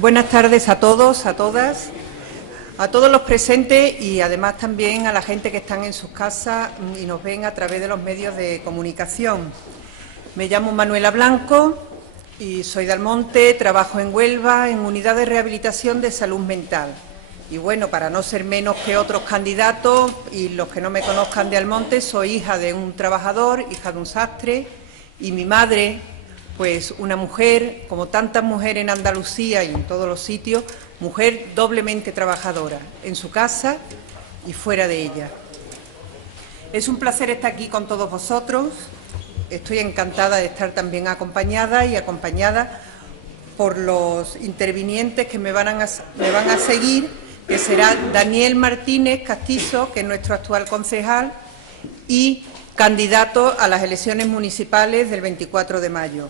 Buenas tardes a todos, a todas, a todos los presentes y además también a la gente que están en sus casas y nos ven a través de los medios de comunicación. Me llamo Manuela Blanco y soy de Almonte, trabajo en Huelva en Unidad de Rehabilitación de Salud Mental. Y bueno, para no ser menos que otros candidatos y los que no me conozcan de Almonte, soy hija de un trabajador, hija de un sastre y mi madre, pues una mujer, como tantas mujeres en Andalucía y en todos los sitios, mujer doblemente trabajadora, en su casa y fuera de ella. Es un placer estar aquí con todos vosotros. Estoy encantada de estar también acompañada por los intervinientes que me van a seguir, que será Daniel Martínez Castizo, que es nuestro actual concejal y candidato a las elecciones municipales del 24 de mayo.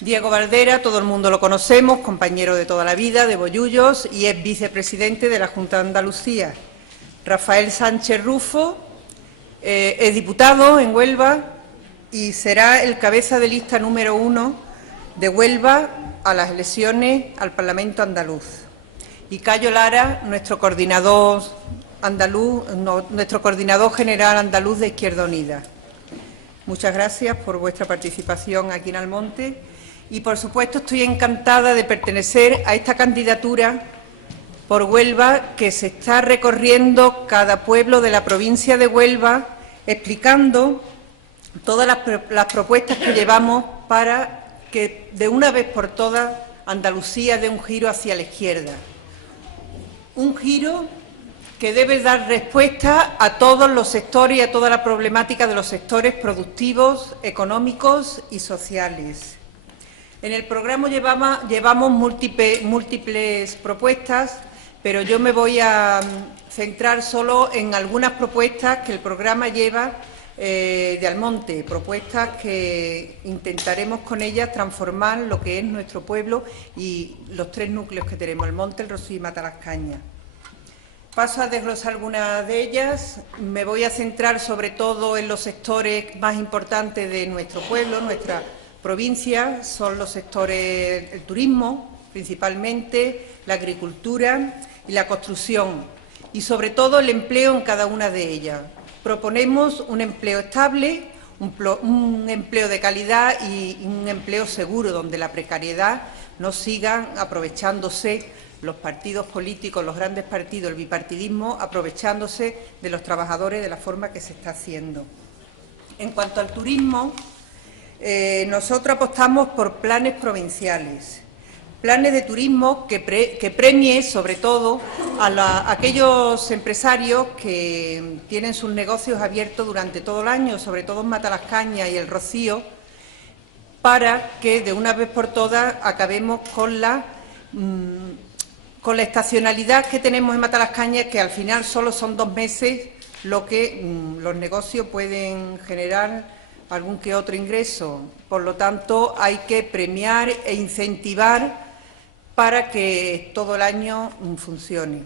Diego Valdera, todo el mundo lo conocemos, compañero de toda la vida, de Bollullos, y es vicepresidente de la Junta de Andalucía. Rafael Sánchez Rufo es diputado en Huelva y será el cabeza de lista número 1 de Huelva a las elecciones al Parlamento andaluz. Y Cayo Lara, nuestro coordinador general andaluz de Izquierda Unida. Muchas gracias por vuestra participación aquí en Almonte. Y, por supuesto, estoy encantada de pertenecer a esta candidatura por Huelva que se está recorriendo cada pueblo de la provincia de Huelva, explicando todas las propuestas que llevamos para que, de una vez por todas, Andalucía dé un giro hacia la izquierda. Un giro que debe dar respuesta a todos los sectores y a toda la problemática de los sectores productivos, económicos y sociales. En el programa llevamos múltiples propuestas, pero yo me voy a centrar solo en algunas propuestas que el programa lleva de Almonte, propuestas que intentaremos con ellas transformar lo que es nuestro pueblo y los 3 núcleos que tenemos, Almonte, El Rocío y Matalascaña. Paso a desglosar algunas de ellas. Me voy a centrar sobre todo en los sectores más importantes de nuestro pueblo, nuestra provincia. Son los sectores el turismo, principalmente, la agricultura y la construcción, y sobre todo el empleo en cada una de ellas. Proponemos un empleo estable, un empleo de calidad y un empleo seguro, donde la precariedad no siga aprovechándose los partidos políticos, los grandes partidos, el bipartidismo, aprovechándose de los trabajadores de la forma que se está haciendo. En cuanto al turismo, nosotros apostamos por planes provinciales, planes de turismo que premie sobre todo a aquellos empresarios que tienen sus negocios abiertos durante todo el año, sobre todo en Matalascaña y El Rocío, para que de una vez por todas acabemos con la estacionalidad que tenemos en Matalascaña, que al final solo son 2 meses lo que los negocios pueden generar algún que otro ingreso. Por lo tanto, hay que premiar e incentivar para que todo el año funcione.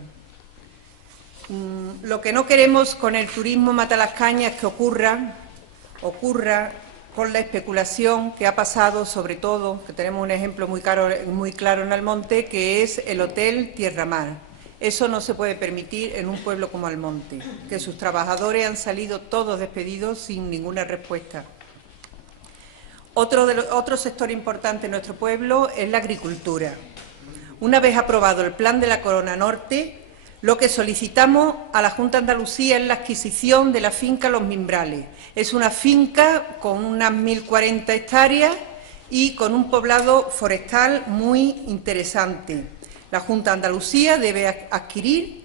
Lo que no queremos con el turismo Matalascaña es que ocurra con la especulación que ha pasado, sobre todo, que tenemos un ejemplo muy claro en Almonte, que es el Hotel Tierra Mar. Eso no se puede permitir en un pueblo como Almonte, que sus trabajadores han salido todos despedidos sin ninguna respuesta. Otro sector importante en nuestro pueblo es la agricultura. Una vez aprobado el plan de la Corona Norte, lo que solicitamos a la Junta de Andalucía es la adquisición de la finca Los Mimbrales. Es una finca con unas 1.040 hectáreas y con un poblado forestal muy interesante. La Junta de Andalucía debe adquirir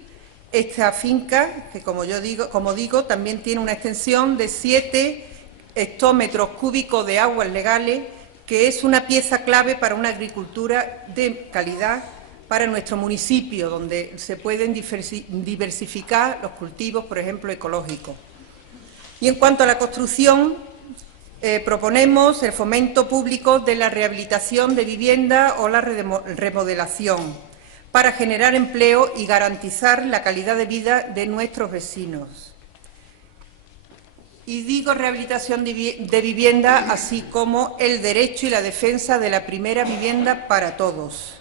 esta finca, que como digo, también tiene una extensión de 7 hectómetros cúbicos de aguas legales, que es una pieza clave para una agricultura de calidad para nuestro municipio, donde se pueden diversificar los cultivos, por ejemplo, ecológicos. Y en cuanto a la construcción, proponemos el fomento público de la rehabilitación de vivienda o la remodelación para generar empleo y garantizar la calidad de vida de nuestros vecinos. Y digo rehabilitación de vivienda, así como el derecho y la defensa de la primera vivienda para todos.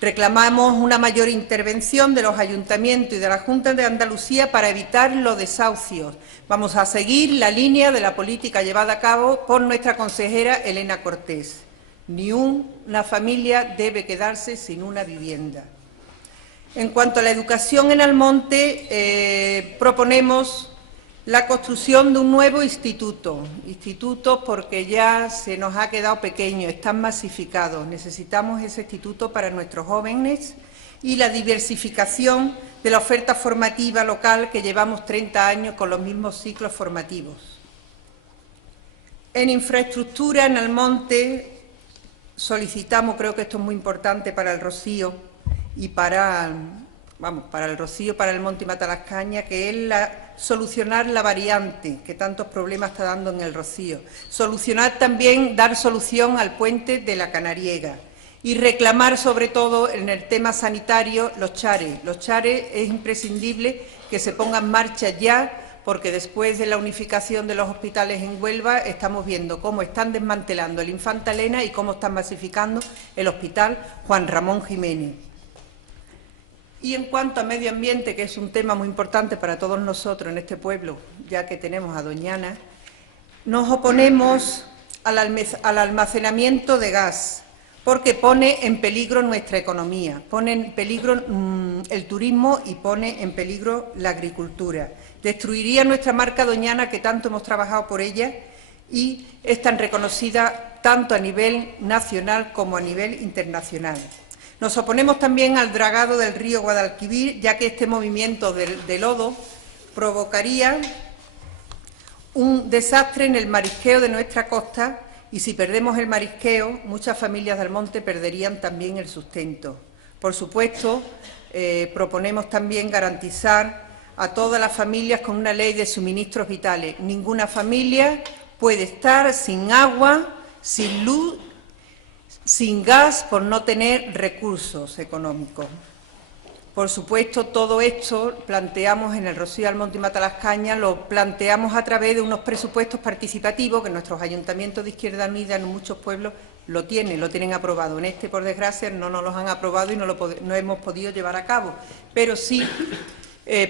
Reclamamos una mayor intervención de los ayuntamientos y de la Junta de Andalucía para evitar los desahucios. Vamos a seguir la línea de la política llevada a cabo por nuestra consejera Elena Cortés. Ni una familia debe quedarse sin una vivienda. En cuanto a la educación en Almonte, proponemos la construcción de un nuevo instituto porque ya se nos ha quedado pequeño, están masificados. Necesitamos ese instituto para nuestros jóvenes y la diversificación de la oferta formativa local que llevamos 30 años con los mismos ciclos formativos. En infraestructura en Almonte solicitamos, creo que esto es muy importante para el Rocío y para el Rocío, para el Monte y Matalascaña, que es solucionar la variante que tantos problemas está dando en el Rocío. Solucionar también, dar solución al puente de la Canariega y reclamar sobre todo en el tema sanitario los chares. Los chares es imprescindible que se pongan en marcha ya, porque después de la unificación de los hospitales en Huelva estamos viendo cómo están desmantelando el Infanta Elena y cómo están masificando el Hospital Juan Ramón Jiménez. Y en cuanto a medio ambiente, que es un tema muy importante para todos nosotros en este pueblo, ya que tenemos a Doñana, nos oponemos al almacenamiento de gas, porque pone en peligro nuestra economía, pone en peligro el turismo y pone en peligro la agricultura. Destruiría nuestra marca Doñana, que tanto hemos trabajado por ella, y es tan reconocida tanto a nivel nacional como a nivel internacional. Nos oponemos también al dragado del río Guadalquivir, ya que este movimiento de lodo provocaría un desastre en el marisqueo de nuestra costa y si perdemos el marisqueo, muchas familias del monte perderían también el sustento. Por supuesto, proponemos también garantizar a todas las familias con una ley de suministros vitales. Ninguna familia puede estar sin agua, sin luz, sin gas, por no tener recursos económicos. Por supuesto, todo esto planteamos en el Rocío, Almonte y Matalascaña, lo planteamos a través de unos presupuestos participativos que nuestros ayuntamientos de Izquierda Unida en muchos pueblos lo tienen aprobado. En este, por desgracia, no nos los han aprobado y no hemos podido llevar a cabo, pero sí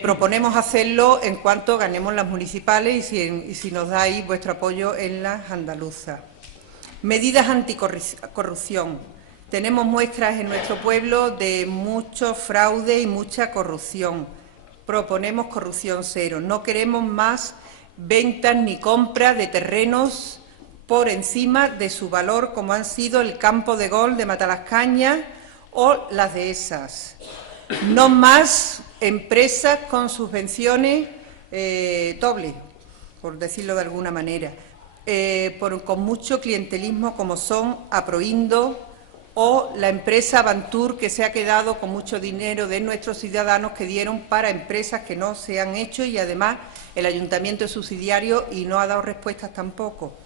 proponemos hacerlo en cuanto ganemos las municipales y si nos dais vuestro apoyo en las andaluzas. Medidas anticorrupción. Tenemos muestras en nuestro pueblo de mucho fraude y mucha corrupción. Proponemos corrupción cero. No queremos más ventas ni compras de terrenos por encima de su valor, como han sido el campo de golf de Matalascaña o las dehesas. No más empresas con subvenciones dobles, por decirlo de alguna manera. Con mucho clientelismo como son Aproindo o la empresa Avantur, que se ha quedado con mucho dinero de nuestros ciudadanos que dieron para empresas que no se han hecho y además el ayuntamiento es subsidiario y no ha dado respuestas tampoco.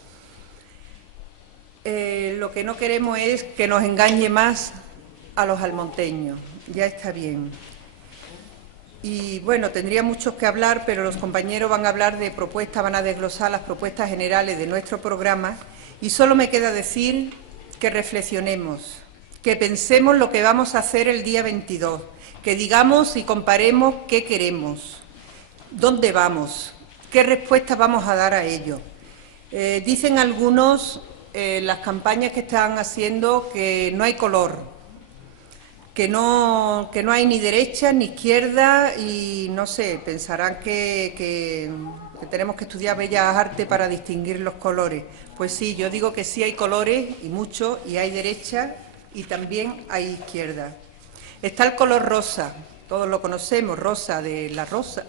Lo que no queremos es que nos engañe más a los almonteños, ya está bien. Y bueno, tendría mucho que hablar, pero los compañeros van a hablar de propuestas, van a desglosar las propuestas generales de nuestro programa y solo me queda decir que reflexionemos, que pensemos lo que vamos a hacer el día 22, que digamos y comparemos qué queremos, dónde vamos, qué respuestas vamos a dar a ello. Dicen algunos, las campañas que están haciendo, que no hay color, que no hay ni derecha ni izquierda y, no sé, pensarán que tenemos que estudiar Bellas Artes para distinguir los colores. Pues sí, yo digo que sí hay colores y muchos, y hay derecha y también hay izquierda. Está el color rosa, todos lo conocemos, rosa de la rosa,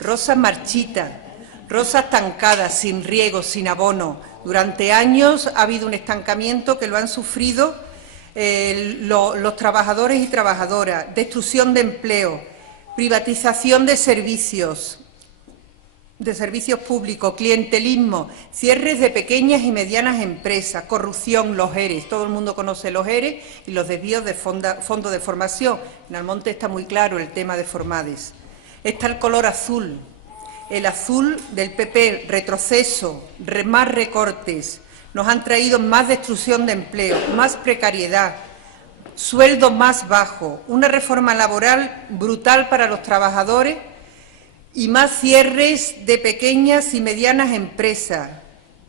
rosa marchita, rosa estancada, sin riego, sin abono. Durante años ha habido un estancamiento que lo han sufrido los trabajadores y trabajadoras, destrucción de empleo, privatización de servicios públicos, clientelismo, cierres de pequeñas y medianas empresas, corrupción, los ERE. Todo el mundo conoce los ERE y los desvíos de fondo de formación. En Almonte está muy claro el tema de Formades. Está el color azul, el azul del PP, retroceso, más recortes. Nos han traído más destrucción de empleo, más precariedad, sueldos más bajos, una reforma laboral brutal para los trabajadores y más cierres de pequeñas y medianas empresas,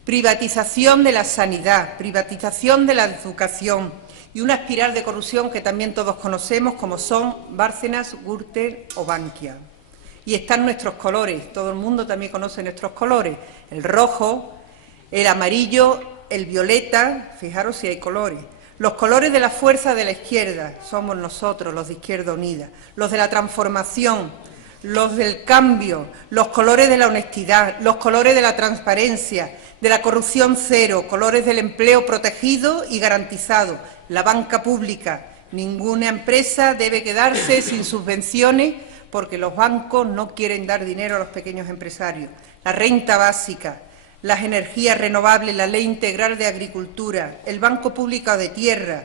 privatización de la sanidad, privatización de la educación y una espiral de corrupción que también todos conocemos, como son Bárcenas, Gürtel o Bankia. Y están nuestros colores, todo el mundo también conoce nuestros colores, el rojo, el amarillo, el violeta, fijaros si hay colores. Los colores de la fuerza de la izquierda somos nosotros, los de Izquierda Unida, los de la transformación, los del cambio, los colores de la honestidad, los colores de la transparencia, de la corrupción cero, colores del empleo protegido y garantizado, la banca pública. Ninguna empresa debe quedarse sin subvenciones porque los bancos no quieren dar dinero a los pequeños empresarios. La renta básica, las energías renovables, la ley integral de agricultura, el Banco Público de Tierra,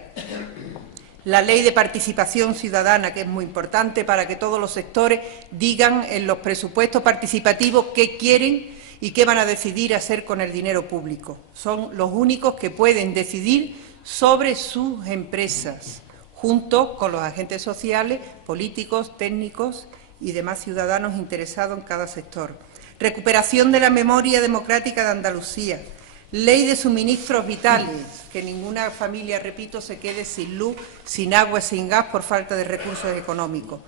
la ley de participación ciudadana, que es muy importante para que todos los sectores digan en los presupuestos participativos qué quieren y qué van a decidir hacer con el dinero público. Son los únicos que pueden decidir sobre sus empresas, junto con los agentes sociales, políticos, técnicos y demás ciudadanos interesados en cada sector. Recuperación de la memoria democrática de Andalucía. Ley de suministros vitales, que ninguna familia, repito, se quede sin luz, sin agua, sin gas por falta de recursos económicos.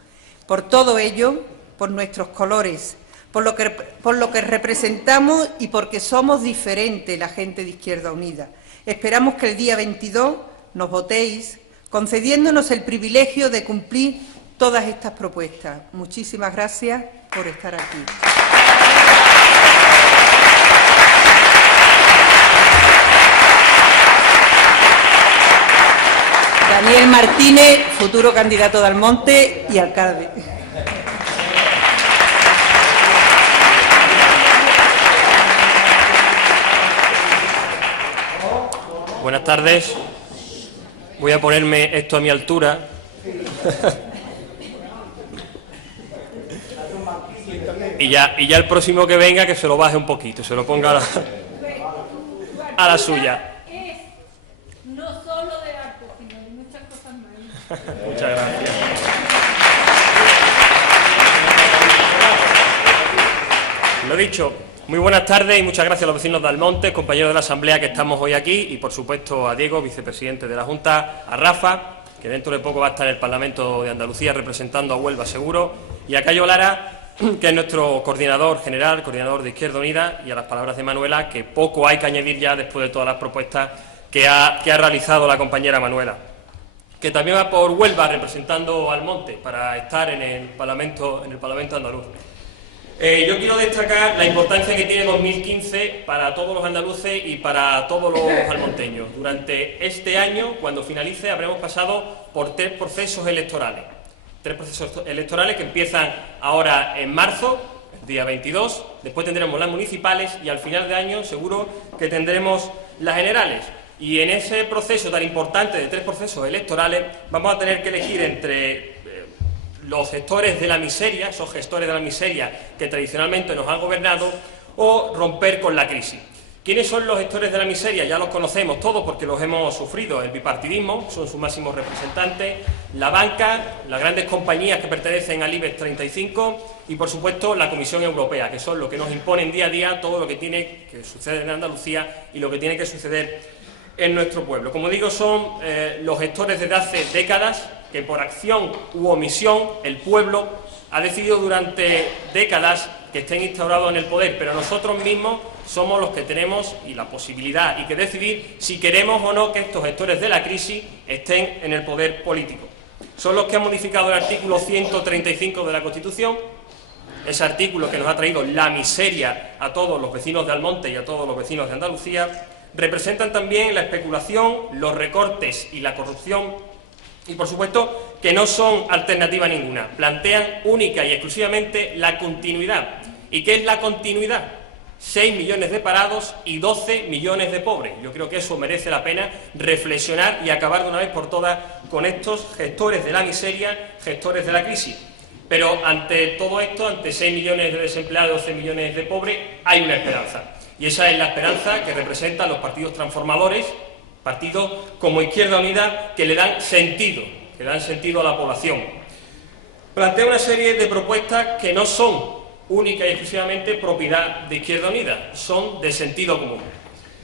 Por todo ello, por nuestros colores, por lo que representamos y porque somos diferentes la gente de Izquierda Unida. Esperamos que el día 22 nos votéis, concediéndonos el privilegio de cumplir todas estas propuestas. Muchísimas gracias por estar aquí. Daniel Martínez, futuro candidato de Almonte y alcalde. Buenas tardes. Voy a ponerme esto a mi altura. Y ya el próximo que venga que se lo baje un poquito, se lo ponga a la suya. No solo de arte, sino de muchas cosas más. Muchas gracias. Lo dicho, muy buenas tardes y muchas gracias a los vecinos de Almonte, compañeros de la Asamblea que estamos hoy aquí y, por supuesto, a Diego, vicepresidente de la Junta, a Rafa, que dentro de poco va a estar en el Parlamento de Andalucía representando a Huelva seguro, y a Cayo Lara, que es nuestro coordinador general, coordinador de Izquierda Unida, y a las palabras de Manuela, que poco hay que añadir ya después de todas las propuestas que ha realizado la compañera Manuela, que también va por Huelva representando al Monte para estar en el Parlamento andaluz. Yo quiero destacar la importancia que tiene 2015 para todos los andaluces y para todos los almonteños. Durante este año, cuando finalice, habremos pasado por 3 procesos electorales. 3 procesos electorales que empiezan ahora en marzo, el día 22, después tendremos las municipales y al final de año seguro que tendremos las generales. Y en ese proceso tan importante de 3 procesos electorales vamos a tener que elegir entre los gestores de la miseria, esos gestores de la miseria que tradicionalmente nos han gobernado, o romper con la crisis. ¿Quiénes son los gestores de la miseria? Ya los conocemos todos porque los hemos sufrido. El bipartidismo, son sus máximos representantes, la banca, las grandes compañías que pertenecen al IBEX 35 y, por supuesto, la Comisión Europea, que son los que nos imponen día a día todo lo que tiene que suceder en Andalucía y lo que tiene que suceder en nuestro pueblo. Como digo, son los gestores desde hace décadas que por acción u omisión el pueblo ha decidido durante décadas que estén instaurados en el poder, pero nosotros mismos somos los que tenemos y la posibilidad y que decidir si queremos o no que estos gestores de la crisis estén en el poder político. Son los que han modificado el artículo 135 de la Constitución, ese artículo que nos ha traído la miseria a todos los vecinos de Almonte y a todos los vecinos de Andalucía, representan también la especulación, los recortes y la corrupción, y por supuesto que no son alternativa ninguna, plantean única y exclusivamente la continuidad. ¿Y qué es la continuidad? 6 millones de parados y 12 millones de pobres. Yo creo que eso merece la pena reflexionar y acabar de una vez por todas con estos gestores de la miseria, gestores de la crisis. Pero ante todo esto, ante 6 millones de desempleados, 12 millones de pobres, hay una esperanza. Y esa es la esperanza que representan los partidos transformadores, partidos como Izquierda Unida, que le dan sentido a la población. Plantea una serie de propuestas que no son única y exclusivamente propiedad de Izquierda Unida, son de sentido común.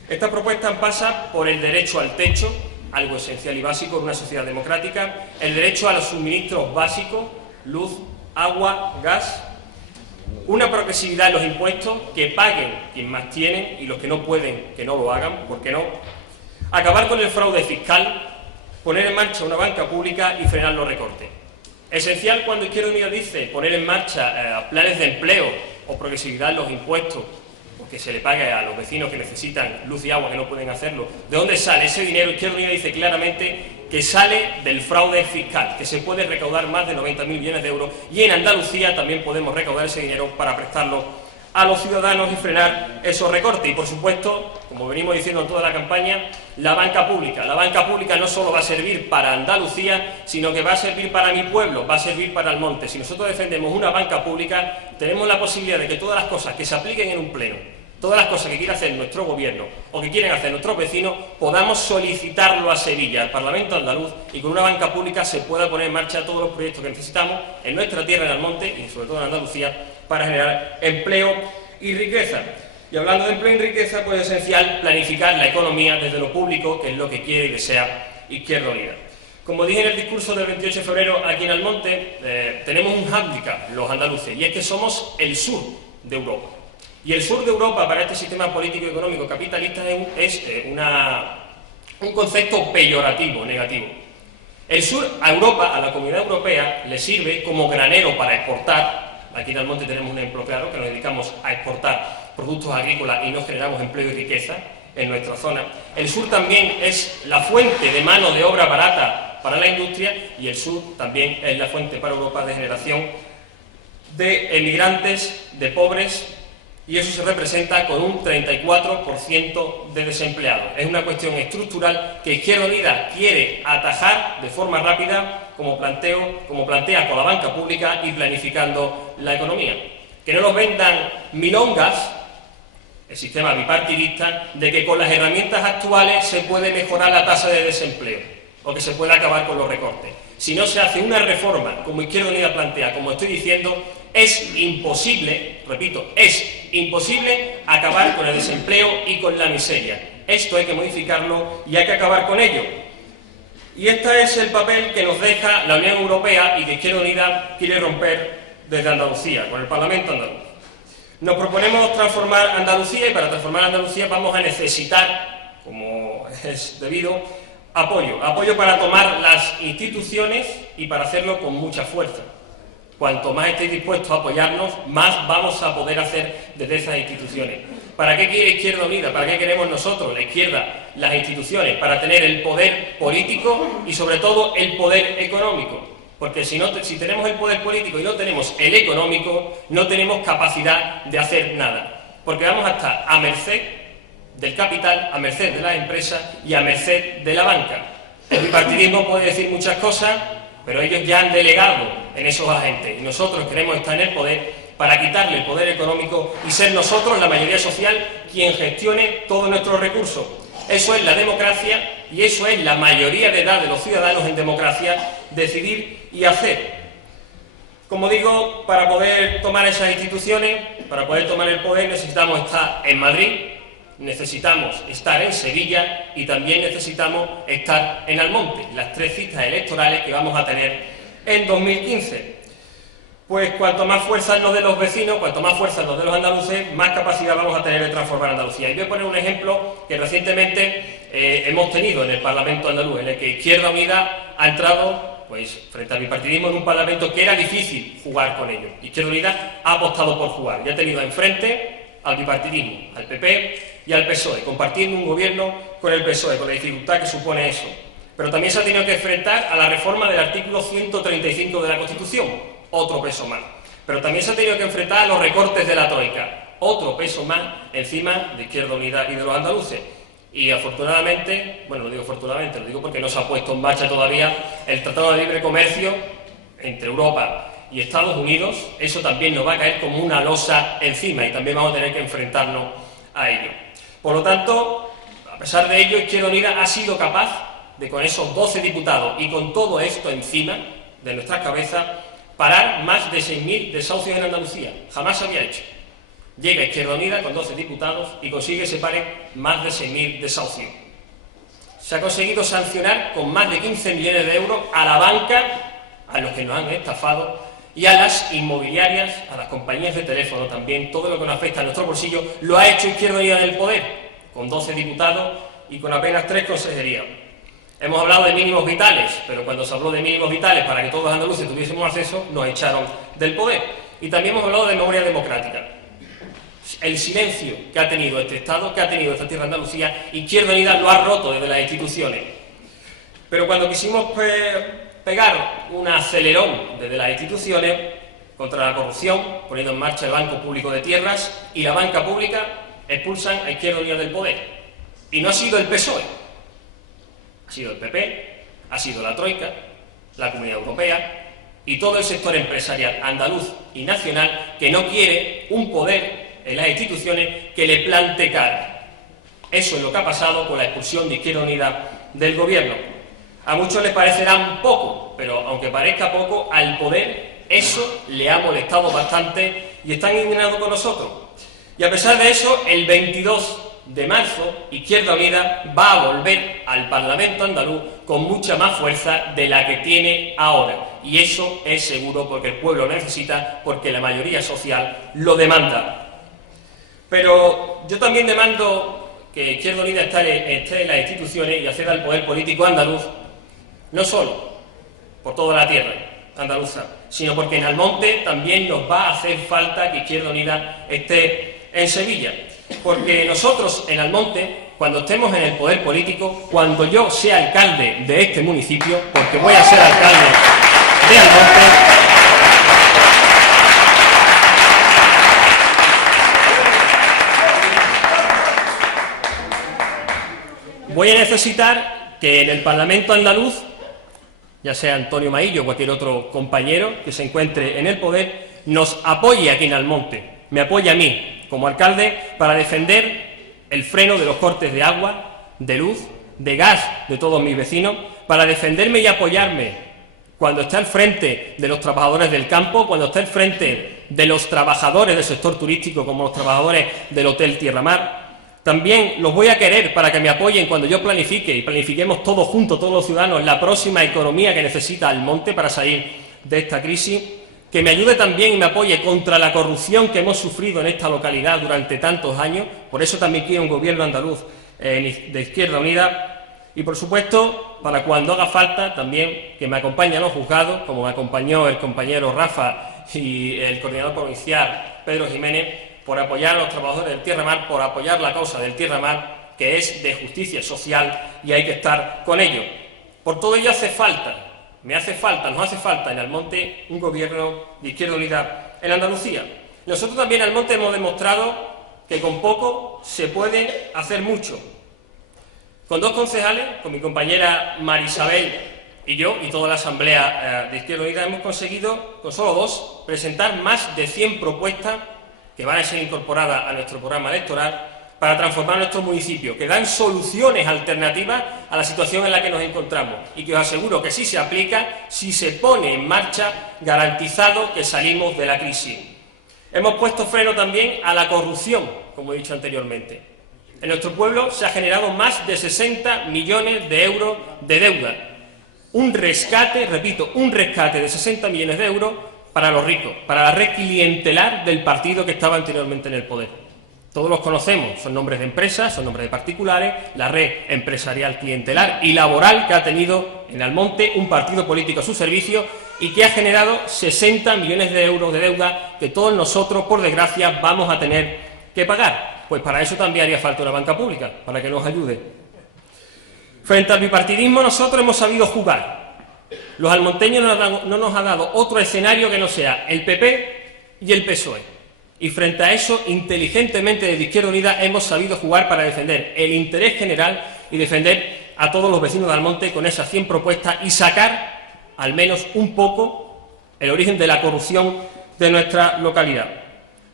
Estas propuestas pasan por el derecho al techo, algo esencial y básico en una sociedad democrática, el derecho a los suministros básicos, luz, agua, gas, una progresividad en los impuestos, que paguen quien más tienen y los que no pueden que no lo hagan, ¿por qué no? Acabar con el fraude fiscal, poner en marcha una banca pública y frenar los recortes. Esencial cuando Izquierda Unida dice poner en marcha planes de empleo o progresividad en los impuestos, porque se le pague a los vecinos que necesitan luz y agua que no pueden hacerlo. ¿De dónde sale ese dinero? Izquierda Unida dice claramente que sale del fraude fiscal, que se puede recaudar más de 90.000 millones de euros y en Andalucía también podemos recaudar ese dinero para prestarlo a los ciudadanos y frenar esos recortes. Y por supuesto, como venimos diciendo en toda la campaña, la banca pública. La banca pública no solo va a servir para Andalucía, sino que va a servir para mi pueblo, va a servir para el monte. Si nosotros defendemos una banca pública, tenemos la posibilidad de que todas las cosas que se apliquen en un pleno, todas las cosas que quiera hacer nuestro gobierno o que quieren hacer nuestros vecinos, podamos solicitarlo a Sevilla, al Parlamento andaluz, y con una banca pública se pueda poner en marcha todos los proyectos que necesitamos en nuestra tierra, en el monte y sobre todo en Andalucía, para generar empleo y riqueza. Y hablando de empleo y riqueza, pues es esencial planificar la economía desde lo público, que es lo que quiere y desea Izquierda Unida. Como dije en el discurso del 28 de febrero aquí en Almonte, tenemos un hándicap los andaluces, y es que somos el sur de Europa. Y el sur de Europa para este sistema político y económico capitalista es un concepto peyorativo, negativo. El sur a Europa, a la Comunidad Europea, le sirve como granero para exportar. Aquí en Almonte tenemos un ejemplo claro, que nos dedicamos a exportar productos agrícolas y no generamos empleo y riqueza en nuestra zona. El sur también es la fuente de mano de obra barata para la industria y el sur también es la fuente para Europa de generación de emigrantes, de pobres, y eso se representa con un 34% de desempleados. Es una cuestión estructural que Izquierda Unida quiere atajar de forma rápida, como plantea con la banca pública y planificando la economía. Que no nos vendan milongas, el sistema bipartidista, de que con las herramientas actuales se puede mejorar la tasa de desempleo o que se puede acabar con los recortes. Si no se hace una reforma, como Izquierda Unida plantea, como estoy diciendo, es imposible, repito, es imposible acabar con el desempleo y con la miseria. Esto hay que modificarlo y hay que acabar con ello. Y este es el papel que nos deja la Unión Europea y que Izquierda Unida quiere romper desde Andalucía, con el Parlamento andaluz. Nos proponemos transformar Andalucía y para transformar Andalucía vamos a necesitar, como es debido, apoyo para tomar las instituciones y para hacerlo con mucha fuerza. Cuanto más estéis dispuestos a apoyarnos, más vamos a poder hacer desde esas instituciones. ¿Para qué quiere Izquierda Unida? ¿Para qué queremos nosotros, la izquierda, las instituciones? Para tener el poder político y sobre todo el poder económico. Porque si tenemos el poder político y no tenemos el económico, no tenemos capacidad de hacer nada. Porque vamos a estar a merced del capital, a merced de las empresas y a merced de la banca. El bipartidismo puede decir muchas cosas, pero ellos ya han delegado en esos agentes y nosotros queremos estar en el poder para quitarle el poder económico y ser nosotros, la mayoría social, quien gestione todos nuestros recursos. Eso es la democracia y eso es la mayoría de edad de los ciudadanos en democracia, decidir y hacer. Como digo, para poder tomar esas instituciones, para poder tomar el poder, necesitamos estar en Madrid, necesitamos estar en Sevilla y también necesitamos estar en Almonte, las 3 citas electorales que vamos a tener en 2015. Pues cuanto más fuerza nos den los vecinos, cuanto más fuerza nos den los andaluces, más capacidad vamos a tener de transformar Andalucía. Y voy a poner un ejemplo que recientemente hemos tenido en el Parlamento andaluz, en el que Izquierda Unida ha entrado, pues, frente al bipartidismo en un Parlamento que era difícil jugar con ellos. Izquierda Unida ha apostado por jugar y ha tenido enfrente al bipartidismo, al PP, y al PSOE, compartiendo un gobierno con el PSOE, con la dificultad que supone eso. Pero también se ha tenido que enfrentar a la reforma del artículo 135 de la Constitución, otro peso más. Pero también se ha tenido que enfrentar a los recortes de la Troika, otro peso más encima de Izquierda Unida y de los andaluces. Y afortunadamente, bueno, lo digo afortunadamente, lo digo porque no se ha puesto en marcha todavía el Tratado de Libre Comercio entre Europa y Estados Unidos. Eso también nos va a caer como una losa encima y también vamos a tener que enfrentarnos a ello. Por lo tanto, a pesar de ello, Izquierda Unida ha sido capaz de, con esos 12 diputados y con todo esto encima de nuestras cabezas, parar más de 6.000 desahucios en Andalucía. Jamás se había hecho. Llega Izquierda Unida con 12 diputados y consigue que se paren más de 6.000 desahucios. Se ha conseguido sancionar con más de 15 millones de euros a la banca, a los que nos han estafado, y a las inmobiliarias, a las compañías de teléfono también. Todo lo que nos afecta a nuestro bolsillo lo ha hecho Izquierda Unida en el poder, con 12 diputados y con apenas 3 consejerías. Hemos hablado de mínimos vitales, pero cuando se habló de mínimos vitales para que todos los andaluces tuviésemos acceso, nos echaron del poder. Y también hemos hablado de memoria democrática. El silencio que ha tenido este Estado, que ha tenido esta tierra de Andalucía, Izquierda Unida lo ha roto desde las instituciones. Pero cuando quisimos pegar un acelerón desde las instituciones contra la corrupción, poniendo en marcha el Banco Público de Tierras y la banca pública, expulsan a Izquierda Unida del poder. Y no ha sido el PSOE, ha sido el PP, ha sido la Troika, la Comunidad Europea y todo el sector empresarial andaluz y nacional que no quiere un poder en las instituciones que le plante cara. Eso es lo que ha pasado con la expulsión de Izquierda Unida del gobierno. A muchos les parecerá poco, pero aunque parezca poco, al poder eso le ha molestado bastante y están indignados con nosotros. Y a pesar de eso, el 22 de marzo, Izquierda Unida va a volver al Parlamento andaluz con mucha más fuerza de la que tiene ahora. Y eso es seguro porque el pueblo lo necesita, porque la mayoría social lo demanda. Pero yo también demando que Izquierda Unida esté en las instituciones y acceda al poder político andaluz, no solo por toda la tierra andaluza, sino porque en Almonte también nos va a hacer falta que Izquierda Unida esté en Sevilla. Porque nosotros en Almonte, cuando estemos en el poder político, cuando yo sea alcalde de este municipio, porque voy a ser alcalde de Almonte, voy a necesitar que en el Parlamento andaluz, ya sea Antonio Maillo o cualquier otro compañero que se encuentre en el poder, nos apoye aquí en Almonte, me apoye a mí como alcalde para defender el freno de los cortes de agua, de luz, de gas de todos mis vecinos, para defenderme y apoyarme cuando esté al frente de los trabajadores del campo, cuando esté al frente de los trabajadores del sector turístico como los trabajadores del Hotel Tierra Mar. También los voy a querer para que me apoyen cuando yo planifique y planifiquemos todos juntos, todos los ciudadanos, la próxima economía que necesita Almonte para salir de esta crisis. Que me ayude también y me apoye contra la corrupción que hemos sufrido en esta localidad durante tantos años. Por eso también quiero un gobierno andaluz de Izquierda Unida. Y, por supuesto, para cuando haga falta, también que me acompañe a los juzgados, como me acompañó el compañero Rafa y el coordinador provincial Pedro Jiménez, por apoyar a los trabajadores del Tierra Mar, por apoyar la causa del Tierra Mar, que es de justicia social y hay que estar con ello. Por todo ello hace falta. Nos hace falta en Almonte un gobierno de Izquierda Unida en Andalucía. Nosotros también en Almonte hemos demostrado que con poco se puede hacer mucho. Con 2 concejales, con mi compañera Marisabel y yo, y toda la Asamblea de Izquierda Unida, hemos conseguido, con solo 2, presentar más de 100 propuestas que van a ser incorporadas a nuestro programa electoral para transformar nuestro municipio, que dan soluciones alternativas a la situación en la que nos encontramos y que os aseguro que si se aplica, si se pone en marcha, garantizado que salimos de la crisis. Hemos puesto freno también a la corrupción, como he dicho anteriormente. En nuestro pueblo se ha generado más de 60 millones de euros de deuda. Un rescate, repito, un rescate de 60 millones de euros para los ricos, para la red clientelar del partido que estaba anteriormente en el poder. Todos los conocemos, son nombres de empresas, son nombres de particulares, la red empresarial clientelar y laboral que ha tenido en Almonte un partido político a su servicio y que ha generado 60 millones de euros de deuda que todos nosotros, por desgracia, vamos a tener que pagar. pues para eso también haría falta una banca pública, para que nos ayude. Frente al bipartidismo nosotros hemos sabido jugar. Los almonteños no nos han dado otro escenario que no sea el PP y el PSOE. Y frente a eso, inteligentemente desde Izquierda Unida hemos sabido jugar para defender el interés general y defender a todos los vecinos de Almonte con esas 100 propuestas y sacar al menos un poco el origen de la corrupción de nuestra localidad.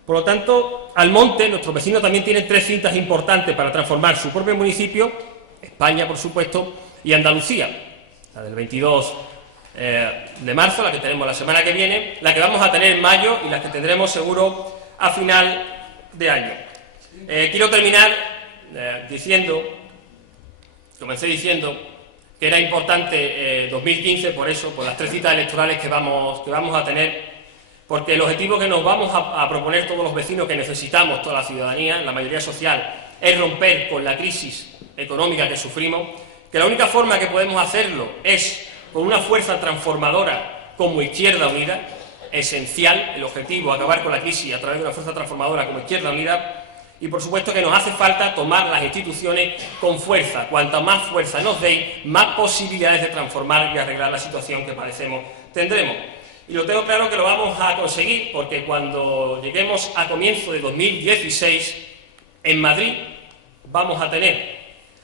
Por lo tanto, Almonte, nuestros vecinos, también tienen 3 citas importantes para transformar su propio municipio, España, por supuesto, y Andalucía, la del 22 de marzo, la que tenemos la semana que viene, la que vamos a tener en mayo y la que tendremos seguro a final de año. Quiero terminar comencé diciendo que era importante 2015, por eso, por las 3 citas electorales que vamos a tener, porque el objetivo que nos vamos a proponer todos los vecinos que necesitamos, toda la ciudadanía, la mayoría social, es romper con la crisis económica que sufrimos, que la única forma que podemos hacerlo es con una fuerza transformadora como Izquierda Unida, esencial el objetivo, acabar con la crisis a través de una fuerza transformadora como Izquierda Unida, y por supuesto que nos hace falta tomar las instituciones con fuerza. Cuanta más fuerza nos deis, más posibilidades de transformar y arreglar la situación que padecemos tendremos. Y lo tengo claro que lo vamos a conseguir, porque cuando lleguemos a comienzo de 2016, en Madrid vamos a tener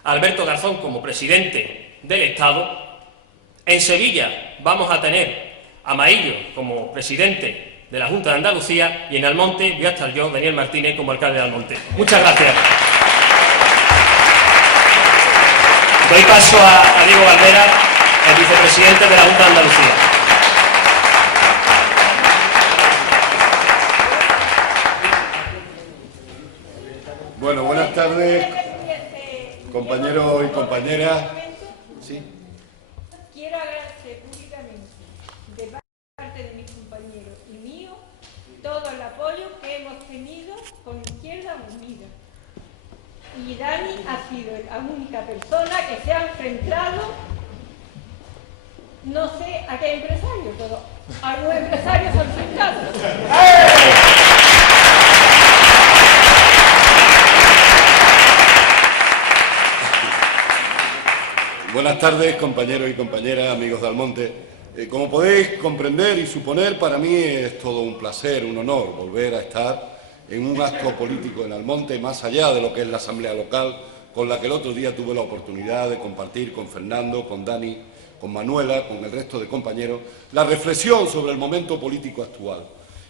a Alberto Garzón como presidente del Estado, en Sevilla vamos a tener a Maillo como presidente de la Junta de Andalucía y en Almonte voy a estar yo, Daniel Martínez, como alcalde de Almonte. Muchas gracias. Doy paso a Diego Valvera, el vicepresidente de la Junta de Andalucía. Bueno, buenas tardes, compañeros y compañeras. ¿Sí? Quiero agradecer públicamente de parte de mis compañeros y mío todo el apoyo que hemos tenido con Izquierda Unida. Y Dani ha sido la única persona que se ha enfrentado, no sé a qué empresario, pero algunos empresarios se han enfrentado. Buenas tardes, compañeros y compañeras, amigos de Almonte. Como podéis comprender y suponer, para mí es todo un placer, un honor volver a estar en un acto político en Almonte, más allá de lo que es la asamblea local, con la que el otro día tuve la oportunidad de compartir con Fernando, con Dani, con Manuela, con el resto de compañeros, la reflexión sobre el momento político actual.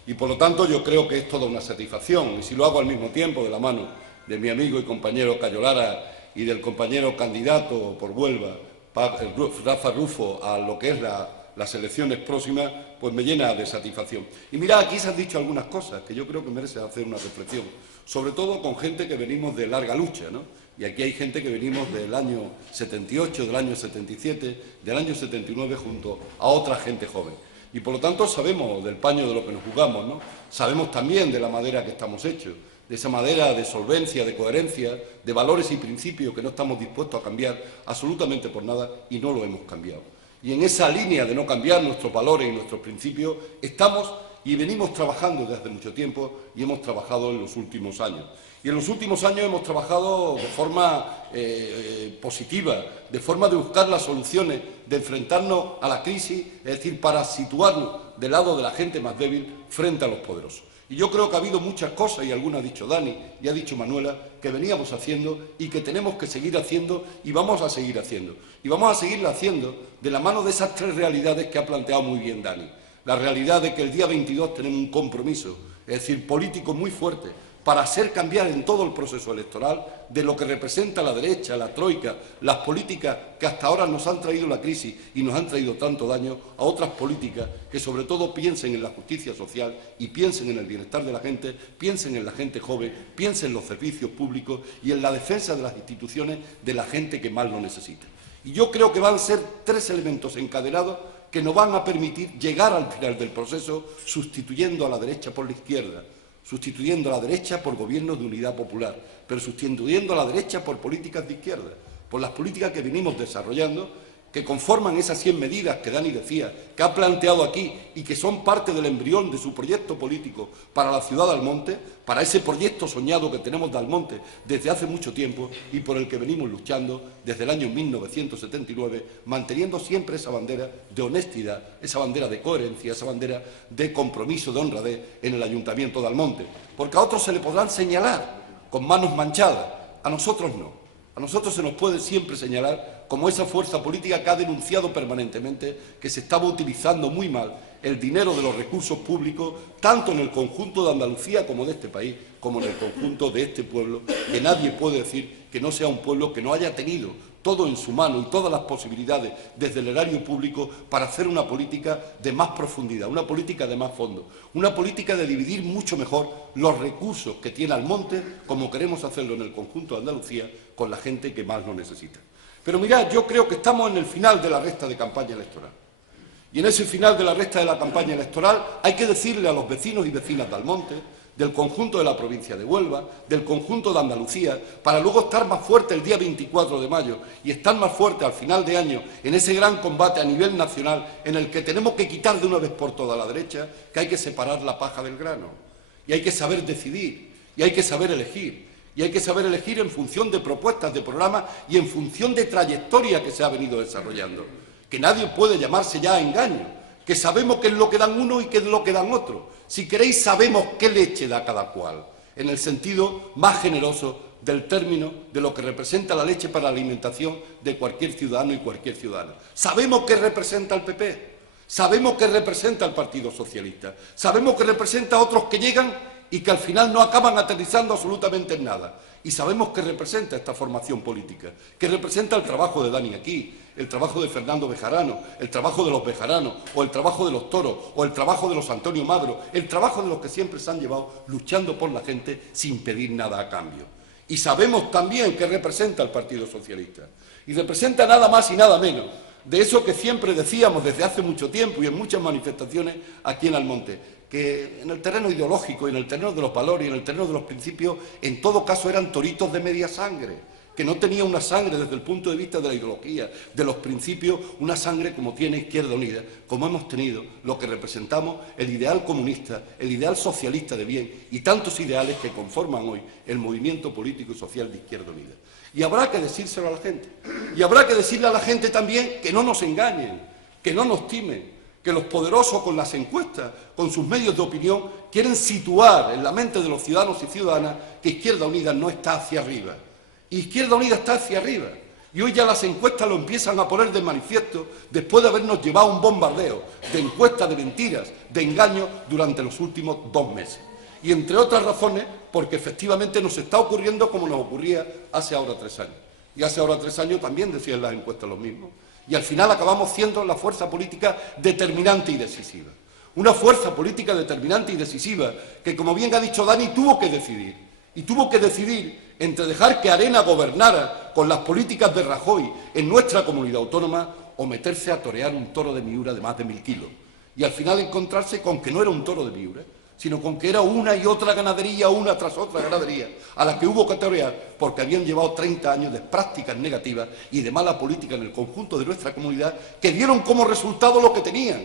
Y por lo tanto yo creo que es toda una satisfacción, y si lo hago al mismo tiempo de la mano de mi amigo y compañero Cayo Lara y del compañero candidato por Huelva, Rafa Rufo, a lo que es las elecciones próximas, pues me llena de satisfacción. Y mirad, aquí se han dicho algunas cosas que yo creo que merecen hacer una reflexión, sobre todo con gente que venimos de larga lucha, ¿no? Y aquí hay gente que venimos del año 78, del año 77, del año 79, junto a otra gente joven. Y por lo tanto sabemos del paño de lo que nos jugamos, ¿no? Sabemos también de la madera que estamos hechos, de esa madera de solvencia, de coherencia, de valores y principios que no estamos dispuestos a cambiar absolutamente por nada y no lo hemos cambiado. Y en esa línea de no cambiar nuestros valores y nuestros principios estamos y venimos trabajando desde hace mucho tiempo y hemos trabajado en los últimos años. Y en los últimos años hemos trabajado de forma positiva, de forma de buscar las soluciones, de enfrentarnos a la crisis, es decir, para situarnos del lado de la gente más débil frente a los poderosos. Y yo creo que ha habido muchas cosas, y algunas ha dicho Dani y ha dicho Manuela, que veníamos haciendo y que tenemos que seguir haciendo y vamos a seguir haciendo. Y vamos a seguirla haciendo de la mano de esas 3 realidades que ha planteado muy bien Dani. La realidad de que el día 22 tenemos un compromiso, es decir, político muy fuerte, para hacer cambiar en todo el proceso electoral de lo que representa la derecha, la troika, las políticas que hasta ahora nos han traído la crisis y nos han traído tanto daño, a otras políticas que sobre todo piensen en la justicia social y piensen en el bienestar de la gente, piensen en la gente joven, piensen en los servicios públicos y en la defensa de las instituciones de la gente que más lo necesita. Y yo creo que van a ser 3 elementos encadenados que nos van a permitir llegar al final del proceso sustituyendo a la derecha por la izquierda, sustituyendo a la derecha por gobiernos de unidad popular, pero sustituyendo a la derecha por políticas de izquierda, por las políticas que venimos desarrollando, que conforman esas 100 medidas que Dani decía, que ha planteado aquí y que son parte del embrión de su proyecto político para la ciudad de Almonte, para ese proyecto soñado que tenemos de Almonte desde hace mucho tiempo y por el que venimos luchando desde el año 1979, manteniendo siempre esa bandera de honestidad, esa bandera de coherencia, esa bandera de compromiso, de honradez en el Ayuntamiento de Almonte. Porque a otros se le podrán señalar con manos manchadas, a nosotros no. A nosotros se nos puede siempre señalar como esa fuerza política que ha denunciado permanentemente que se estaba utilizando muy mal el dinero de los recursos públicos, tanto en el conjunto de Andalucía como de este país, como en el conjunto de este pueblo, que nadie puede decir que no sea un pueblo que no haya tenido todo en su mano y todas las posibilidades desde el erario público para hacer una política de más profundidad, una política de más fondo, una política de dividir mucho mejor los recursos que tiene Almonte, como queremos hacerlo en el conjunto de Andalucía, con la gente que más lo necesita. Pero mirad, yo creo que estamos en el final de la recta de campaña electoral. Y en ese final de la recta de la campaña electoral hay que decirle a los vecinos y vecinas de Almonte, del conjunto de la provincia de Huelva, del conjunto de Andalucía, para luego estar más fuerte el día 24 de mayo y estar más fuerte al final de año en ese gran combate a nivel nacional en el que tenemos que quitar de una vez por todas a la derecha, que hay que separar la paja del grano. Y hay que saber decidir, y hay que saber elegir. Y hay que saber elegir en función de propuestas, de programas y en función de trayectoria que se ha venido desarrollando. Que nadie puede llamarse ya a engaño, que sabemos qué es lo que dan uno y qué es lo que dan otro. Si queréis, sabemos qué leche da cada cual, en el sentido más generoso del término de lo que representa la leche para la alimentación de cualquier ciudadano y cualquier ciudadana. Sabemos qué representa el PP, sabemos qué representa el Partido Socialista, sabemos qué representa a otros que llegan y que al final no acaban aterrizando absolutamente en nada. Y sabemos qué representa esta formación política, qué representa el trabajo de Dani aquí, el trabajo de Fernando Bejarano, el trabajo de los Bejaranos, o el trabajo de los Toros, o el trabajo de los Antonio Magro, el trabajo de los que siempre se han llevado luchando por la gente sin pedir nada a cambio. Y sabemos también qué representa el Partido Socialista. Y representa nada más y nada menos de eso que siempre decíamos desde hace mucho tiempo y en muchas manifestaciones aquí en Almonte, que en el terreno ideológico y en el terreno de los valores y en el terreno de los principios, en todo caso eran toritos de media sangre, que no tenía una sangre desde el punto de vista de la ideología, de los principios, una sangre como tiene Izquierda Unida, como hemos tenido lo que representamos el ideal comunista, el ideal socialista de bien y tantos ideales que conforman hoy el movimiento político y social de Izquierda Unida. Y habrá que decírselo a la gente. Y habrá que decirle a la gente también que no nos engañen, que no nos timen, que los poderosos con las encuestas, con sus medios de opinión, quieren situar en la mente de los ciudadanos y ciudadanas que Izquierda Unida no está hacia arriba. Izquierda Unida está hacia arriba. Y hoy ya las encuestas lo empiezan a poner de manifiesto después de habernos llevado un bombardeo de encuestas, de mentiras, de engaños durante los últimos 2 meses. Y entre otras razones, porque efectivamente nos está ocurriendo como nos ocurría hace ahora 3 años. Y hace ahora 3 años también decían las encuestas lo mismo. Y al final acabamos siendo la fuerza política determinante y decisiva. Una fuerza política determinante y decisiva que, como bien ha dicho Dani, tuvo que decidir. Y tuvo que decidir entre dejar que Arena gobernara con las políticas de Rajoy en nuestra comunidad autónoma o meterse a torear un toro de Miura de más de 1000 kilos. Y al final encontrarse con que no era un toro de Miura, sino con que era una y otra ganadería, una tras otra ganadería, a la que hubo que torear porque habían llevado 30 años de prácticas negativas y de mala política en el conjunto de nuestra comunidad, que dieron como resultado lo que tenían: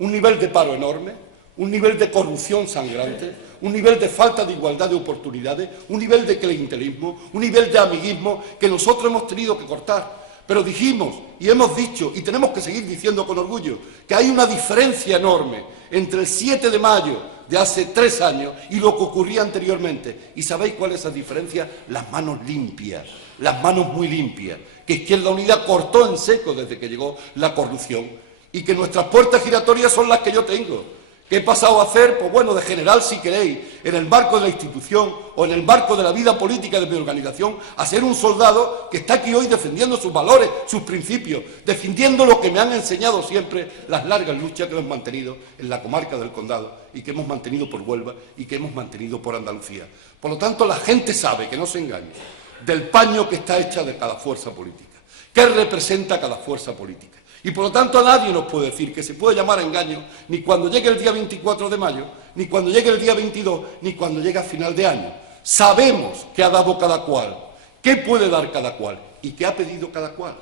un nivel de paro enorme, un nivel de corrupción sangrante, un nivel de falta de igualdad de oportunidades, un nivel de clientelismo, un nivel de amiguismo que nosotros hemos tenido que cortar. Pero dijimos y hemos dicho, y tenemos que seguir diciendo con orgullo, que hay una diferencia enorme entre el 7 de mayo de hace 3 años y lo que ocurría anteriormente. ¿Y sabéis cuál es esa diferencia? Las manos limpias, las manos muy limpias, que Izquierda Unida cortó en seco desde que llegó la corrupción, y que nuestras puertas giratorias son las que yo tengo. ¿Qué he pasado a hacer? Pues bueno, de general, si queréis, en el marco de la institución o en el marco de la vida política de mi organización, a ser un soldado que está aquí hoy defendiendo sus valores, sus principios, defendiendo lo que me han enseñado siempre las largas luchas que hemos mantenido en la comarca del Condado y que hemos mantenido por Huelva y que hemos mantenido por Andalucía. Por lo tanto, la gente sabe, que no se engañe, del paño que está hecha de cada fuerza política, qué representa cada fuerza política. Y por lo tanto a nadie nos puede decir que se puede llamar a engaño ni cuando llegue el día 24 de mayo, ni cuando llegue el día 22, ni cuando llegue a final de año. Sabemos qué ha dado cada cual, qué puede dar cada cual y qué ha pedido cada cual.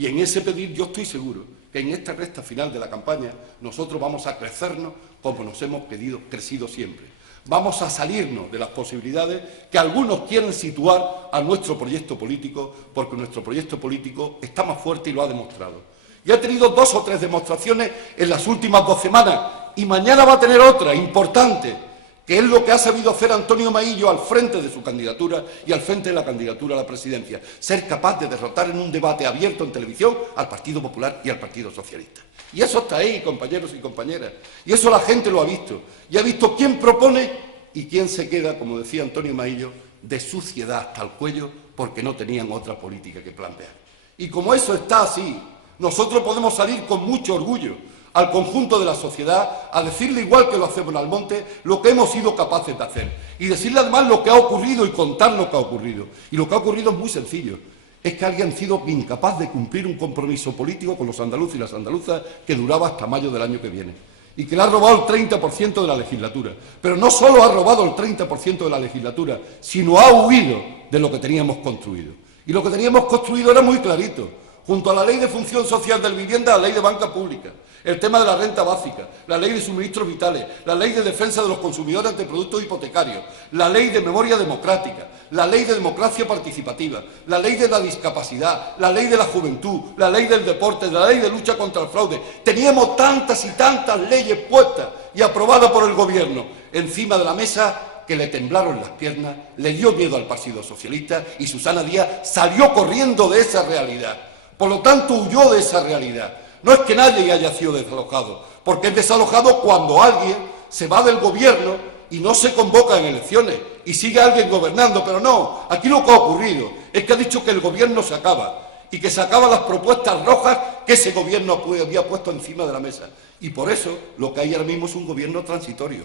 Y en ese pedir yo estoy seguro que en esta recta final de la campaña nosotros vamos a crecernos como nos hemos crecido siempre. Vamos a salirnos de las posibilidades que algunos quieren situar a nuestro proyecto político, porque nuestro proyecto político está más fuerte y lo ha demostrado. Y ha tenido 2 o 3 demostraciones en las últimas 2 semanas, y mañana va a tener otra importante, que es lo que ha sabido hacer Antonio Maillo al frente de su candidatura y al frente de la candidatura a la presidencia, ser capaz de derrotar en un debate abierto en televisión al Partido Popular y al Partido Socialista. Y eso está ahí, compañeros y compañeras, y eso la gente lo ha visto, y ha visto quién propone y quién se queda, como decía Antonio Maillo, de suciedad hasta el cuello porque no tenían otra política que plantear. Y como eso está así, nosotros podemos salir con mucho orgullo al conjunto de la sociedad a decirle, igual que lo hacemos en Almonte, lo que hemos sido capaces de hacer. Y decirle además lo que ha ocurrido y contar lo que ha ocurrido. Y lo que ha ocurrido es muy sencillo. Es que alguien ha sido incapaz de cumplir un compromiso político con los andaluces y las andaluzas que duraba hasta mayo del año que viene. Y que le ha robado el 30% de la legislatura. Pero no solo ha robado el 30% de la legislatura, sino ha huido de lo que teníamos construido. Y lo que teníamos construido era muy clarito. Junto a la Ley de Función Social de la Vivienda, la Ley de Banca Pública, el tema de la renta básica, la Ley de Suministros Vitales, la Ley de Defensa de los Consumidores ante Productos Hipotecarios, la Ley de Memoria Democrática, la Ley de Democracia Participativa, la Ley de la Discapacidad, la Ley de la Juventud, la Ley del Deporte, la Ley de Lucha contra el Fraude. Teníamos tantas y tantas leyes puestas y aprobadas por el Gobierno encima de la mesa que le temblaron las piernas, le dio miedo al Partido Socialista y Susana Díaz salió corriendo de esa realidad. Por lo tanto, huyó de esa realidad. No es que nadie haya sido desalojado, porque es desalojado cuando alguien se va del gobierno y no se convoca en elecciones y sigue alguien gobernando. Pero no, aquí lo que ha ocurrido es que ha dicho que el gobierno se acaba y que se acaban las propuestas rojas que ese gobierno había puesto encima de la mesa. Y por eso lo que hay ahora mismo es un gobierno transitorio,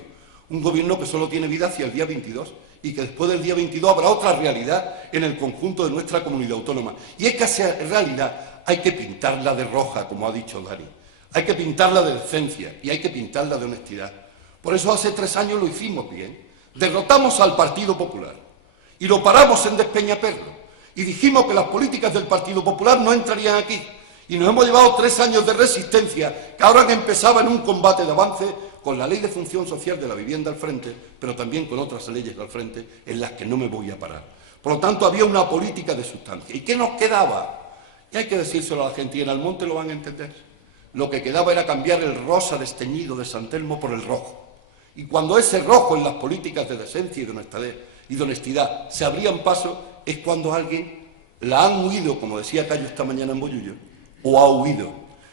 un gobierno que solo tiene vida hacia el día 22 y que después del día 22 habrá otra realidad en el conjunto de nuestra comunidad autónoma. Y es que esa realidad hay que pintarla de roja, como ha dicho Dani. Hay que pintarla de decencia y hay que pintarla de honestidad. Por eso hace 3 años lo hicimos bien. Derrotamos al Partido Popular y lo paramos en Despeñaperro. Y dijimos que las políticas del Partido Popular no entrarían aquí. Y nos hemos llevado 3 años de resistencia que ahora empezaba en un combate de avance con la Ley de Función Social de la Vivienda al frente, pero también con otras leyes al frente en las que no me voy a parar. Por lo tanto, había una política de sustancia. ¿Y qué nos quedaba? Y hay que decírselo a la gente, y en Almonte lo van a entender. Lo que quedaba era cambiar el rosa desteñido de San Telmo por el rojo. Y cuando ese rojo en las políticas de decencia y de honestidad se abrían paso, es cuando alguien la han huido, como decía Cayo esta mañana en Bollullo, o ha huido.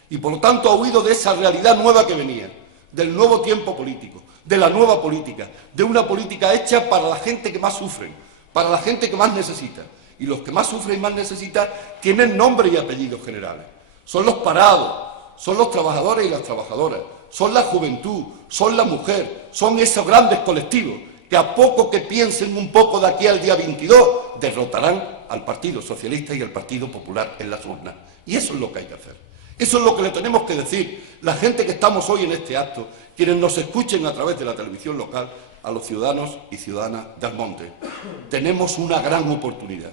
Y por lo tanto ha huido de esa realidad nueva que venía, del nuevo tiempo político, de la nueva política, de una política hecha para la gente que más sufre, para la gente que más necesita. Y los que más sufren y más necesitan tienen nombre y apellidos generales. Son los parados, son los trabajadores y las trabajadoras, son la juventud, son la mujer, son esos grandes colectivos que a poco que piensen un poco de aquí al día 22 derrotarán al Partido Socialista y al Partido Popular en las urnas. Y eso es lo que hay que hacer. Eso es lo que le tenemos que decir la gente que estamos hoy en este acto, quienes nos escuchen a través de la televisión local, a los ciudadanos y ciudadanas de Almonte. Tenemos una gran oportunidad.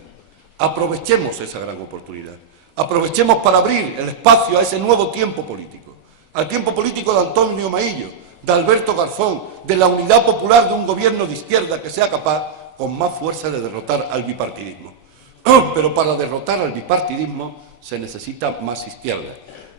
Aprovechemos esa gran oportunidad. Aprovechemos para abrir el espacio a ese nuevo tiempo político. Al tiempo político de Antonio Maillo, de Alberto Garzón, de la unidad popular de un gobierno de izquierda que sea capaz, con más fuerza, de derrotar al bipartidismo. Pero para derrotar al bipartidismo se necesita más izquierda.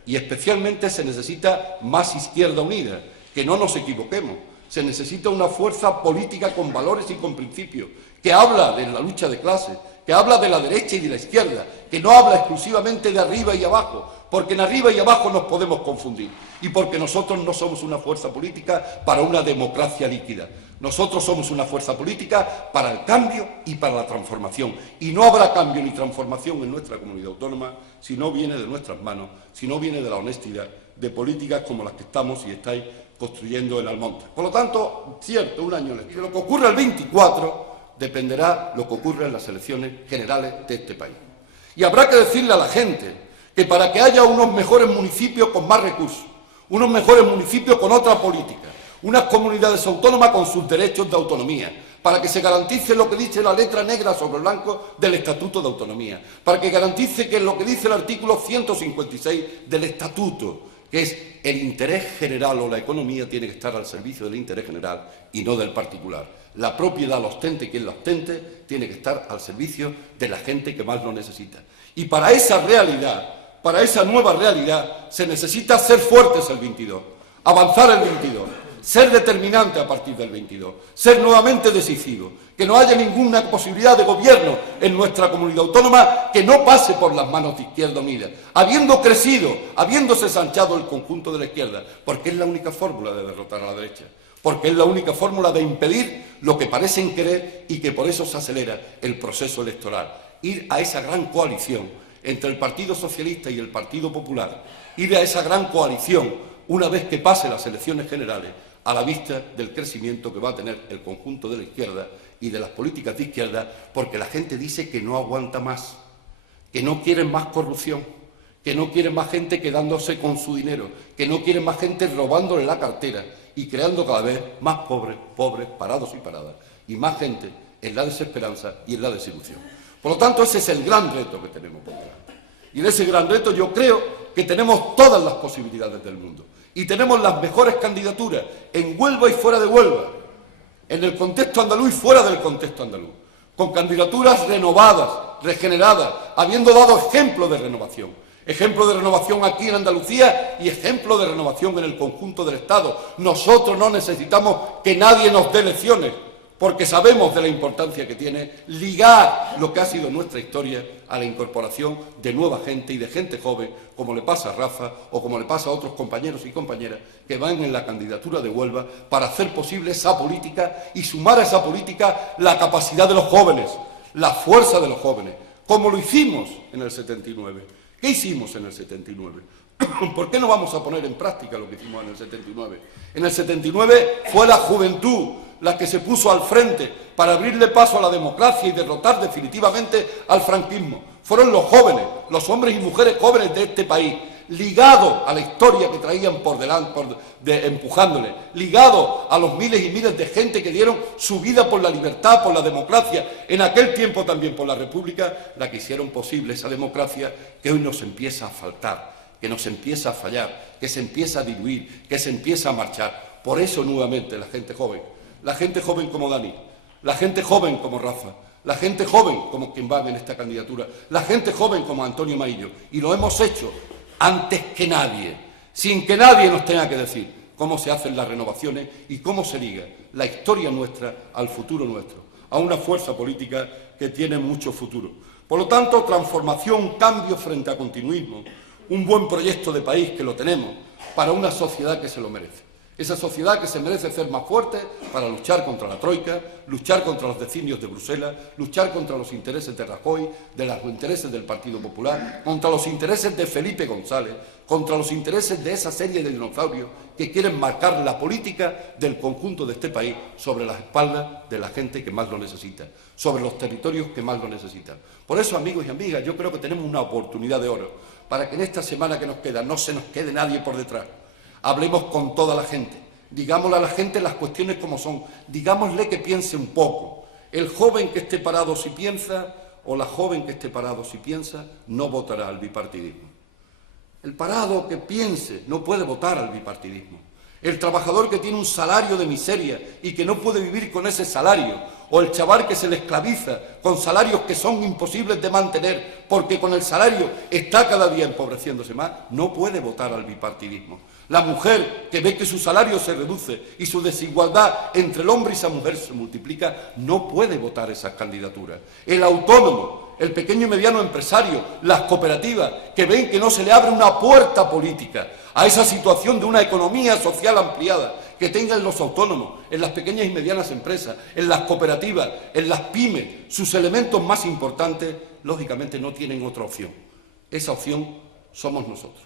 Y especialmente se necesita más izquierda unida. Que no nos equivoquemos. Se necesita una fuerza política con valores y con principios, que habla de la lucha de clases, que habla de la derecha y de la izquierda, que no habla exclusivamente de arriba y abajo, porque en arriba y abajo nos podemos confundir, y porque nosotros no somos una fuerza política para una democracia líquida. Nosotros somos una fuerza política para el cambio y para la transformación, y no habrá cambio ni transformación en nuestra comunidad autónoma si no viene de nuestras manos, si no viene de la honestidad, de políticas como las que estamos y estáis construyendo en Almonte. Por lo tanto, cierto, un año electoral. Lo que ocurre el 24 dependerá lo que ocurra en las elecciones generales de este país. Y habrá que decirle a la gente que para que haya unos mejores municipios con más recursos, unos mejores municipios con otra política, unas comunidades autónomas con sus derechos de autonomía, para que se garantice lo que dice la letra negra sobre blanco del Estatuto de Autonomía, para que garantice que lo que dice el artículo 156 del Estatuto, que es el interés general o la economía tiene que estar al servicio del interés general y no del particular. La propiedad, la ostente quien la ostente, tiene que estar al servicio de la gente que más lo necesita. Y para esa realidad, para esa nueva realidad, se necesita ser fuertes el 22, avanzar el 22, ser determinante a partir del 22, ser nuevamente decisivo, que no haya ninguna posibilidad de gobierno en nuestra comunidad autónoma que no pase por las manos de Izquierda Unida, habiendo crecido, habiéndose ensanchado el conjunto de la izquierda, porque es la única fórmula de derrotar a la derecha, porque es la única fórmula de impedir lo que parecen querer y que por eso se acelera el proceso electoral. Ir a esa gran coalición entre el Partido Socialista y el Partido Popular, ir a esa gran coalición una vez que pase las elecciones generales, a la vista del crecimiento que va a tener el conjunto de la izquierda y de las políticas de izquierda, porque la gente dice que no aguanta más, que no quieren más corrupción, que no quieren más gente quedándose con su dinero, que no quieren más gente robándole la cartera y creando cada vez más pobres, parados y paradas, y más gente en la desesperanza y en la desilusión. Por lo tanto, ese es el gran reto que tenemos por delante. Y en ese gran reto yo creo que tenemos todas las posibilidades del mundo. Y tenemos las mejores candidaturas en Huelva y fuera de Huelva, en el contexto andaluz y fuera del contexto andaluz, con candidaturas renovadas, regeneradas, habiendo dado ejemplo de renovación. Ejemplo de renovación aquí en Andalucía y ejemplo de renovación en el conjunto del Estado. Nosotros no necesitamos que nadie nos dé lecciones, porque sabemos de la importancia que tiene ligar lo que ha sido nuestra historia a la incorporación de nueva gente y de gente joven, como le pasa a Rafa o como le pasa a otros compañeros y compañeras que van en la candidatura de Huelva para hacer posible esa política y sumar a esa política la capacidad de los jóvenes, la fuerza de los jóvenes, como lo hicimos en el 79. ¿Qué hicimos en el 79? ¿Por qué no vamos a poner en práctica lo que hicimos en el 79? En el 79 fue la juventud la que se puso al frente para abrirle paso a la democracia y derrotar definitivamente al franquismo. Fueron los jóvenes, los hombres y mujeres jóvenes de este país, ligados a la historia que traían por delante, empujándole, ligados a los miles y miles de gente que dieron su vida por la libertad, por la democracia, en aquel tiempo también por la República, la que hicieron posible esa democracia que hoy nos empieza a faltar, que nos empieza a fallar, que se empieza a diluir, que se empieza a marchar. Por eso nuevamente la gente joven como Dani, la gente joven como Rafa, la gente joven como quien va en esta candidatura, la gente joven como Antonio Maillo, y lo hemos hecho antes que nadie, sin que nadie nos tenga que decir cómo se hacen las renovaciones y cómo se liga la historia nuestra al futuro nuestro, a una fuerza política que tiene mucho futuro. Por lo tanto, transformación, cambio frente a continuismo, un buen proyecto de país que lo tenemos para una sociedad que se lo merece. Esa sociedad que se merece ser más fuerte para luchar contra la Troika, luchar contra los designios de Bruselas, luchar contra los intereses de Rajoy, de los intereses del Partido Popular, contra los intereses de Felipe González, contra los intereses de esa serie de dinosaurios que quieren marcar la política del conjunto de este país sobre las espaldas de la gente que más lo necesita, sobre los territorios que más lo necesitan. Por eso, amigos y amigas, yo creo que tenemos una oportunidad de oro para que en esta semana que nos queda no se nos quede nadie por detrás. Hablemos con toda la gente, digámosle a la gente las cuestiones como son, digámosle que piense un poco. El joven que esté parado si piensa, o la joven que esté parado si piensa, no votará al bipartidismo. El parado que piense no puede votar al bipartidismo. El trabajador que tiene un salario de miseria y que no puede vivir con ese salario, o el chaval que se le esclaviza con salarios que son imposibles de mantener porque con el salario está cada día empobreciéndose más, no puede votar al bipartidismo. La mujer que ve que su salario se reduce y su desigualdad entre el hombre y esa mujer se multiplica, no puede votar esas candidaturas. El autónomo, el pequeño y mediano empresario, las cooperativas, que ven que no se le abre una puerta política a esa situación de una economía social ampliada que tengan los autónomos, en las pequeñas y medianas empresas, en las cooperativas, en las pymes, sus elementos más importantes, lógicamente no tienen otra opción. Esa opción somos nosotros.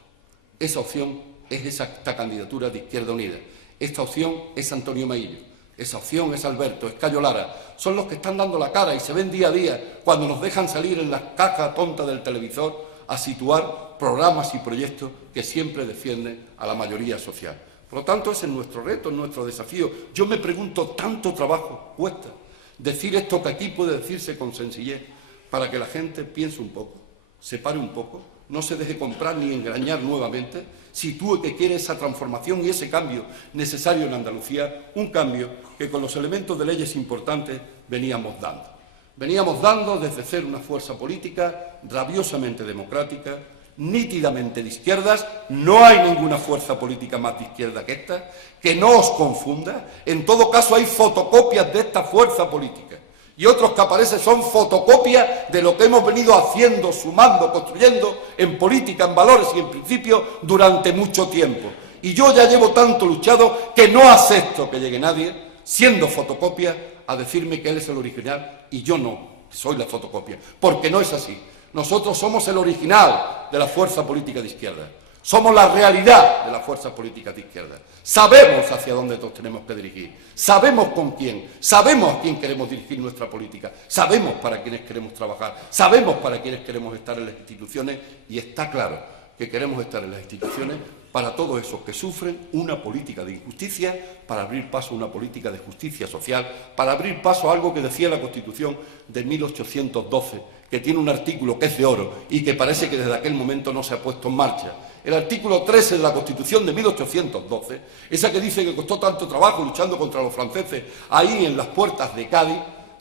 Esa opción es esta candidatura de Izquierda Unida. Esta opción es Antonio Maillo. Esa opción es Alberto, es Cayo Lara. Son los que están dando la cara y se ven día a día cuando nos dejan salir en las cajas tontas del televisor a situar programas y proyectos que siempre defienden a la mayoría social. Por lo tanto, ese es nuestro reto, es nuestro desafío. Yo me pregunto, ¿tanto trabajo cuesta? decir esto que aquí puede decirse con sencillez, para que la gente piense un poco, se pare un poco, no se deje comprar ni engañar nuevamente, sitúe que quiere esa transformación y ese cambio necesario en Andalucía, un cambio que con los elementos de leyes importantes veníamos dando. Veníamos dando desde ser una fuerza política rabiosamente democrática, nítidamente de izquierdas, no hay ninguna fuerza política más de izquierda que esta, que no os confunda, en todo caso hay fotocopias de esta fuerza política y otros que aparecen son fotocopias de lo que hemos venido haciendo, sumando, construyendo en política, en valores y en principios durante mucho tiempo. Y yo ya llevo tanto luchado que no acepto que llegue nadie, siendo fotocopia, a decirme que él es el original y yo no, soy la fotocopia, porque no es así. Nosotros somos el original de la fuerza política de izquierda. Somos la realidad de las fuerzas políticas de izquierda. Sabemos hacia dónde nos tenemos que dirigir. Sabemos con quién. Sabemos a quién queremos dirigir nuestra política. Sabemos para quiénes queremos trabajar. Sabemos para quiénes queremos estar en las instituciones. Y está claro que queremos estar en las instituciones para todos esos que sufren una política de injusticia, para abrir paso a una política de justicia social, para abrir paso a algo que decía la Constitución de 1812, que tiene un artículo que es de oro y que parece que desde aquel momento no se ha puesto en marcha. El artículo 13 de la Constitución de 1812, esa que dice que costó tanto trabajo luchando contra los franceses ahí en las puertas de Cádiz,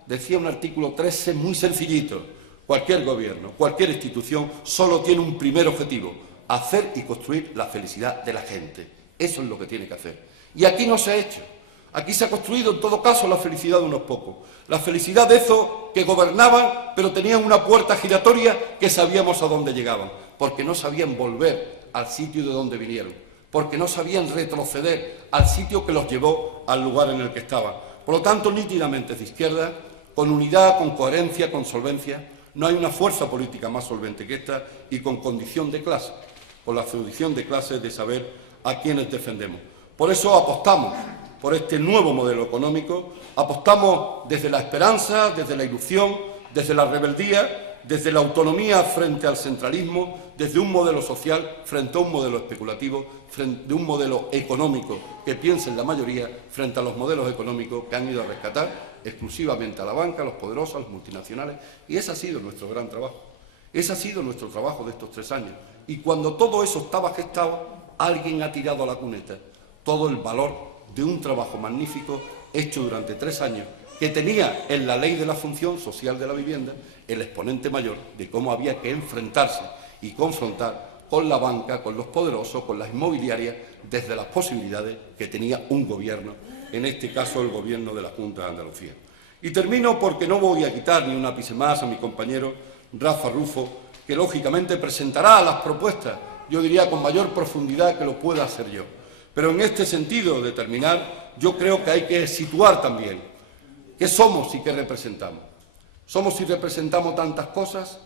decía un artículo 13 muy sencillito. Cualquier gobierno, cualquier institución solo tiene un primer objetivo: hacer y construir la felicidad de la gente. Eso es lo que tiene que hacer. Y aquí no se ha hecho. Aquí se ha construido, en todo caso, la felicidad de unos pocos. La felicidad de esos que gobernaban, pero tenían una puerta giratoria que sabíamos a dónde llegaban, porque no sabían volver al sitio de donde vinieron, porque no sabían retroceder al sitio que los llevó al lugar en el que estaban. Por lo tanto, nítidamente de izquierda, con unidad, con coherencia, con solvencia. No hay una fuerza política más solvente que esta y con condición de clase, con la condición de clase de saber a quiénes defendemos. Por eso apostamos por este nuevo modelo económico, apostamos desde la esperanza, desde la ilusión, desde la rebeldía, desde la autonomía frente al centralismo, desde un modelo social frente a un modelo especulativo, frente a un modelo económico que piensa en la mayoría frente a los modelos económicos que han ido a rescatar exclusivamente a la banca, a los poderosos, a los multinacionales. Y ese ha sido nuestro gran trabajo. Ese ha sido nuestro trabajo de estos 3 años. Y cuando todo eso estaba gestado, alguien ha tirado a la cuneta todo el valor de un trabajo magnífico hecho durante 3 años, que tenía en la ley de la función social de la vivienda el exponente mayor de cómo había que enfrentarse y confrontar con la banca, con los poderosos, con las inmobiliarias, desde las posibilidades que tenía un gobierno, en este caso el gobierno de la Junta de Andalucía. Y termino porque no voy a quitar ni un ápice más a mi compañero Rafa Rufo, que lógicamente presentará las propuestas, yo diría con mayor profundidad que lo pueda hacer yo. Pero en este sentido de terminar, yo creo que hay que situar también qué somos y qué representamos. Somos y representamos tantas cosas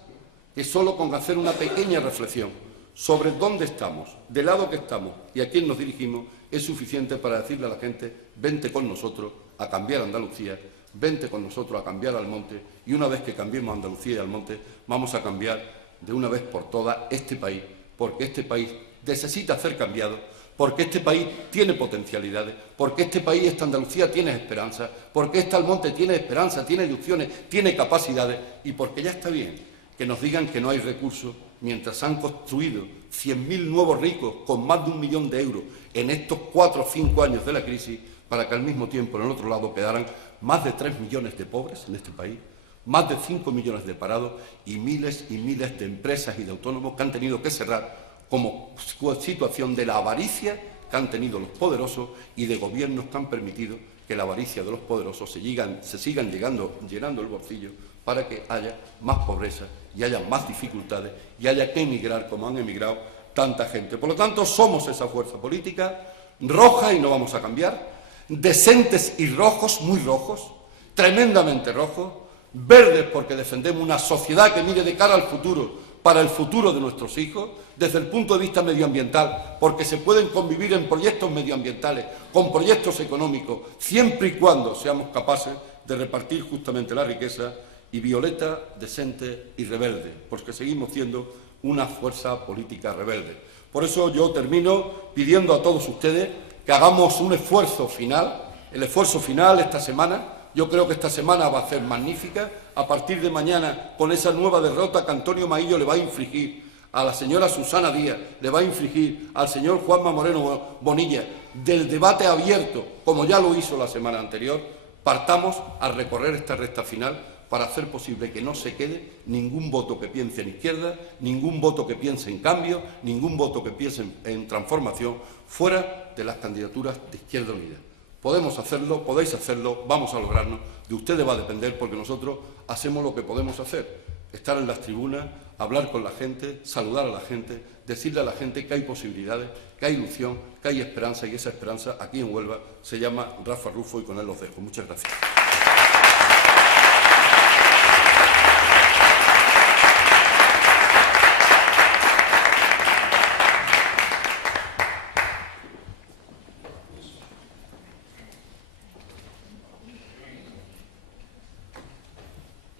que solo con hacer una pequeña reflexión sobre dónde estamos, del lado que estamos y a quién nos dirigimos, es suficiente para decirle a la gente: vente con nosotros a cambiar Andalucía, vente con nosotros a cambiar Almonte, y una vez que cambiemos Andalucía y Almonte, vamos a cambiar de una vez por todas este país, porque este país necesita ser cambiado, porque este país tiene potencialidades, porque este país, esta Andalucía, tiene esperanza, porque este Almonte tiene esperanza, tiene ilusiones, tiene capacidades, y porque ya está bien que nos digan que no hay recursos mientras han construido 100.000 nuevos ricos con más de 1 millón de euros en estos 4 o 5 años de la crisis, para que al mismo tiempo en el otro lado quedaran más de 3 millones de pobres en este país, más de 5 millones de parados y miles de empresas y de autónomos que han tenido que cerrar como situación de la avaricia que han tenido los poderosos y de gobiernos que han permitido que la avaricia de los poderosos se sigan llenando el bolsillo para que haya más pobreza y haya más dificultades y haya que emigrar como han emigrado tanta gente. Por lo tanto, somos esa fuerza política roja y no vamos a cambiar, decentes y rojos, muy rojos, tremendamente rojos, verdes porque defendemos una sociedad que mire de cara al futuro, para el futuro de nuestros hijos, desde el punto de vista medioambiental, porque se pueden convivir en proyectos medioambientales con proyectos económicos, siempre y cuando seamos capaces de repartir justamente la riqueza, y violeta, decente y rebelde, porque seguimos siendo una fuerza política rebelde. Por eso yo termino pidiendo a todos ustedes que hagamos un esfuerzo final. El esfuerzo final esta semana, Yo creo que esta semana va a ser magnífica. A partir de mañana, con esa nueva derrota que Antonio Maillo le va a infligir a la señora Susana Díaz, le va a infligir al señor Juanma Moreno Bonilla, del debate abierto, como ya lo hizo la semana anterior, partamos a recorrer esta recta final para hacer posible que no se quede ningún voto que piense en izquierda, ningún voto que piense en cambio, ningún voto que piense en transformación, fuera de las candidaturas de Izquierda Unida. Podemos hacerlo, podéis hacerlo, vamos a lograrlo. De ustedes va a depender, porque nosotros hacemos lo que podemos hacer: estar en las tribunas, hablar con la gente, saludar a la gente, decirle a la gente que hay posibilidades, que hay ilusión, que hay esperanza, y esa esperanza aquí en Huelva se llama Rafa Rufo, y con él los dejo. Muchas gracias.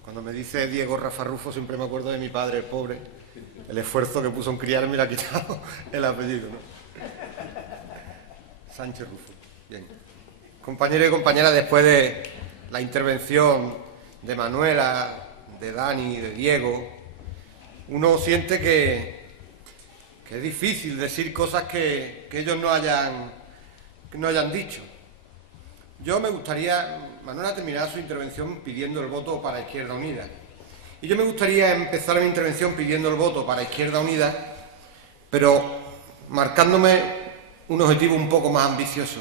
Cuando me dice Diego Rafa Rufo siempre me acuerdo de mi padre, el pobre. El esfuerzo que puso en criarme le ha quitado el apellido, ¿no? Sánchez Rufo. Bien. Compañeros y compañeras, después de la intervención de Manuela, de Dani, de Diego, uno siente que es difícil decir cosas que ellos no hayan dicho. Yo me gustaría, Manuela terminará su intervención pidiendo el voto para Izquierda Unida. Y yo me gustaría empezar mi intervención pidiendo el voto para Izquierda Unida, pero marcándome un objetivo un poco más ambicioso,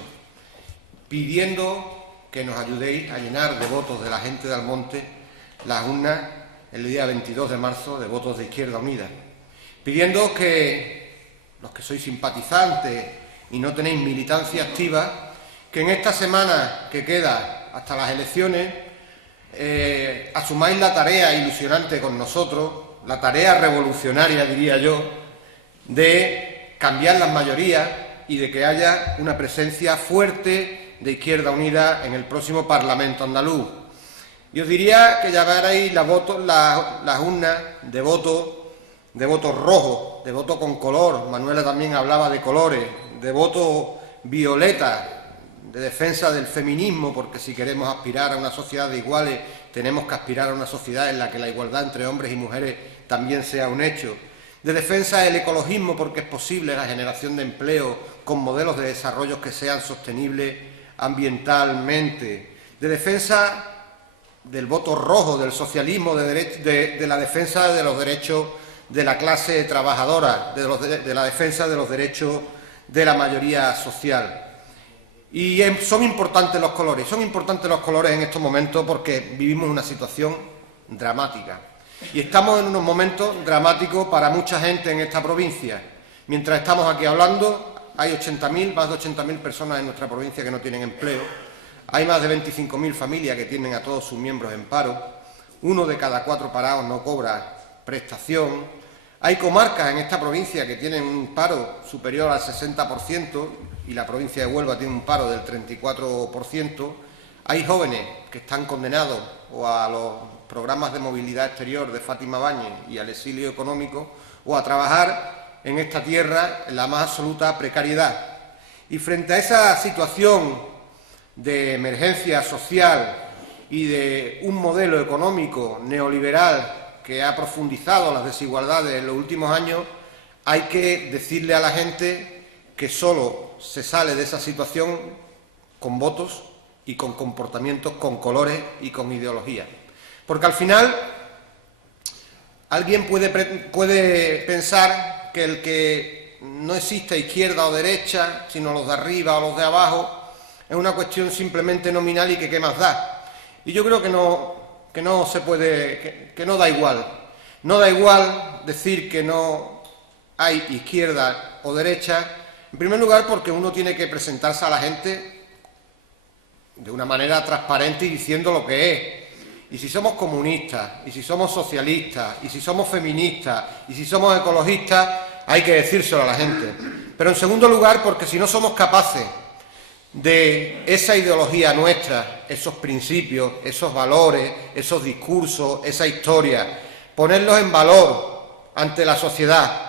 pidiendo que nos ayudéis a llenar de votos de la gente de Almonte las urnas el día 22 de marzo de votos de Izquierda Unida. Pidiendo que los que sois simpatizantes y no tenéis militancia activa, que en esta semana que queda hasta las elecciones asumáis la tarea ilusionante con nosotros, la tarea revolucionaria, diría yo, de cambiar las mayorías y de que haya una presencia fuerte de Izquierda Unida en el próximo Parlamento andaluz. Y os diría que llevaréis las urnas de voto rojo, de voto con color. Manuela también hablaba de colores, de voto violeta, de defensa del feminismo, porque si queremos aspirar a una sociedad de iguales, tenemos que aspirar a una sociedad en la que la igualdad entre hombres y mujeres también sea un hecho. De defensa del ecologismo, porque es posible la generación de empleo con modelos de desarrollo que sean sostenibles ambientalmente. De defensa del voto rojo, del socialismo, de la defensa de los derechos de la clase trabajadora, de la defensa de los derechos de la mayoría social. Y son importantes los colores en estos momentos porque vivimos una situación dramática. Y estamos en unos momentos dramáticos para mucha gente en esta provincia. Mientras estamos aquí hablando, hay más de 80.000 personas en nuestra provincia que no tienen empleo. Hay más de 25.000 familias que tienen a todos sus miembros en paro. 1 de cada 4 parados no cobra prestación. Hay comarcas en esta provincia que tienen un paro superior al 60% y la provincia de Huelva tiene un paro del 34%. Hay jóvenes que están condenados o a los programas de movilidad exterior de Fátima Báñez y al exilio económico o a trabajar en esta tierra en la más absoluta precariedad. Y frente a esa situación de emergencia social y de un modelo económico neoliberal que ha profundizado las desigualdades en los últimos años, hay que decirle a la gente que solo se sale de esa situación con votos y con comportamientos, con colores y con ideología. Porque al final alguien puede pensar que el que no existe izquierda o derecha, sino los de arriba o los de abajo, es una cuestión simplemente nominal y que qué más da. Y yo creo que no se puede, que no da igual. No da igual decir que no hay izquierda o derecha, en primer lugar porque uno tiene que presentarse a la gente de una manera transparente y diciendo lo que es. Y si somos comunistas, y si somos socialistas, y si somos feministas, y si somos ecologistas, hay que decírselo a la gente. Pero en segundo lugar porque si no somos capaces de esa ideología nuestra, esos principios, esos valores, esos discursos, esa historia, ponerlos en valor ante la sociedad,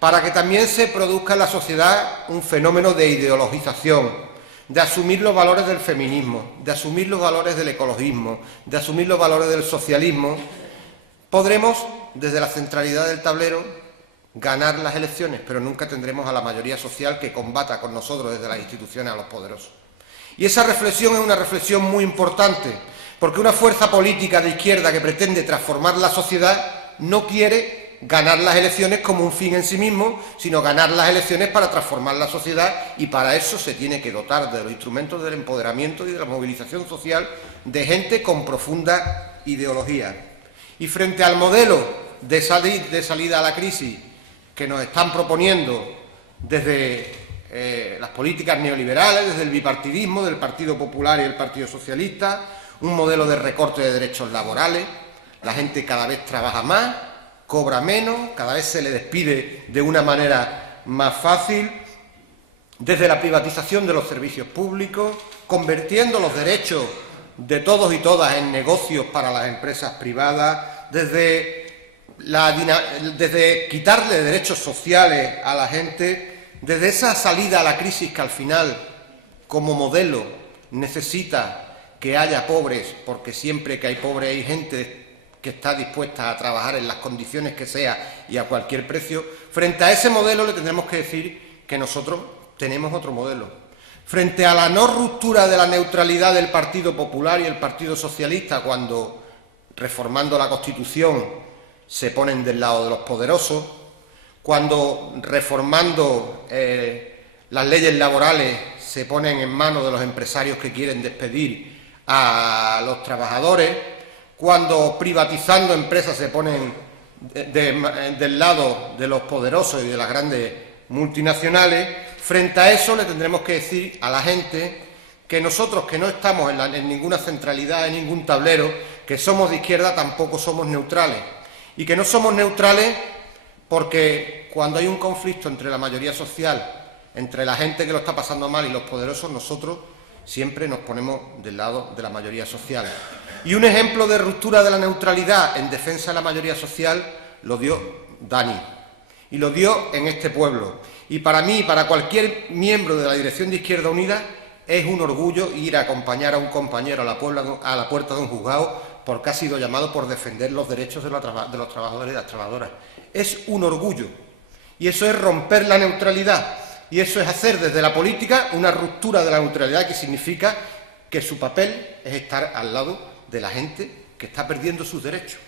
para que también se produzca en la sociedad un fenómeno de ideologización, de asumir los valores del feminismo, de asumir los valores del ecologismo, de asumir los valores del socialismo, podremos, desde la centralidad del tablero, ganar las elecciones, pero nunca tendremos a la mayoría social que combata con nosotros desde las instituciones a los poderosos. Y esa reflexión es una reflexión muy importante, porque una fuerza política de izquierda que pretende transformar la sociedad no quiere ganar las elecciones como un fin en sí mismo, sino ganar las elecciones para transformar la sociedad, y para eso se tiene que dotar de los instrumentos del empoderamiento y de la movilización social de gente con profunda ideología. Y frente al modelo de salida a la crisis que nos están proponiendo desde las políticas neoliberales, desde el bipartidismo, del Partido Popular y el Partido Socialista, un modelo de recorte de derechos laborales, la gente cada vez trabaja más, cobra menos, cada vez se le despide de una manera más fácil, desde la privatización de los servicios públicos, convirtiendo los derechos de todos y todas en negocios para las empresas privadas, desde quitarle derechos sociales a la gente, desde esa salida a la crisis que al final, como modelo, necesita que haya pobres, porque siempre que hay pobres hay gente que está dispuesta a trabajar en las condiciones que sea y a cualquier precio. Frente a ese modelo le tendremos que decir que nosotros tenemos otro modelo. Frente a la no ruptura de la neutralidad del Partido Popular y el Partido Socialista, cuando, reformando la Constitución, se ponen del lado de los poderosos, cuando, reformando las leyes laborales, se ponen en manos de los empresarios que quieren despedir a los trabajadores, cuando, privatizando empresas, se ponen del lado de los poderosos y de las grandes multinacionales. Frente a eso le tendremos que decir a la gente que nosotros, que no estamos en ninguna centralidad, en ningún tablero, que somos de izquierda, tampoco somos neutrales. Y que no somos neutrales porque cuando hay un conflicto entre la mayoría social, entre la gente que lo está pasando mal y los poderosos, nosotros siempre nos ponemos del lado de la mayoría social. Y un ejemplo de ruptura de la neutralidad en defensa de la mayoría social lo dio Dani, y lo dio en este pueblo. Y para mí, para cualquier miembro de la dirección de Izquierda Unida, es un orgullo ir a acompañar a un compañero a la puerta de un juzgado porque ha sido llamado por defender los derechos de los trabajadores y las trabajadoras. Es un orgullo, y eso es romper la neutralidad, y eso es hacer desde la política una ruptura de la neutralidad, que significa que su papel es estar al lado de la gente que está perdiendo sus derechos.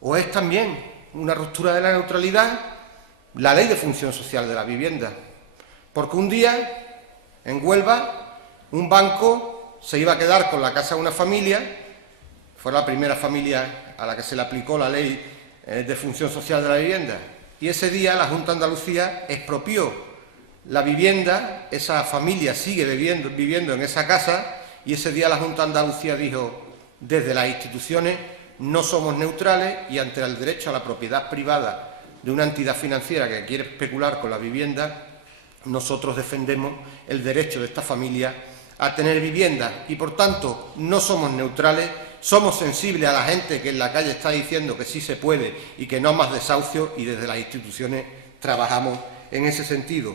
O es también una ruptura de la neutralidad la Ley de Función Social de la Vivienda, porque un día en Huelva un banco se iba a quedar con la casa de una familia, fue la primera familia a la que se le aplicó la Ley de Función Social de la Vivienda, y ese día la Junta de Andalucía expropió la vivienda, esa familia sigue viviendo en esa casa, y ese día la Junta de Andalucía dijo: desde las instituciones no somos neutrales, y ante el derecho a la propiedad privada de una entidad financiera que quiere especular con la vivienda, nosotros defendemos el derecho de esta familia a tener vivienda, y por tanto no somos neutrales, somos sensibles a la gente que en la calle está diciendo que sí se puede y que no más desahucio, y desde las instituciones trabajamos en ese sentido.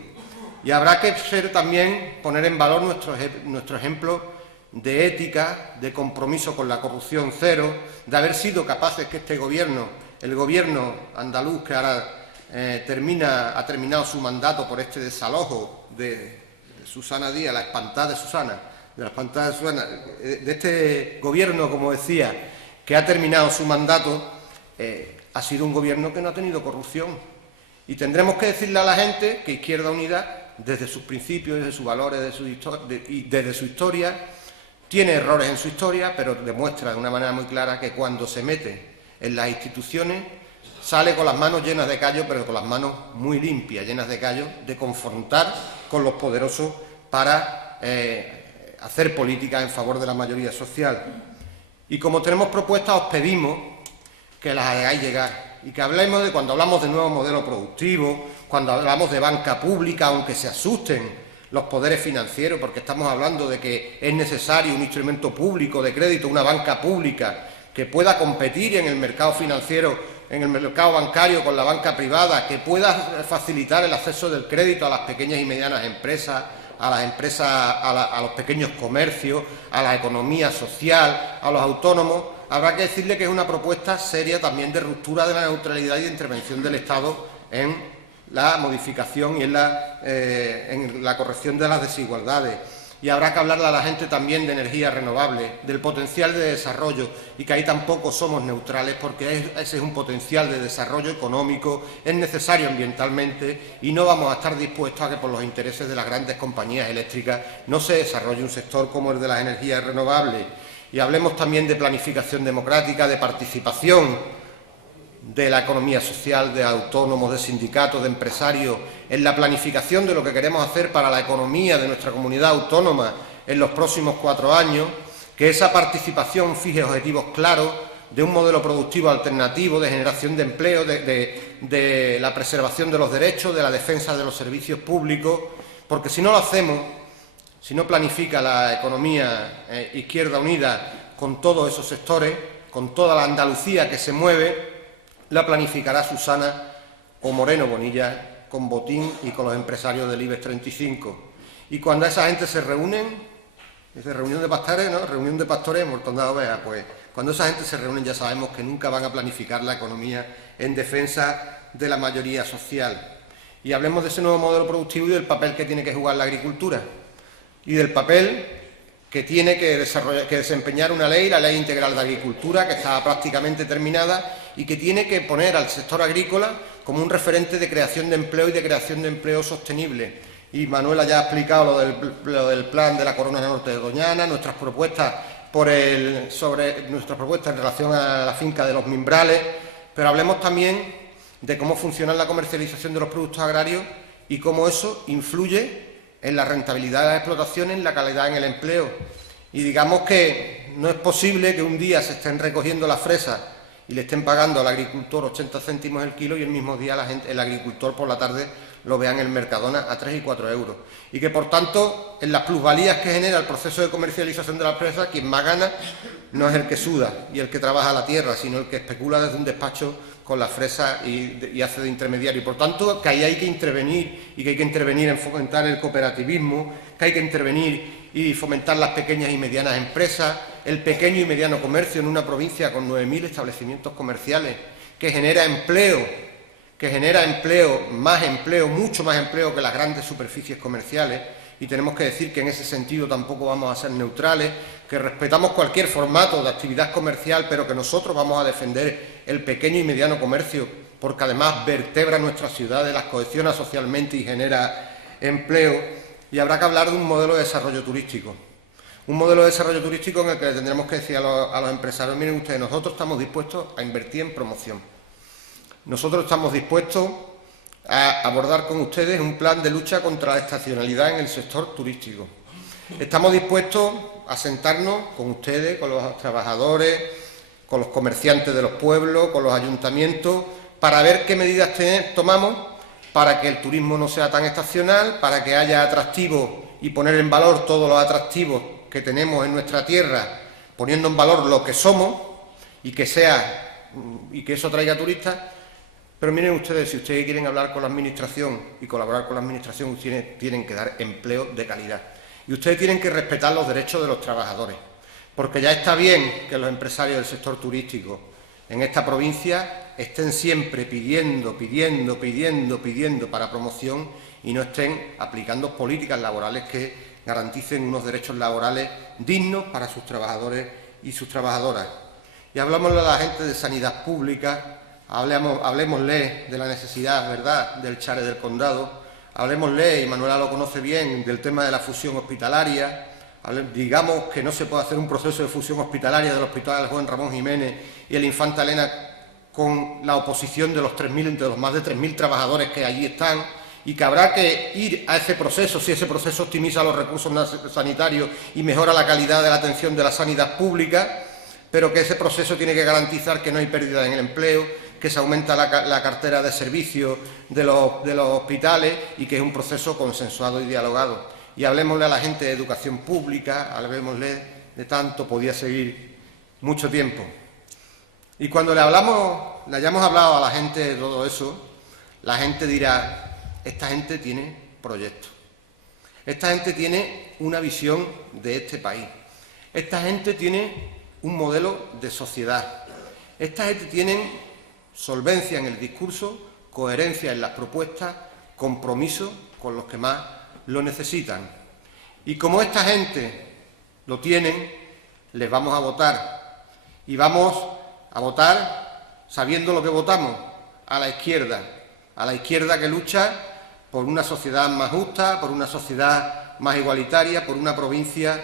Y habrá que también poner en valor nuestro ejemplo de ética, de compromiso con la corrupción cero, de haber sido capaces que este gobierno, el gobierno andaluz, que ahora ha terminado su mandato por este desalojo de Susana Díaz, la espantada de Susana, de este gobierno, como decía, que ha terminado su mandato, ha sido un gobierno que no ha tenido corrupción. Y tendremos que decirle a la gente que Izquierda Unida, desde sus principios, desde sus valores, desde su historia, tiene errores en su historia, pero demuestra de una manera muy clara que cuando se mete en las instituciones sale con las manos llenas de callos, pero con las manos muy limpias, llenas de callos, de confrontar con los poderosos para hacer política en favor de la mayoría social. Y como tenemos propuestas, os pedimos que las hagáis llegar y que hablemos de, cuando hablamos de nuevo modelo productivo, cuando hablamos de banca pública, aunque se asusten los poderes financieros, porque estamos hablando de que es necesario un instrumento público de crédito, una banca pública que pueda competir en el mercado financiero, en el mercado bancario con la banca privada, que pueda facilitar el acceso del crédito a las pequeñas y medianas empresas, a las empresas, a los pequeños comercios, a la economía social, a los autónomos, habrá que decirle que es una propuesta seria también de ruptura de la neutralidad y de intervención del Estado en la modificación y en la corrección de las desigualdades. Y habrá que hablarle a la gente también de energías renovables, del potencial de desarrollo, y que ahí tampoco somos neutrales, porque ese es un potencial de desarrollo económico, es necesario ambientalmente, y no vamos a estar dispuestos a que por los intereses de las grandes compañías eléctricas no se desarrolle un sector como el de las energías renovables. Y hablemos también de planificación democrática, de participación de la economía social, de autónomos, de sindicatos, de empresarios, en la planificación de lo que queremos hacer para la economía de nuestra comunidad autónoma en los próximos 4 años, que esa participación fije objetivos claros de un modelo productivo alternativo, de generación de empleo, de la preservación de los derechos, de la defensa de los servicios públicos, porque si no lo hacemos, si no planifica la economía Izquierda Unida con todos esos sectores, con toda la Andalucía que se mueve, la planificará Susana o Moreno Bonilla con Botín y con los empresarios del IBEX 35. Y cuando esa gente se reúnen, dice reunión de pastores, ¿no? Reunión de pastores, mortandad de ovejas, pues cuando esa gente se reúnen ya sabemos que nunca van a planificar la economía en defensa de la mayoría social. Y hablemos de ese nuevo modelo productivo y del papel que tiene que jugar la agricultura y del papel que tiene que desempeñar una ley, la Ley Integral de Agricultura, que está prácticamente terminada y que tiene que poner al sector agrícola como un referente de creación de empleo y de creación de empleo sostenible. Y Manuela ya ha explicado lo del plan de la Corona Norte de Doñana, nuestras propuestas en relación a la finca de los Mimbrales, pero hablemos también de cómo funciona la comercialización de los productos agrarios y cómo eso influye en la rentabilidad de las explotaciones, en la calidad en el empleo. Y digamos que no es posible que un día se estén recogiendo las fresas y le estén pagando al agricultor 80 céntimos el kilo y el mismo día el agricultor por la tarde lo vea en el Mercadona a 3 y 4 euros. Y que, por tanto, en las plusvalías que genera el proceso de comercialización de las fresas, quien más gana no es el que suda y el que trabaja la tierra, sino el que especula desde un despacho con las fresas y hace de intermediario. Y por tanto, que ahí hay que intervenir y que hay que intervenir en fomentar el cooperativismo, que hay que intervenir y fomentar las pequeñas y medianas empresas, el pequeño y mediano comercio en una provincia con 9.000 establecimientos comerciales, que genera empleo, mucho más empleo que las grandes superficies comerciales. Y tenemos que decir que en ese sentido tampoco vamos a ser neutrales, que respetamos cualquier formato de actividad comercial, pero que nosotros vamos a defender el pequeño y mediano comercio, porque además vertebra nuestras ciudades, las cohesiona socialmente y genera empleo. Y habrá que hablar de un modelo de desarrollo turístico. Un modelo de desarrollo turístico en el que tendremos que decir a los empresarios, miren ustedes, nosotros estamos dispuestos a invertir en promoción. Nosotros estamos dispuestos a abordar con ustedes un plan de lucha contra la estacionalidad en el sector turístico. Estamos dispuestos a sentarnos con ustedes, con los trabajadores, con los comerciantes de los pueblos, con los ayuntamientos, para ver qué medidas tomamos para que el turismo no sea tan estacional, para que haya atractivos y poner en valor todos los atractivos que tenemos en nuestra tierra, poniendo en valor lo que somos y que eso traiga turistas. Pero miren ustedes, si ustedes quieren hablar con la Administración y colaborar con la Administración, ustedes tienen que dar empleo de calidad. Y ustedes tienen que respetar los derechos de los trabajadores. Porque ya está bien que los empresarios del sector turístico en esta provincia estén siempre pidiendo para promoción y no estén aplicando políticas laborales que garanticen unos derechos laborales dignos para sus trabajadores y sus trabajadoras. Y hablámosle a la gente de sanidad pública, hablemosle de la necesidad, ¿verdad?, del Chare del Condado, hablemosle, y Manuela lo conoce bien, del tema de la fusión hospitalaria. Digamos que no se puede hacer un proceso de fusión hospitalaria del Hospital Juan Ramón Jiménez y el Infanta Elena con la oposición de los más de 3.000 trabajadores que allí están, y que habrá que ir a ese proceso si ese proceso optimiza los recursos sanitarios y mejora la calidad de la atención de la sanidad pública, pero que ese proceso tiene que garantizar que no hay pérdida en el empleo, que se aumenta la cartera de servicios de los hospitales y que es un proceso consensuado y dialogado. Y hablemosle a la gente de educación pública, hablemosle de tanto, podía seguir mucho tiempo. Y cuando le hayamos hablado a la gente de todo eso, la gente dirá, esta gente tiene proyectos. Esta gente tiene una visión de este país. Esta gente tiene un modelo de sociedad. Esta gente tiene solvencia en el discurso, coherencia en las propuestas, compromiso con los que más lo necesitan. Y como esta gente lo tienen, les vamos a votar. Y vamos a votar sabiendo lo que votamos, a la izquierda que lucha por una sociedad más justa, por una sociedad más igualitaria, por una provincia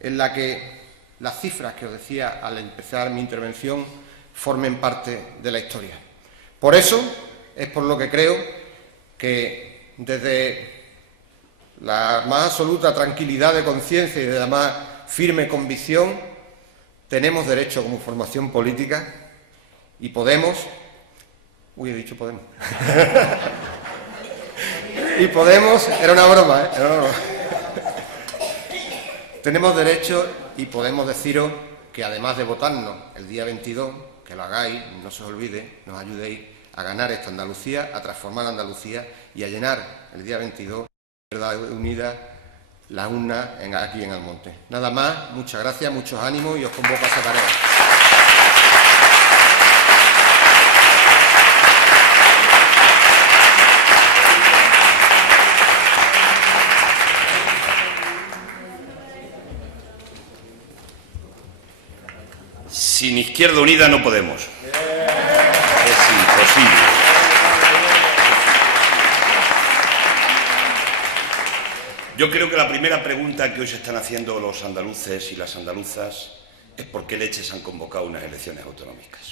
en la que las cifras que os decía al empezar mi intervención formen parte de la historia. Por eso es por lo que creo que desde la más absoluta tranquilidad de conciencia y de la más firme convicción tenemos derecho como formación política y podemos... Uy, he dicho podemos. Y podemos... Era una broma, ¿eh? Era una broma. Tenemos derecho y podemos deciros que además de votarnos el día 22, que lo hagáis, no se os olvide, nos ayudéis a ganar esta Andalucía, a transformar Andalucía y a llenar el día 22 Izquierda Unida la urna aquí en Almonte. Nada más, muchas gracias, muchos ánimos y os convoco a esa tarea. Sin Izquierda Unida no podemos. Es imposible. Yo creo que la primera pregunta que hoy se están haciendo los andaluces y las andaluzas es por qué leches han convocado unas elecciones autonómicas.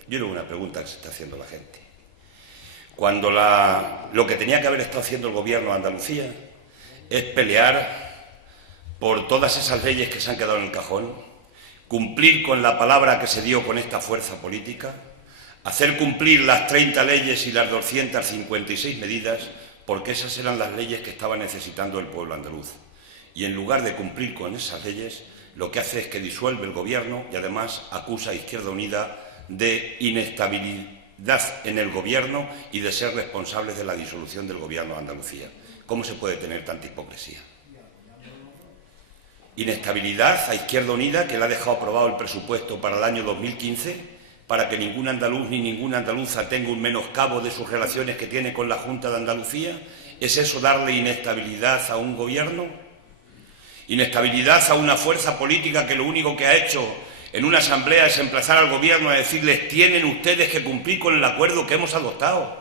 Yo creo que es una pregunta que se está haciendo la gente. Cuando lo que tenía que haber estado haciendo el Gobierno de Andalucía es pelear por todas esas leyes que se han quedado en el cajón, cumplir con la palabra que se dio con esta fuerza política, hacer cumplir las 30 leyes y las 256 medidas, porque esas eran las leyes que estaba necesitando el pueblo andaluz. Y en lugar de cumplir con esas leyes, lo que hace es que disuelve el Gobierno y además acusa a Izquierda Unida de inestabilidad en el Gobierno y de ser responsables de la disolución del Gobierno de Andalucía. ¿Cómo se puede tener tanta hipocresía? Inestabilidad a Izquierda Unida, que le ha dejado aprobado el presupuesto para el año 2015, para que ningún andaluz ni ninguna andaluza tenga un menoscabo de sus relaciones que tiene con la Junta de Andalucía. ¿Es eso darle inestabilidad a un gobierno? Inestabilidad a una fuerza política que lo único que ha hecho en una asamblea es emplazar al gobierno a decirles: tienen ustedes que cumplir con el acuerdo que hemos adoptado,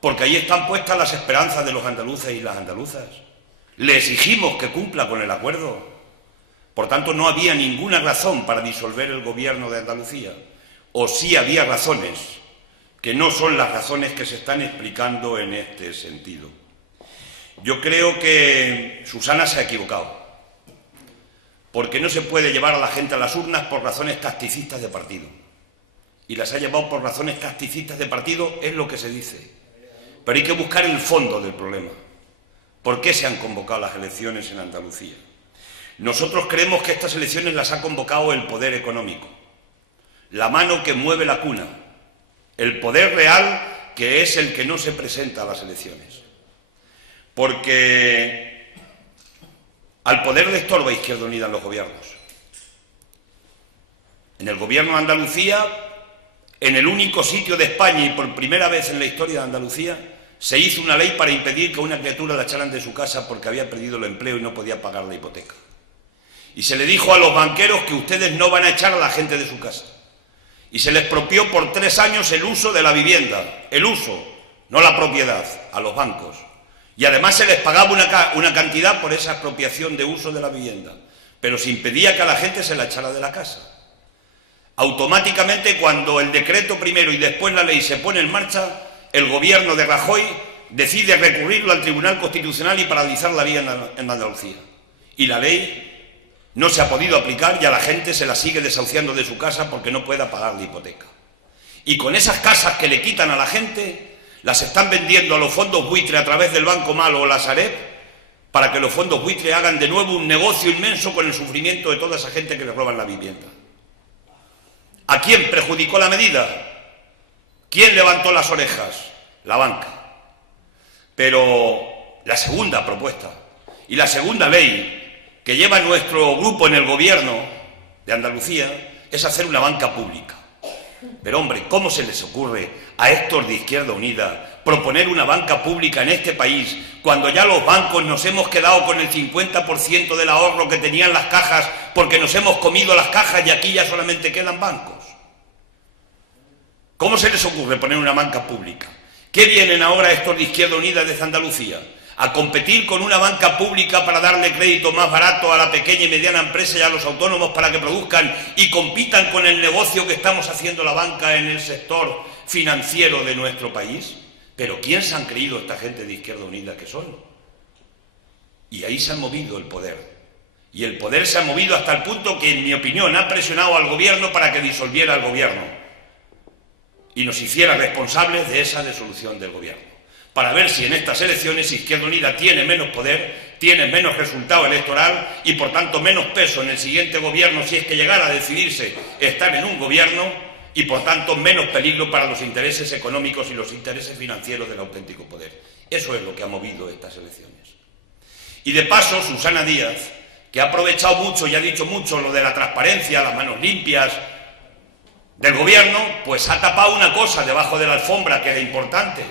porque ahí están puestas las esperanzas de los andaluces y las andaluzas. Le exigimos que cumpla con el acuerdo. Por tanto, no había ninguna razón para disolver el Gobierno de Andalucía. O sí había razones, que no son las razones que se están explicando en este sentido. Yo creo que Susana se ha equivocado, porque no se puede llevar a la gente a las urnas por razones tacticistas de partido. Y las ha llevado por razones tacticistas de partido, es lo que se dice. Pero hay que buscar el fondo del problema. ¿Por qué se han convocado las elecciones en Andalucía? Nosotros creemos que estas elecciones las ha convocado el poder económico, la mano que mueve la cuna, el poder real que es el que no se presenta a las elecciones. Porque al poder le estorba Izquierda Unida en los gobiernos. En el Gobierno de Andalucía, en el único sitio de España y por primera vez en la historia de Andalucía, se hizo una ley para impedir que a una criatura la echaran de su casa porque había perdido el empleo y no podía pagar la hipoteca. Y se le dijo a los banqueros que ustedes no van a echar a la gente de su casa. Y se les expropió por 3 años el uso de la vivienda, el uso, no la propiedad, a los bancos. Y además se les pagaba una cantidad por esa expropiación de uso de la vivienda, pero se impedía que a la gente se la echara de la casa. Automáticamente, cuando el decreto primero y después la ley se pone en marcha, el Gobierno de Rajoy decide recurrirlo al Tribunal Constitucional y paralizar la vía en Andalucía. Y la ley no se ha podido aplicar y a la gente se la sigue desahuciando de su casa porque no pueda pagar la hipoteca. Y con esas casas que le quitan a la gente, las están vendiendo a los fondos buitre a través del Banco Malo o la Sareb, para que los fondos buitre hagan de nuevo un negocio inmenso con el sufrimiento de toda esa gente que le roban la vivienda. ¿A quién perjudicó la medida? ¿Quién levantó las orejas? La banca. Pero la segunda propuesta y la segunda ley que lleva nuestro grupo en el Gobierno de Andalucía es hacer una banca pública. Pero, hombre, ¿cómo se les ocurre a estos de Izquierda Unida proponer una banca pública en este país cuando ya los bancos nos hemos quedado con el 50% del ahorro que tenían las cajas porque nos hemos comido las cajas y aquí ya solamente quedan bancos? ¿Cómo se les ocurre poner una banca pública? ¿Qué vienen ahora estos de Izquierda Unida desde Andalucía? ¿A competir con una banca pública para darle crédito más barato a la pequeña y mediana empresa y a los autónomos para que produzcan y compitan con el negocio que estamos haciendo la banca en el sector financiero de nuestro país? ¿Pero quién se han creído esta gente de Izquierda Unida que son? Y ahí se ha movido el poder. Y el poder se ha movido hasta el punto que, en mi opinión, ha presionado al Gobierno para que disolviera el Gobierno y nos hiciera responsables de esa disolución del Gobierno, para ver si en estas elecciones Izquierda Unida tiene menos poder, tiene menos resultado electoral y, por tanto, menos peso en el siguiente Gobierno si es que llegara a decidirse estar en un Gobierno y, por tanto, menos peligro para los intereses económicos y los intereses financieros del auténtico poder. Eso es lo que ha movido estas elecciones. Y, de paso, Susana Díaz, que ha aprovechado mucho y ha dicho mucho lo de la transparencia, las manos limpias del Gobierno, pues ha tapado una cosa debajo de la alfombra que era importante,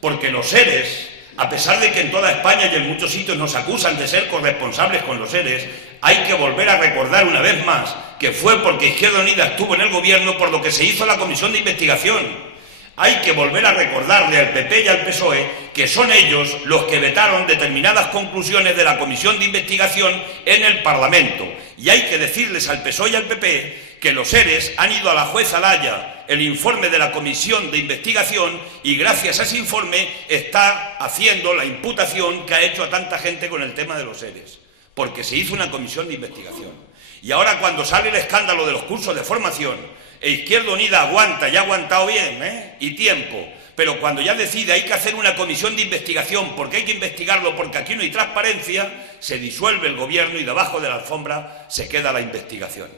porque los ERES, a pesar de que en toda España y en muchos sitios nos acusan de ser corresponsables con los ERES, hay que volver a recordar una vez más que fue porque Izquierda Unida estuvo en el Gobierno por lo que se hizo la comisión de investigación. Hay que volver a recordarle al PP y al PSOE que son ellos los que vetaron determinadas conclusiones de la comisión de investigación en el Parlamento. Y hay que decirles al PSOE y al PP que los ERES han ido a la jueza Laya el informe de la comisión de investigación y gracias a ese informe está haciendo la imputación que ha hecho a tanta gente con el tema de los ERES, porque se hizo una comisión de investigación. Y ahora, cuando sale el escándalo de los cursos de formación, Izquierda Unida aguanta, y ha aguantado bien, y tiempo, pero cuando ya decide hay que hacer una comisión de investigación porque hay que investigarlo, porque aquí no hay transparencia, se disuelve el Gobierno y debajo de la alfombra se queda la investigación.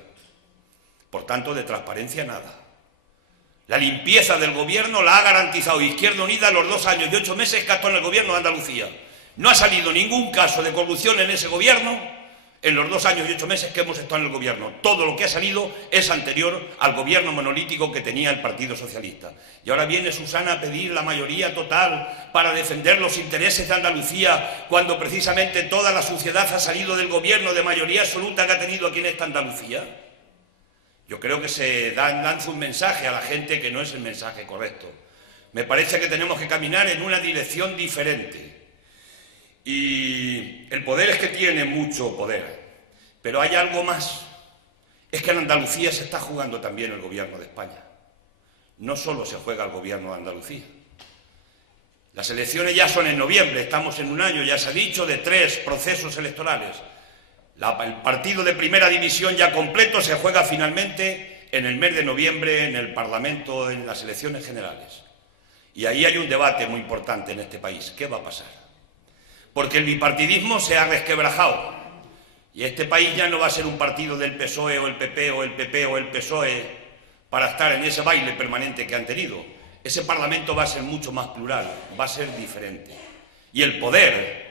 Por tanto, de transparencia nada. La limpieza del Gobierno la ha garantizado Izquierda Unida los 2 años y 8 meses que ha estado en el Gobierno de Andalucía. No ha salido ningún caso de corrupción en ese Gobierno en los 2 años y 8 meses que hemos estado en el Gobierno. Todo lo que ha salido es anterior al Gobierno monolítico que tenía el Partido Socialista. Y ahora viene Susana a pedir la mayoría total para defender los intereses de Andalucía, cuando precisamente toda la sociedad ha salido del Gobierno de mayoría absoluta que ha tenido aquí en esta Andalucía. Yo creo que se lanza un mensaje a la gente que no es el mensaje correcto. Me parece que tenemos que caminar en una dirección diferente. Y el poder es que tiene mucho poder, pero hay algo más. Es que en Andalucía se está jugando también el Gobierno de España. No solo se juega el Gobierno de Andalucía. Las elecciones ya son en noviembre, estamos en un año, ya se ha dicho, de 3 procesos electorales. El partido de primera división ya completo se juega finalmente en el mes de noviembre en el Parlamento, en las elecciones generales. Y ahí hay un debate muy importante en este país. ¿Qué va a pasar? Porque el bipartidismo se ha resquebrajado y este país ya no va a ser un partido del PSOE o el PP o el PP o el PSOE para estar en ese baile permanente que han tenido. Ese Parlamento va a ser mucho más plural, va a ser diferente. Y el poder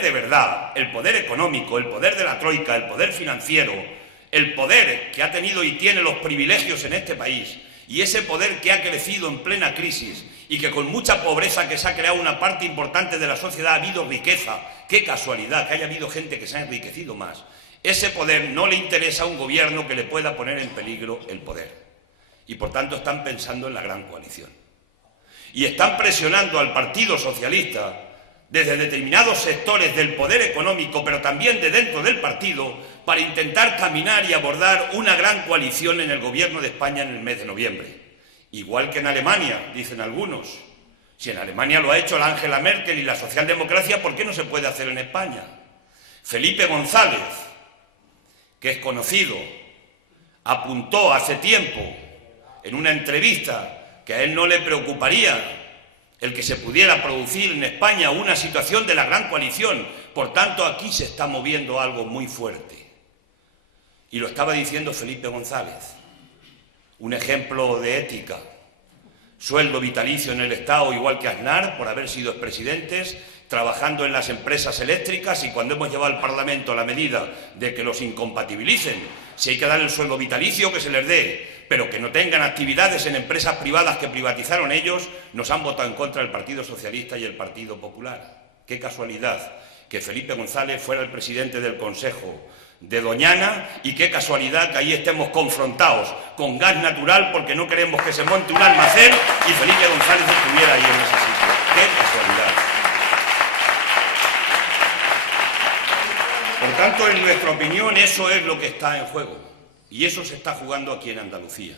de verdad, el poder económico, el poder de la troika, el poder financiero, el poder que ha tenido y tiene los privilegios en este país y ese poder que ha crecido en plena crisis y que con mucha pobreza que se ha creado una parte importante de la sociedad ha habido riqueza. Qué casualidad que haya habido gente que se ha enriquecido más. Ese poder no le interesa a un gobierno que le pueda poner en peligro el poder. Y por tanto están pensando en la gran coalición. Y están presionando al Partido Socialista desde determinados sectores del poder económico, pero también de dentro del partido, para intentar caminar y abordar una gran coalición en el Gobierno de España en el mes de noviembre. Igual que en Alemania, dicen algunos. Si en Alemania lo ha hecho la Angela Merkel y la socialdemocracia, ¿por qué no se puede hacer en España? Felipe González, que es conocido, apuntó hace tiempo en una entrevista que a él no le preocuparía el que se pudiera producir en España una situación de la gran coalición. Por tanto, aquí se está moviendo algo muy fuerte. Y lo estaba diciendo Felipe González. Un ejemplo de ética. Sueldo vitalicio en el Estado igual que Aznar por haber sido expresidentes, trabajando en las empresas eléctricas, y cuando hemos llevado al Parlamento la medida de que los incompatibilicen, si hay que dar el sueldo vitalicio, que se les dé, pero que no tengan actividades en empresas privadas que privatizaron ellos, nos han votado en contra el Partido Socialista y el Partido Popular. Qué casualidad que Felipe González fuera el presidente del Consejo de Doñana, y qué casualidad que ahí estemos confrontados con gas natural porque no queremos que se monte un almacén y Felipe González estuviera ahí en ese sitio. Qué casualidad. Por tanto, en nuestra opinión, eso es lo que está en juego, y eso se está jugando aquí en Andalucía.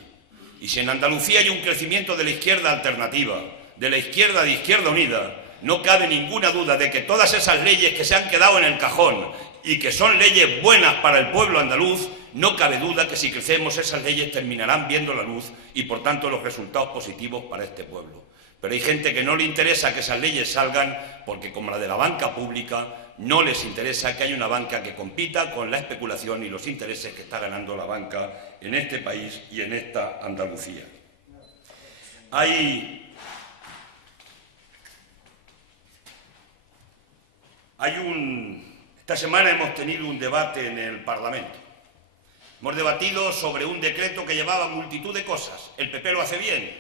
Y si en Andalucía hay un crecimiento de la izquierda alternativa, de la izquierda de Izquierda Unida, no cabe ninguna duda de que todas esas leyes que se han quedado en el cajón y que son leyes buenas para el pueblo andaluz, no cabe duda que si crecemos esas leyes terminarán viendo la luz y, por tanto, los resultados positivos para este pueblo. Pero hay gente que no le interesa que esas leyes salgan porque, como la de la banca pública, no les interesa que haya una banca que compita con la especulación y los intereses que está ganando la banca en este país y en esta Andalucía. Esta semana hemos tenido un debate en el Parlamento. Hemos debatido sobre un decreto que llevaba multitud de cosas. El PP lo hace bien.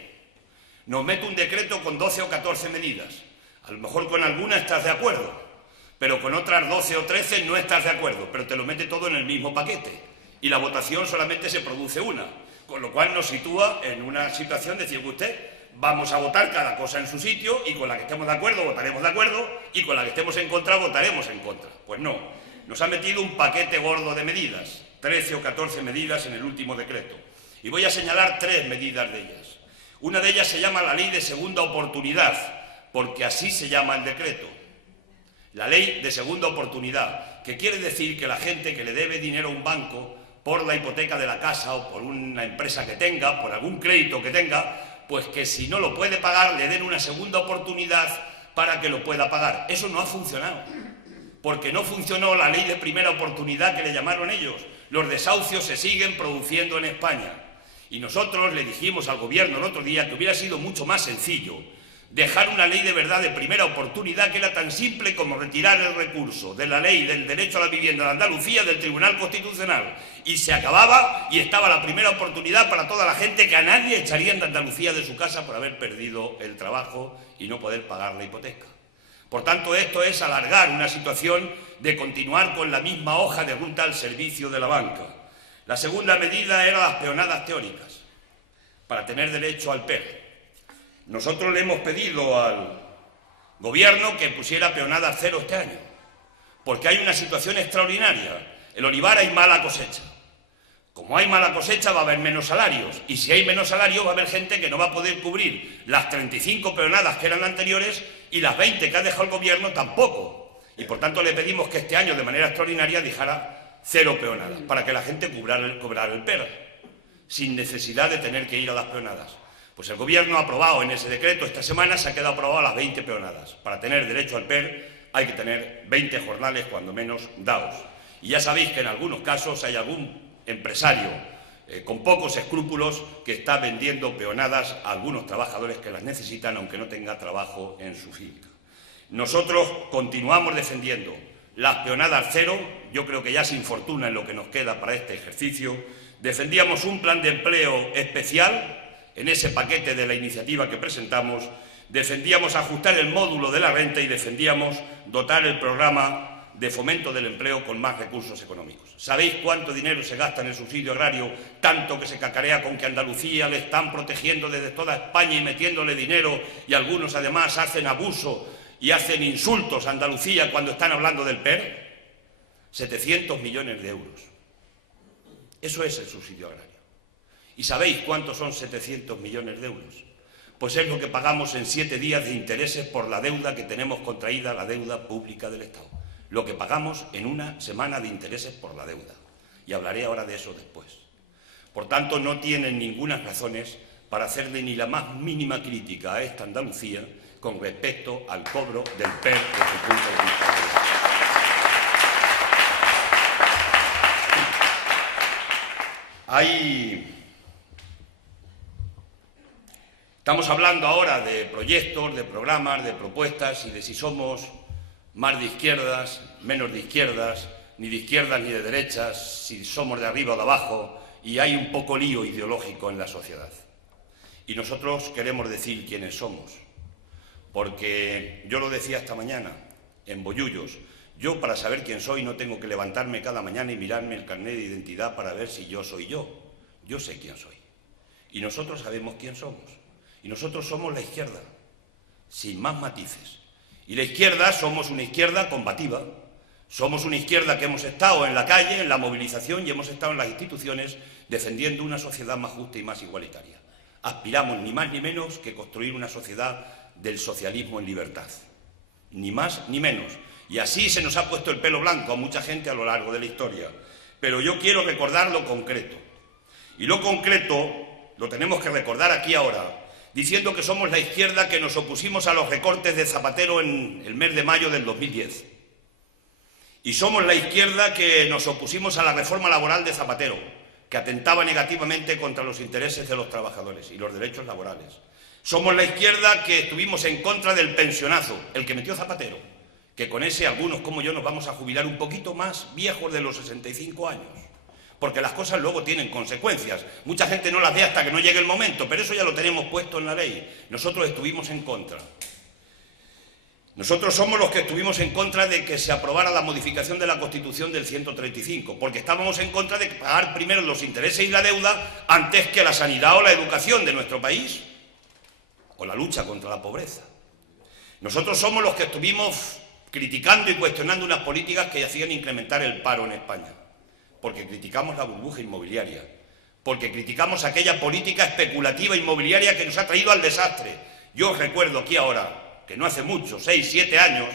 Nos mete un decreto con 12 o 14 medidas. A lo mejor con alguna estás de acuerdo, pero con otras 12 o 13 no estás de acuerdo, pero te lo mete todo en el mismo paquete. Y la votación solamente se produce una, con lo cual nos sitúa en una situación de decir que usted, vamos a votar cada cosa en su sitio, y con la que estemos de acuerdo votaremos de acuerdo, y con la que estemos en contra votaremos en contra. Pues no, nos ha metido un paquete gordo de medidas, 13 o 14 medidas en el último decreto. Y voy a señalar 3 medidas de ellas. Una de ellas se llama la Ley de Segunda Oportunidad, porque así se llama el decreto. La Ley de Segunda Oportunidad, que quiere decir que la gente que le debe dinero a un banco por la hipoteca de la casa o por una empresa que tenga, por algún crédito que tenga, pues que si no lo puede pagar le den una segunda oportunidad para que lo pueda pagar. Eso no ha funcionado, porque no funcionó la ley de primera oportunidad que le llamaron ellos. Los desahucios se siguen produciendo en España. Y nosotros le dijimos al Gobierno el otro día que hubiera sido mucho más sencillo dejar una ley de verdad de primera oportunidad, que era tan simple como retirar el recurso de la ley del derecho a la vivienda de Andalucía del Tribunal Constitucional, y se acababa y estaba la primera oportunidad para toda la gente, que a nadie echarían de Andalucía de su casa por haber perdido el trabajo y no poder pagar la hipoteca. Por tanto, esto es alargar una situación de continuar con la misma hoja de ruta al servicio de la banca. La segunda medida era las peonadas teóricas, para tener derecho al PER. Nosotros le hemos pedido al Gobierno que pusiera peonadas cero este año, porque hay una situación extraordinaria. El olivar hay mala cosecha. Como hay mala cosecha va a haber menos salarios, y si hay menos salarios va a haber gente que no va a poder cubrir las 35 peonadas que eran anteriores, y las 20 que ha dejado el Gobierno tampoco. Y por tanto le pedimos que este año de manera extraordinaria dejara 0 peonadas, para que la gente cobrara el PER, sin necesidad de tener que ir a las peonadas. Pues el Gobierno ha aprobado en ese decreto, esta semana se ha quedado aprobado las 20 peonadas. Para tener derecho al PER hay que tener 20 jornales, cuando menos, dados. Y ya sabéis que en algunos casos hay algún empresario con pocos escrúpulos que está vendiendo peonadas a algunos trabajadores que las necesitan, aunque no tenga trabajo en su finca. Nosotros continuamos defendiendo las peonadas cero. Yo creo que ya sin fortuna en lo que nos queda para este ejercicio. Defendíamos un plan de empleo especial en ese paquete de la iniciativa que presentamos. Defendíamos ajustar el módulo de la renta y defendíamos dotar el programa de fomento del empleo con más recursos económicos. ¿Sabéis cuánto dinero se gasta en el subsidio agrario? Tanto que se cacarea con que a Andalucía le están protegiendo desde toda España y metiéndole dinero, y algunos además hacen abuso y hacen insultos a Andalucía cuando están hablando del PER. 700 millones de euros. Eso es el subsidio agrario. ¿Y sabéis cuántos son 700 millones de euros? Pues es lo que pagamos en 7 días de intereses por la deuda que tenemos contraída, la deuda pública del Estado. Lo que pagamos en una semana de intereses por la deuda. Y hablaré ahora de eso después. Por tanto, no tienen ninguna razones para hacerle ni la más mínima crítica a esta Andalucía con respecto al cobro del PER desde su punto de vista. Estamos hablando ahora de proyectos, de programas, de propuestas y de si somos más de izquierdas, menos de izquierdas, ni de izquierdas ni de derechas, si somos de arriba o de abajo, y hay un poco lío ideológico en la sociedad. Y nosotros queremos decir quiénes somos, porque yo lo decía esta mañana, en Bollullos, yo para saber quién soy no tengo que levantarme cada mañana y mirarme el carnet de identidad para ver si yo soy yo. Yo sé quién soy. Y nosotros sabemos quién somos. Y nosotros somos la izquierda, sin más matices. Y la izquierda somos una izquierda combativa. Somos una izquierda que hemos estado en la calle, en la movilización y hemos estado en las instituciones defendiendo una sociedad más justa y más igualitaria. Aspiramos ni más ni menos que construir una sociedad del socialismo en libertad. Ni más ni menos. Y así se nos ha puesto el pelo blanco a mucha gente a lo largo de la historia. Pero yo quiero recordar lo concreto. Y lo concreto lo tenemos que recordar aquí ahora, diciendo que somos la izquierda que nos opusimos a los recortes de Zapatero en el mes de mayo del 2010. Y somos la izquierda que nos opusimos a la reforma laboral de Zapatero, que atentaba negativamente contra los intereses de los trabajadores y los derechos laborales. Somos la izquierda que estuvimos en contra del pensionazo, el que metió Zapatero, que con ese algunos como yo nos vamos a jubilar un poquito más viejos de los 65 años. Porque las cosas luego tienen consecuencias. Mucha gente no las ve hasta que no llegue el momento, pero eso ya lo tenemos puesto en la ley. Nosotros estuvimos en contra. Nosotros somos los que estuvimos en contra de que se aprobara la modificación de la Constitución del 135, porque estábamos en contra de pagar primero los intereses y la deuda antes que la sanidad o la educación de nuestro país, o la lucha contra la pobreza. Nosotros somos los que estuvimos criticando y cuestionando unas políticas que hacían incrementar el paro en España, porque criticamos la burbuja inmobiliaria, porque criticamos aquella política especulativa inmobiliaria que nos ha traído al desastre. Yo os recuerdo aquí ahora, que no hace mucho, 6, 7 años,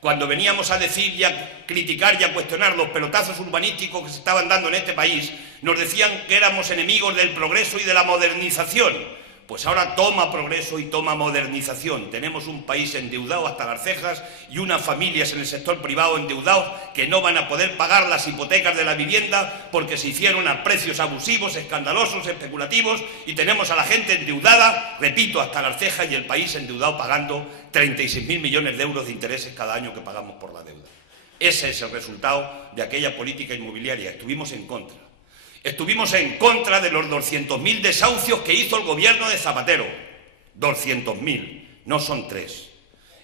cuando veníamos a decir y a criticar y a cuestionar los pelotazos urbanísticos que se estaban dando en este país, nos decían que éramos enemigos del progreso y de la modernización. Pues ahora toma progreso y toma modernización. Tenemos un país endeudado hasta las cejas y unas familias en el sector privado endeudados que no van a poder pagar las hipotecas de la vivienda porque se hicieron a precios abusivos, escandalosos, especulativos, y tenemos a la gente endeudada, repito, hasta las cejas, y el país endeudado pagando 36.000 millones de euros de intereses cada año que pagamos por la deuda. Ese es el resultado de aquella política inmobiliaria. Estuvimos en contra. Estuvimos en contra de los 200.000 desahucios que hizo el gobierno de Zapatero. 200.000, no son 3.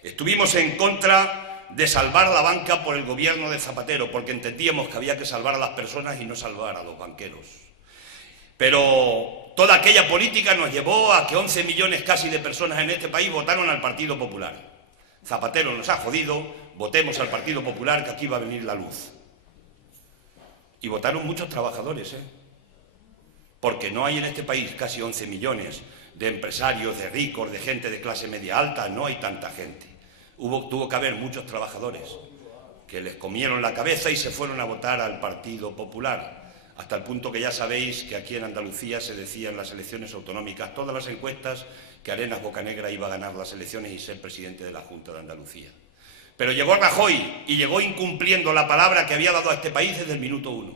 Estuvimos en contra de salvar la banca por el gobierno de Zapatero, porque entendíamos que había que salvar a las personas y no salvar a los banqueros. Pero toda aquella política nos llevó a que 11 millones casi de personas en este país votaron al Partido Popular. Zapatero nos ha jodido, votemos al Partido Popular, que aquí va a venir la luz. Y votaron muchos trabajadores, porque no hay en este país casi 11 millones de empresarios, de ricos, de gente de clase media alta, no hay tanta gente. Tuvo que haber muchos trabajadores que les comieron la cabeza y se fueron a votar al Partido Popular, hasta el punto que ya sabéis que aquí en Andalucía se decía en las elecciones autonómicas, todas las encuestas, que Arenas Bocanegra iba a ganar las elecciones y ser presidente de la Junta de Andalucía. Pero llegó Rajoy y llegó incumpliendo la palabra que había dado a este país desde el minuto 1.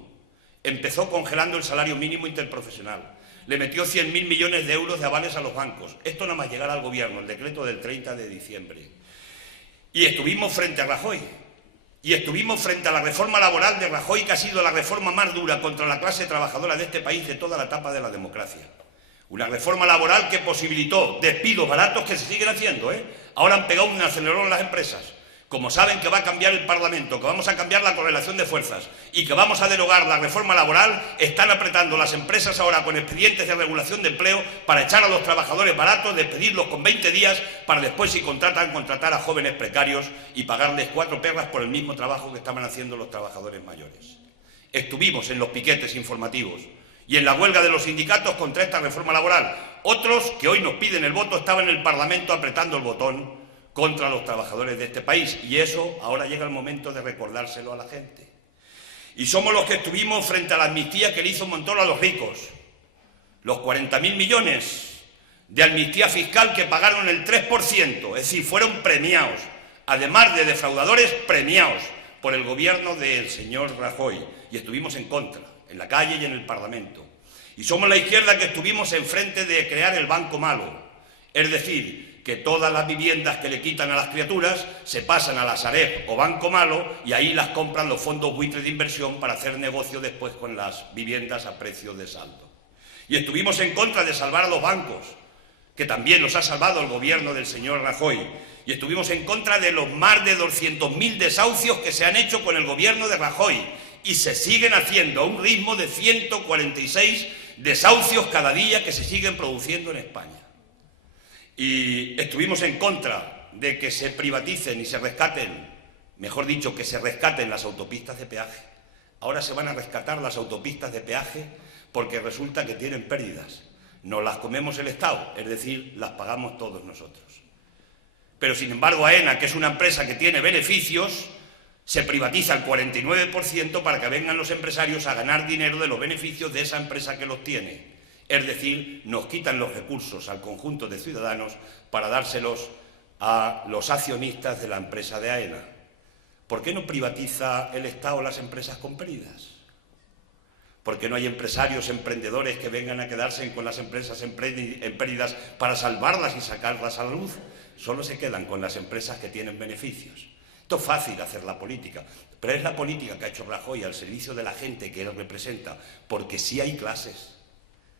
Empezó congelando el salario mínimo interprofesional. Le metió 100.000 millones de euros de avales a los bancos. Esto nada más llegar al gobierno, el decreto del 30 de diciembre. Y estuvimos frente a Rajoy. Y estuvimos frente a la reforma laboral de Rajoy, que ha sido la reforma más dura contra la clase trabajadora de este país de toda la etapa de la democracia. Una reforma laboral que posibilitó despidos baratos que se siguen haciendo, Ahora han pegado un acelerón en las empresas. Como saben que va a cambiar el Parlamento, que vamos a cambiar la correlación de fuerzas y que vamos a derogar la reforma laboral, están apretando las empresas ahora con expedientes de regulación de empleo para echar a los trabajadores baratos, despedirlos con 20 días, para después, si contratan, contratar a jóvenes precarios y pagarles 4 perras por el mismo trabajo que estaban haciendo los trabajadores mayores. Estuvimos en los piquetes informativos y en la huelga de los sindicatos contra esta reforma laboral. Otros, que hoy nos piden el voto, estaban en el Parlamento apretando el botón contra los trabajadores de este país, y eso ahora llega el momento de recordárselo a la gente. Y somos los que estuvimos frente a la amnistía que le hizo Montoro a los ricos, los 40.000 millones de amnistía fiscal que pagaron el 3%, es decir, fueron premiados, además de defraudadores, premiados por el gobierno del señor Rajoy, y estuvimos en contra, en la calle y en el Parlamento. Y somos la izquierda que estuvimos enfrente de crear el banco malo, es decir, que todas las viviendas que le quitan a las criaturas se pasan a la Sareb o Banco Malo y ahí las compran los fondos buitres de inversión para hacer negocio después con las viviendas a precios de saldo. Y estuvimos en contra de salvar a los bancos, que también los ha salvado el gobierno del señor Rajoy, y estuvimos en contra de los más de 200.000 desahucios que se han hecho con el gobierno de Rajoy, y se siguen haciendo a un ritmo de 146 desahucios cada día que se siguen produciendo en España. Y estuvimos en contra de que se privaticen y se rescaten, mejor dicho, que se rescaten las autopistas de peaje. Ahora se van a rescatar las autopistas de peaje porque resulta que tienen pérdidas. Nos las comemos el Estado, es decir, las pagamos todos nosotros. Pero, sin embargo, AENA, que es una empresa que tiene beneficios, se privatiza el 49% para que vengan los empresarios a ganar dinero de los beneficios de esa empresa que los tiene. Es decir, nos quitan los recursos al conjunto de ciudadanos para dárselos a los accionistas de la empresa de AENA. ¿Por qué no privatiza el Estado las empresas con pérdidas? ¿Por qué no hay empresarios, emprendedores que vengan a quedarse con las empresas en pérdidas para salvarlas y sacarlas a la luz? Solo se quedan con las empresas que tienen beneficios. Esto es fácil hacer la política, pero es la política que ha hecho Rajoy al servicio de la gente que él representa, porque sí hay clases.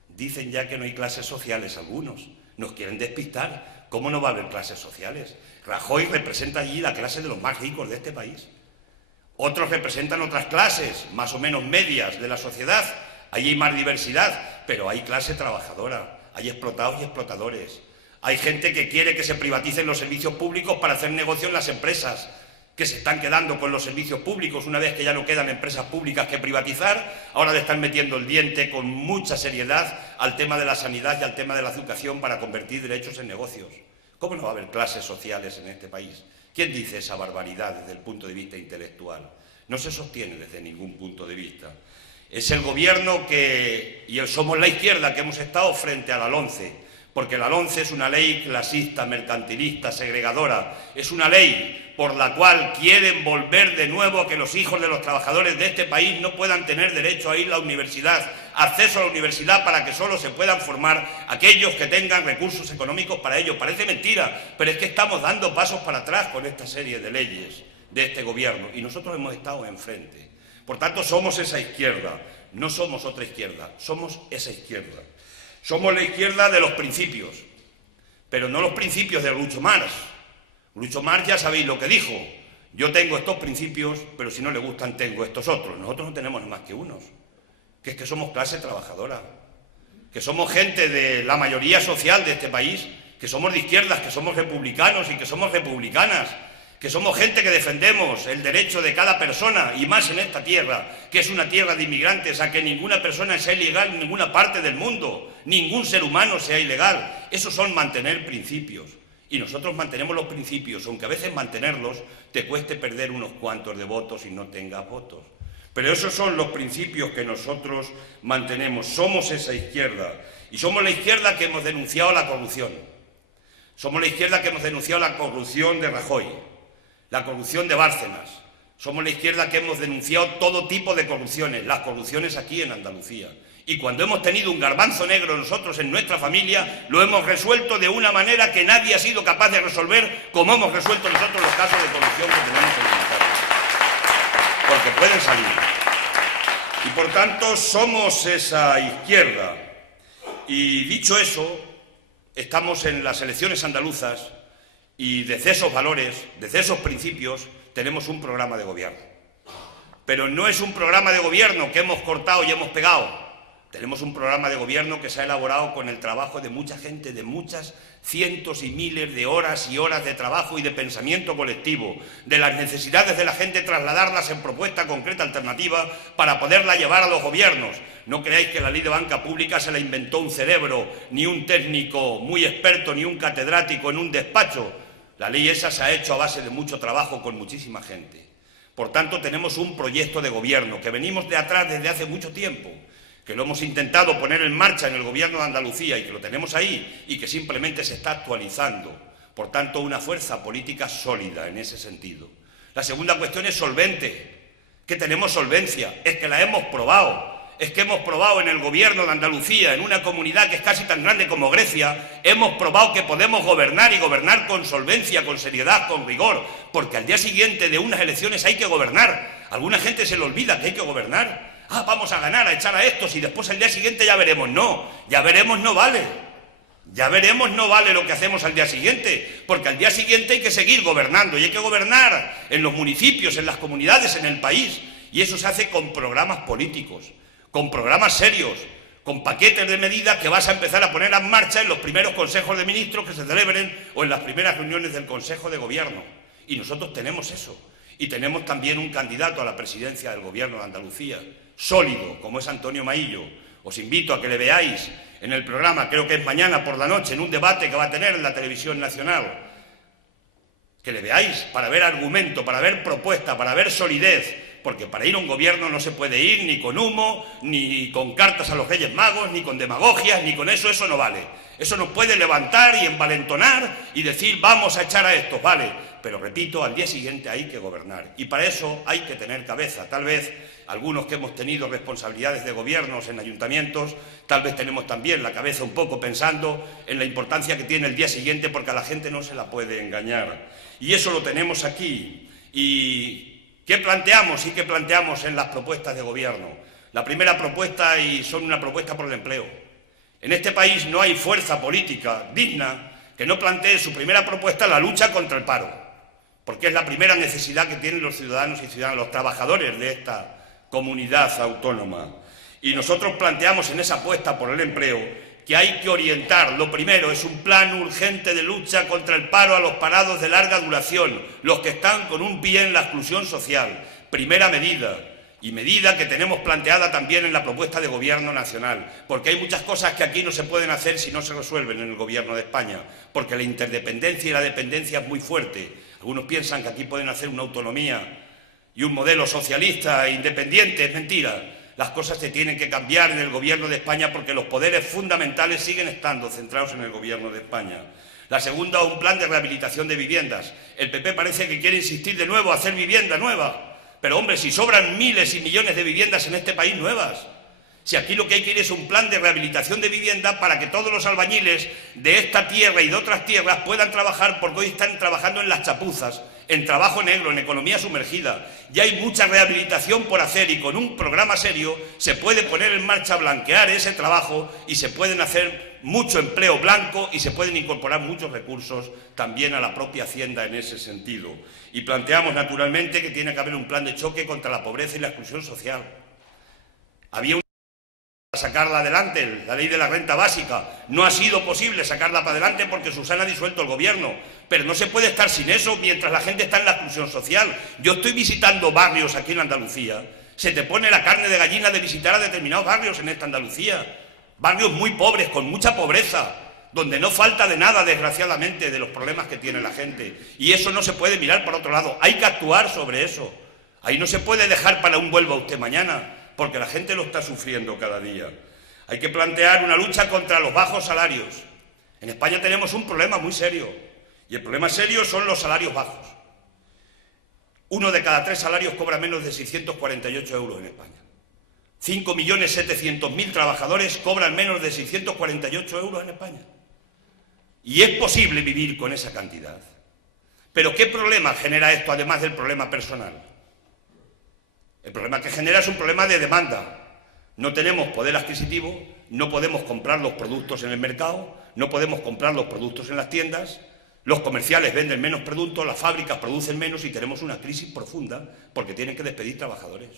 Dicen ya que no hay clases sociales algunos, nos quieren despistar. ¿Cómo no va a haber clases sociales? Rajoy representa allí la clase de los más ricos de este país. Otros representan otras clases, más o menos medias de la sociedad. Allí hay más diversidad, pero hay clase trabajadora, hay explotados y explotadores. Hay gente que quiere que se privaticen los servicios públicos para hacer negocio en las empresas, que se están quedando con los servicios públicos una vez que ya no quedan empresas públicas que privatizar. Ahora le están metiendo el diente con mucha seriedad al tema de la sanidad y al tema de la educación para convertir derechos en negocios. ¿Cómo no va a haber clases sociales en este país? ¿Quién dice esa barbaridad desde el punto de vista intelectual? No se sostiene desde ningún punto de vista. Es el gobierno y somos la izquierda que hemos estado frente a la LOMCE, porque la LOMCE es una ley clasista, mercantilista, segregadora. Es una ley por la cual quieren volver de nuevo a que los hijos de los trabajadores de este país no puedan tener derecho a ir a la universidad, acceso a la universidad para que solo se puedan formar aquellos que tengan recursos económicos para ello. Parece mentira, pero es que estamos dando pasos para atrás con esta serie de leyes de este gobierno y nosotros hemos estado enfrente. Por tanto, somos esa izquierda, no somos otra izquierda, somos esa izquierda. Somos la izquierda de los principios, pero no los principios de Groucho Marx. Groucho Marx ya sabéis lo que dijo: yo tengo estos principios, pero si no le gustan tengo estos otros. Nosotros no tenemos más que unos, que es que somos clase trabajadora, que somos gente de la mayoría social de este país, que somos de izquierdas, que somos republicanos y que somos republicanas, que somos gente que defendemos el derecho de cada persona, y más en esta tierra, que es una tierra de inmigrantes, a que ninguna persona sea ilegal en ninguna parte del mundo, ningún ser humano sea ilegal. Esos son mantener principios. Y nosotros mantenemos los principios, aunque a veces mantenerlos te cueste perder unos cuantos de votos y no tengas votos. Pero esos son los principios que nosotros mantenemos. Somos esa izquierda. Y somos la izquierda que hemos denunciado la corrupción. Somos la izquierda que hemos denunciado la corrupción de Rajoy, la corrupción de Bárcenas. Somos la izquierda que hemos denunciado todo tipo de corrupciones, las corrupciones aquí en Andalucía. Y cuando hemos tenido un garbanzo negro nosotros en nuestra familia, lo hemos resuelto de una manera que nadie ha sido capaz de resolver, como hemos resuelto nosotros los casos de corrupción que tenemos en el Estado. Porque pueden salir. Y por tanto somos esa izquierda. Y dicho eso, estamos en las elecciones andaluzas y desde esos valores, desde esos principios, tenemos un programa de gobierno. Pero no es un programa de gobierno que hemos cortado y hemos pegado. Tenemos un programa de gobierno que se ha elaborado con el trabajo de mucha gente, de muchas cientos y miles de horas y horas de trabajo y de pensamiento colectivo, de las necesidades de la gente, trasladarlas en propuesta concreta alternativa para poderla llevar a los gobiernos. No creáis que la ley de banca pública se la inventó un cerebro, ni un técnico muy experto, ni un catedrático en un despacho. La ley esa se ha hecho a base de mucho trabajo con muchísima gente. Por tanto, tenemos un proyecto de gobierno que venimos de atrás desde hace mucho tiempo, que lo hemos intentado poner en marcha en el Gobierno de Andalucía y que lo tenemos ahí y que simplemente se está actualizando. Por tanto, una fuerza política sólida en ese sentido. La segunda cuestión es solvente, que tenemos solvencia, es que la hemos probado, es que hemos probado en el gobierno de Andalucía, en una comunidad que es casi tan grande como Grecia, hemos probado que podemos gobernar y gobernar con solvencia, con seriedad, con rigor, porque al día siguiente de unas elecciones hay que gobernar. A alguna gente se le olvida que hay que gobernar. Ah, vamos a ganar, a echar a estos y después al día siguiente ya veremos. No, ya veremos no vale. Ya veremos no vale lo que hacemos al día siguiente, porque al día siguiente hay que seguir gobernando y hay que gobernar en los municipios, en las comunidades, en el país. Y eso se hace con programas políticos, con programas serios, con paquetes de medidas que vas a empezar a poner en marcha en los primeros consejos de ministros que se celebren o en las primeras reuniones del Consejo de Gobierno. Y nosotros tenemos eso. Y tenemos también un candidato a la presidencia del Gobierno de Andalucía, sólido, como es Antonio Maillo. Os invito a que le veáis en el programa, creo que es mañana por la noche, en un debate que va a tener en la televisión nacional. Que le veáis para ver argumento, para ver propuesta, para ver solidez, porque para ir a un gobierno no se puede ir ni con humo, ni con cartas a los Reyes Magos, ni con demagogias, ni con eso no vale. Eso nos puede levantar y envalentonar y decir vamos a echar a estos, vale, pero repito, al día siguiente hay que gobernar y para eso hay que tener cabeza. Tal vez algunos que hemos tenido responsabilidades de gobiernos en ayuntamientos, tal vez tenemos también la cabeza un poco pensando en la importancia que tiene el día siguiente, porque a la gente no se la puede engañar. Y eso lo tenemos aquí. ¿Y qué planteamos? ¿Y qué planteamos en las propuestas de gobierno? La primera propuesta, y son una propuesta por el empleo. En este país no hay fuerza política digna que no plantee su primera propuesta la lucha contra el paro, porque es la primera necesidad que tienen los ciudadanos y ciudadanas, los trabajadores de esta comunidad autónoma. Y nosotros planteamos en esa apuesta por el empleo que hay que orientar, lo primero es un plan urgente de lucha contra el paro a los parados de larga duración, los que están con un pie en la exclusión social, primera medida, y medida que tenemos planteada también en la propuesta de Gobierno nacional, porque hay muchas cosas que aquí no se pueden hacer si no se resuelven en el Gobierno de España, porque la interdependencia y la dependencia es muy fuerte. Algunos piensan que aquí pueden hacer una autonomía y un modelo socialista e independiente, es mentira. Las cosas se tienen que cambiar en el Gobierno de España porque los poderes fundamentales siguen estando centrados en el Gobierno de España. La segunda, un plan de rehabilitación de viviendas. El PP parece que quiere insistir de nuevo a hacer vivienda nueva. Pero, hombre, si sobran miles y millones de viviendas en este país nuevas. Si aquí lo que hay que ir es un plan de rehabilitación de vivienda para que todos los albañiles de esta tierra y de otras tierras puedan trabajar, porque hoy están trabajando en las chapuzas, en trabajo negro, en economía sumergida. Ya hay mucha rehabilitación por hacer y con un programa serio se puede poner en marcha, blanquear ese trabajo y se pueden hacer mucho empleo blanco y se pueden incorporar muchos recursos también a la propia Hacienda en ese sentido. Y planteamos naturalmente que tiene que haber un plan de choque contra la pobreza y la exclusión social. Había sacarla adelante, la ley de la renta básica. No ha sido posible sacarla para adelante porque Susana ha disuelto el gobierno, pero no se puede estar sin eso mientras la gente está en la exclusión social. Yo estoy visitando barrios aquí en Andalucía, se te pone la carne de gallina de visitar a determinados barrios en esta Andalucía, barrios muy pobres, con mucha pobreza, donde no falta de nada, desgraciadamente, de los problemas que tiene la gente, y eso no se puede mirar por otro lado, hay que actuar sobre eso. Ahí no se puede dejar para un vuelva usted mañana, porque la gente lo está sufriendo cada día. Hay que plantear una lucha contra los bajos salarios. En España tenemos un problema muy serio, y el problema serio son los salarios bajos. 1 de cada 3 salarios cobra menos de 648 euros en España. 5.700.000 trabajadores cobran menos de 648 euros en España. Y es posible vivir con esa cantidad. Pero ¿qué problema genera esto, además del problema personal? El problema que genera es un problema de demanda. No tenemos poder adquisitivo, no podemos comprar los productos en el mercado, no podemos comprar los productos en las tiendas, los comerciales venden menos productos, las fábricas producen menos y tenemos una crisis profunda porque tienen que despedir trabajadores.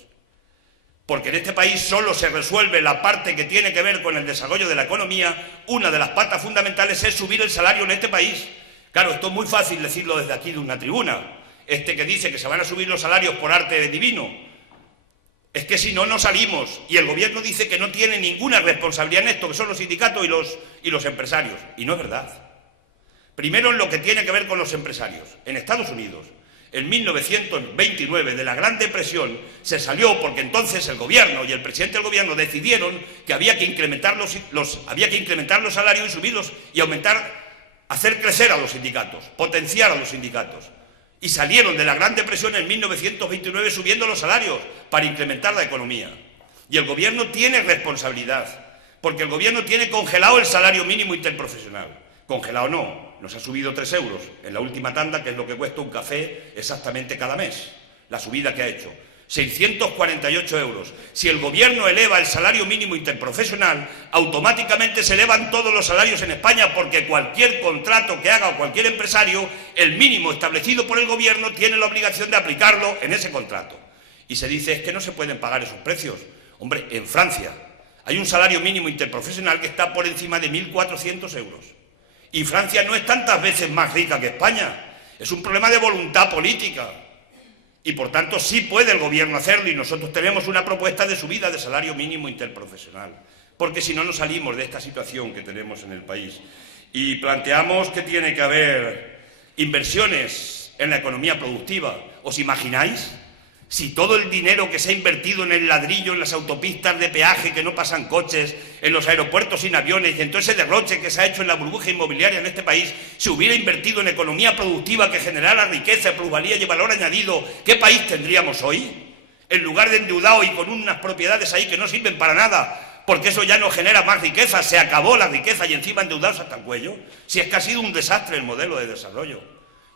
Porque en este país solo se resuelve la parte que tiene que ver con el desarrollo de la economía. Una de las patas fundamentales es subir el salario en este país. Claro, esto es muy fácil decirlo desde aquí de una tribuna. Este que dice que se van a subir los salarios por arte divino. Es que si no, no salimos. Y el gobierno dice que no tiene ninguna responsabilidad en esto, que son los sindicatos y los empresarios. Y no es verdad. Primero, en lo que tiene que ver con los empresarios. En Estados Unidos, en 1929, de la Gran Depresión, se salió porque entonces el gobierno y el presidente del gobierno decidieron que había que incrementar los salarios y subirlos y hacer crecer a los sindicatos, potenciar a los sindicatos. Y salieron de la Gran Depresión en 1929 subiendo los salarios para incrementar la economía. Y el Gobierno tiene responsabilidad, porque el Gobierno tiene congelado el salario mínimo interprofesional. Congelado no, nos ha subido 3 euros en la última tanda, que es lo que cuesta un café exactamente cada mes, la subida que ha hecho. 648 euros. Si el Gobierno eleva el salario mínimo interprofesional, automáticamente se elevan todos los salarios en España, porque cualquier contrato que haga cualquier empresario, el mínimo establecido por el Gobierno tiene la obligación de aplicarlo en ese contrato. Y se dice, es que no se pueden pagar esos precios. Hombre, en Francia hay un salario mínimo interprofesional que está por encima de 1.400 euros. Y Francia no es tantas veces más rica que España. Es un problema de voluntad política. Y, por tanto, sí puede el Gobierno hacerlo, y nosotros tenemos una propuesta de subida de salario mínimo interprofesional, porque si no, no salimos de esta situación que tenemos en el país. Y planteamos que tiene que haber inversiones en la economía productiva. ¿Os imagináis? Si todo el dinero que se ha invertido en el ladrillo, en las autopistas de peaje que no pasan coches, en los aeropuertos sin aviones, y en todo ese derroche que se ha hecho en la burbuja inmobiliaria en este país, se hubiera invertido en economía productiva que generara riqueza, plusvalía y valor añadido, ¿qué país tendríamos hoy? En lugar de endeudado y con unas propiedades ahí que no sirven para nada, porque eso ya no genera más riqueza, se acabó la riqueza y encima endeudados hasta el cuello. Si es que ha sido un desastre el modelo de desarrollo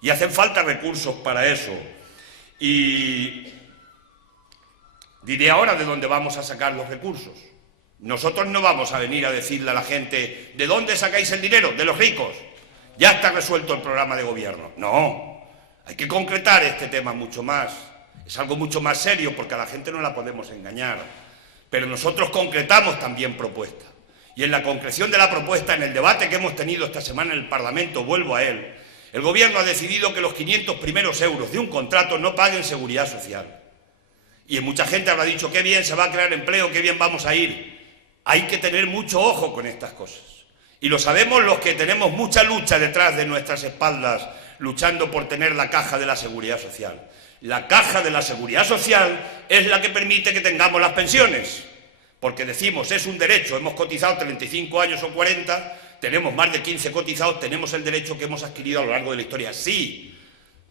y hacen falta recursos para eso. Y diré ahora de dónde vamos a sacar los recursos. Nosotros no vamos a venir a decirle a la gente, ¿de dónde sacáis el dinero? De los ricos. Ya está resuelto el programa de gobierno. No, hay que concretar este tema mucho más. Es algo mucho más serio, porque a la gente no la podemos engañar. Pero nosotros concretamos también propuestas. Y en la concreción de la propuesta, en el debate que hemos tenido esta semana en el Parlamento, vuelvo a él, el Gobierno ha decidido que los 500 primeros euros de un contrato no paguen seguridad social. Y mucha gente habrá dicho, qué bien se va a crear empleo, qué bien vamos a ir. Hay que tener mucho ojo con estas cosas. Y lo sabemos los que tenemos mucha lucha detrás de nuestras espaldas, luchando por tener la caja de la seguridad social. La caja de la seguridad social es la que permite que tengamos las pensiones. Porque decimos, es un derecho, hemos cotizado 35 años o 40, tenemos más de 15 cotizados, tenemos el derecho que hemos adquirido a lo largo de la historia. Sí.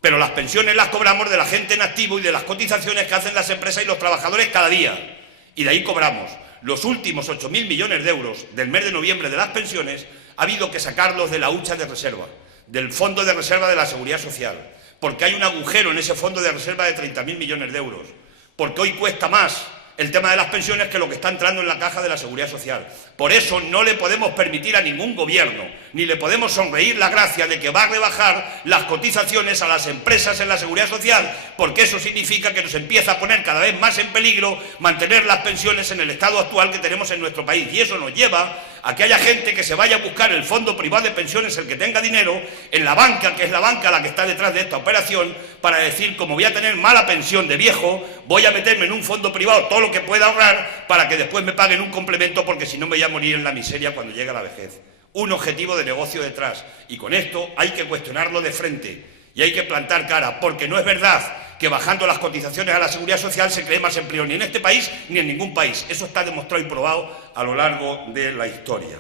Pero las pensiones las cobramos de la gente en activo y de las cotizaciones que hacen las empresas y los trabajadores cada día. Y de ahí cobramos. Los últimos 8.000 millones de euros del mes de noviembre de las pensiones ha habido que sacarlos de la hucha de reserva, del Fondo de Reserva de la Seguridad Social, porque hay un agujero en ese Fondo de Reserva de 30.000 millones de euros, porque hoy cuesta más el tema de las pensiones que lo que está entrando en la caja de la Seguridad Social. Por eso no le podemos permitir a ningún gobierno, ni le podemos sonreír la gracia de que va a rebajar las cotizaciones a las empresas en la Seguridad Social, porque eso significa que nos empieza a poner cada vez más en peligro mantener las pensiones en el estado actual que tenemos en nuestro país. Y eso nos lleva a que haya gente que se vaya a buscar el fondo privado de pensiones, el que tenga dinero, en la banca, que es la banca la que está detrás de esta operación, para decir, como voy a tener mala pensión de viejo, voy a meterme en un fondo privado todo lo que pueda ahorrar para que después me paguen un complemento, porque si no me voy a morir en la miseria cuando llegue la vejez. Un objetivo de negocio detrás. Y con esto hay que cuestionarlo de frente y hay que plantar cara, porque no es verdad que bajando las cotizaciones a la Seguridad Social se cree más empleo, ni en este país ni en ningún país. Eso está demostrado y probado a lo largo de la historia.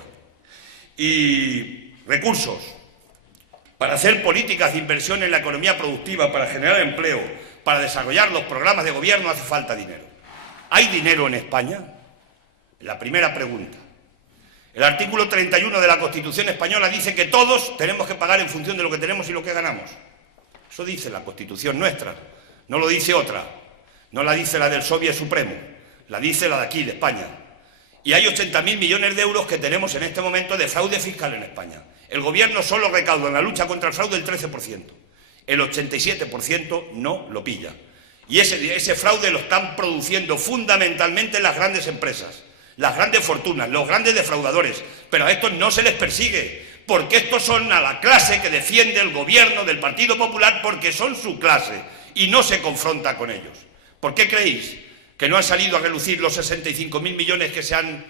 Y recursos. Para hacer políticas de inversión en la economía productiva, para generar empleo, para desarrollar los programas de gobierno hace falta dinero. ¿Hay dinero en España? La primera pregunta. El artículo 31 de la Constitución española dice que todos tenemos que pagar en función de lo que tenemos y lo que ganamos. Eso dice la Constitución nuestra, no lo dice otra. No la dice la del Soviet Supremo, la dice la de aquí, de España. Y hay 80.000 millones de euros que tenemos en este momento de fraude fiscal en España. El Gobierno solo recauda en la lucha contra el fraude el 13%. El 87% no lo pilla. Y ese fraude lo están produciendo fundamentalmente las grandes empresas, las grandes fortunas, los grandes defraudadores. Pero a estos no se les persigue, porque estos son a la clase que defiende el Gobierno del Partido Popular, porque son su clase y no se confronta con ellos. ¿Por qué creéis que no han salido a relucir los 65.000 millones que se han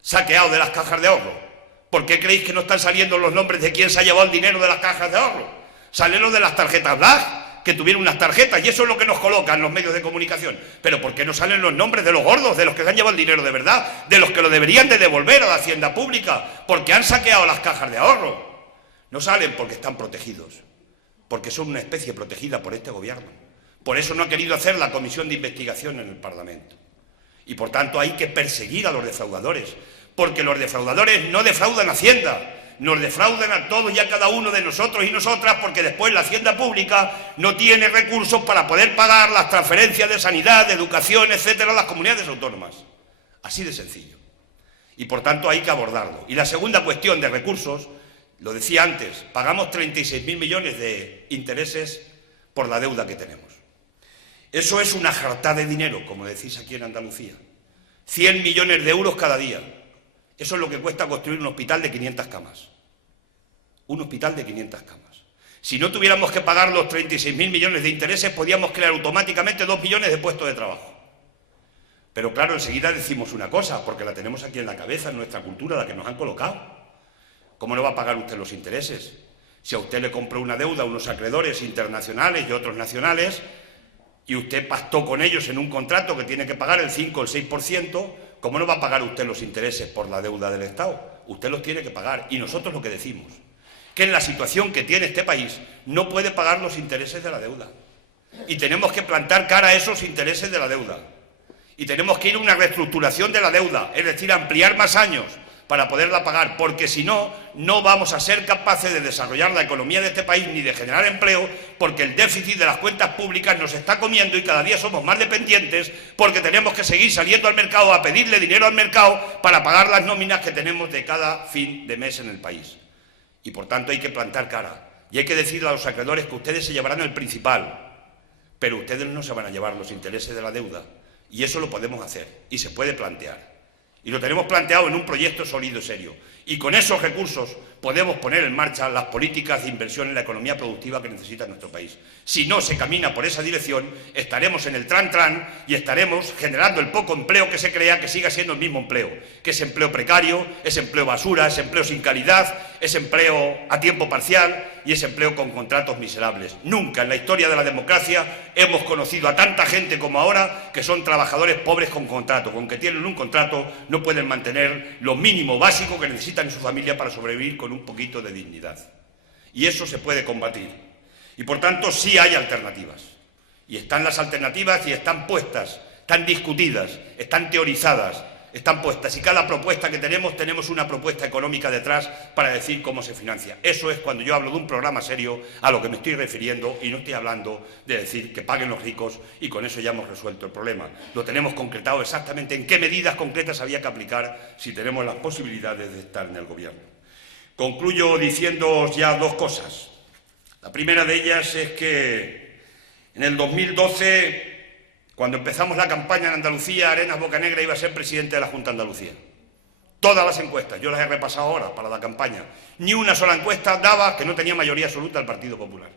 saqueado de las cajas de ahorro? ¿Por qué creéis que no están saliendo los nombres de quién se ha llevado el dinero de las cajas de ahorro? Salen los de las tarjetas Black, que tuvieron unas tarjetas, y eso es lo que nos colocan los medios de comunicación. Pero ¿por qué no salen los nombres de los gordos, de los que se han llevado el dinero de verdad, de los que lo deberían de devolver a la Hacienda Pública, porque han saqueado las cajas de ahorro? No salen porque están protegidos, porque son una especie protegida por este Gobierno. Por eso no ha querido hacer la comisión de investigación en el Parlamento. Y por tanto hay que perseguir a los defraudadores, porque los defraudadores no defraudan a Hacienda, nos defraudan a todos y a cada uno de nosotros y nosotras, porque después la Hacienda Pública no tiene recursos para poder pagar las transferencias de sanidad, de educación, etcétera, a las comunidades autónomas. Así de sencillo. Y por tanto hay que abordarlo. Y la segunda cuestión de recursos, lo decía antes, pagamos 36.000 millones de intereses por la deuda que tenemos. Eso es una jartá de dinero, como decís aquí en Andalucía. 100 millones de euros cada día. Eso es lo que cuesta construir un hospital de 500 camas. Un hospital de 500 camas. Si no tuviéramos que pagar los 36.000 millones de intereses, podíamos crear automáticamente 2 millones de puestos de trabajo. Pero claro, enseguida decimos una cosa, porque la tenemos aquí en la cabeza, en nuestra cultura, la que nos han colocado. ¿Cómo no va a pagar usted los intereses? Si a usted le compró una deuda a unos acreedores internacionales y otros nacionales, y usted pactó con ellos en un contrato que tiene que pagar el 5 o el 6%, ¿cómo no va a pagar usted los intereses por la deuda del Estado? Usted los tiene que pagar. Y nosotros lo que decimos, que en la situación que tiene este país no puede pagar los intereses de la deuda. Y tenemos que plantar cara a esos intereses de la deuda. Y tenemos que ir a una reestructuración de la deuda, es decir, ampliar más años para poderla pagar, porque si no, no vamos a ser capaces de desarrollar la economía de este país ni de generar empleo, porque el déficit de las cuentas públicas nos está comiendo y cada día somos más dependientes, porque tenemos que seguir saliendo al mercado a pedirle dinero al mercado para pagar las nóminas que tenemos de cada fin de mes en el país. Y por tanto hay que plantar cara. Y hay que decirle a los acreedores que ustedes se llevarán el principal, pero ustedes no se van a llevar los intereses de la deuda. Y eso lo podemos hacer y se puede plantear. Y lo tenemos planteado en un proyecto sólido y serio. Y con esos recursos podemos poner en marcha las políticas de inversión en la economía productiva que necesita nuestro país. Si no se camina por esa dirección, estaremos en el tran-tran y estaremos generando el poco empleo que se crea, que siga siendo el mismo empleo, que es empleo precario, es empleo basura, es empleo sin calidad, es empleo a tiempo parcial y es empleo con contratos miserables. Nunca en la historia de la democracia hemos conocido a tanta gente como ahora que son trabajadores pobres con contrato. Con que tienen un contrato no pueden mantener lo mínimo básico que necesitan en su familia para sobrevivir con un poquito de dignidad. Y eso se puede combatir. Y por tanto sí hay alternativas. Y están las alternativas y están puestas, están discutidas, están teorizadas, están puestas. Y cada propuesta que tenemos una propuesta económica detrás para decir cómo se financia. Eso es cuando yo hablo de un programa serio a lo que me estoy refiriendo y no estoy hablando de decir que paguen los ricos y con eso ya hemos resuelto el problema. Lo tenemos concretado exactamente en qué medidas concretas había que aplicar si tenemos las posibilidades de estar en el gobierno. Concluyo diciendo ya dos cosas. La primera de ellas es que en el 2012... Cuando empezamos la campaña en Andalucía, Arenas Bocanegra iba a ser presidente de la Junta de Andalucía. Todas las encuestas, yo las he repasado ahora para la campaña, ni una sola encuesta daba que no tenía mayoría absoluta el Partido Popular.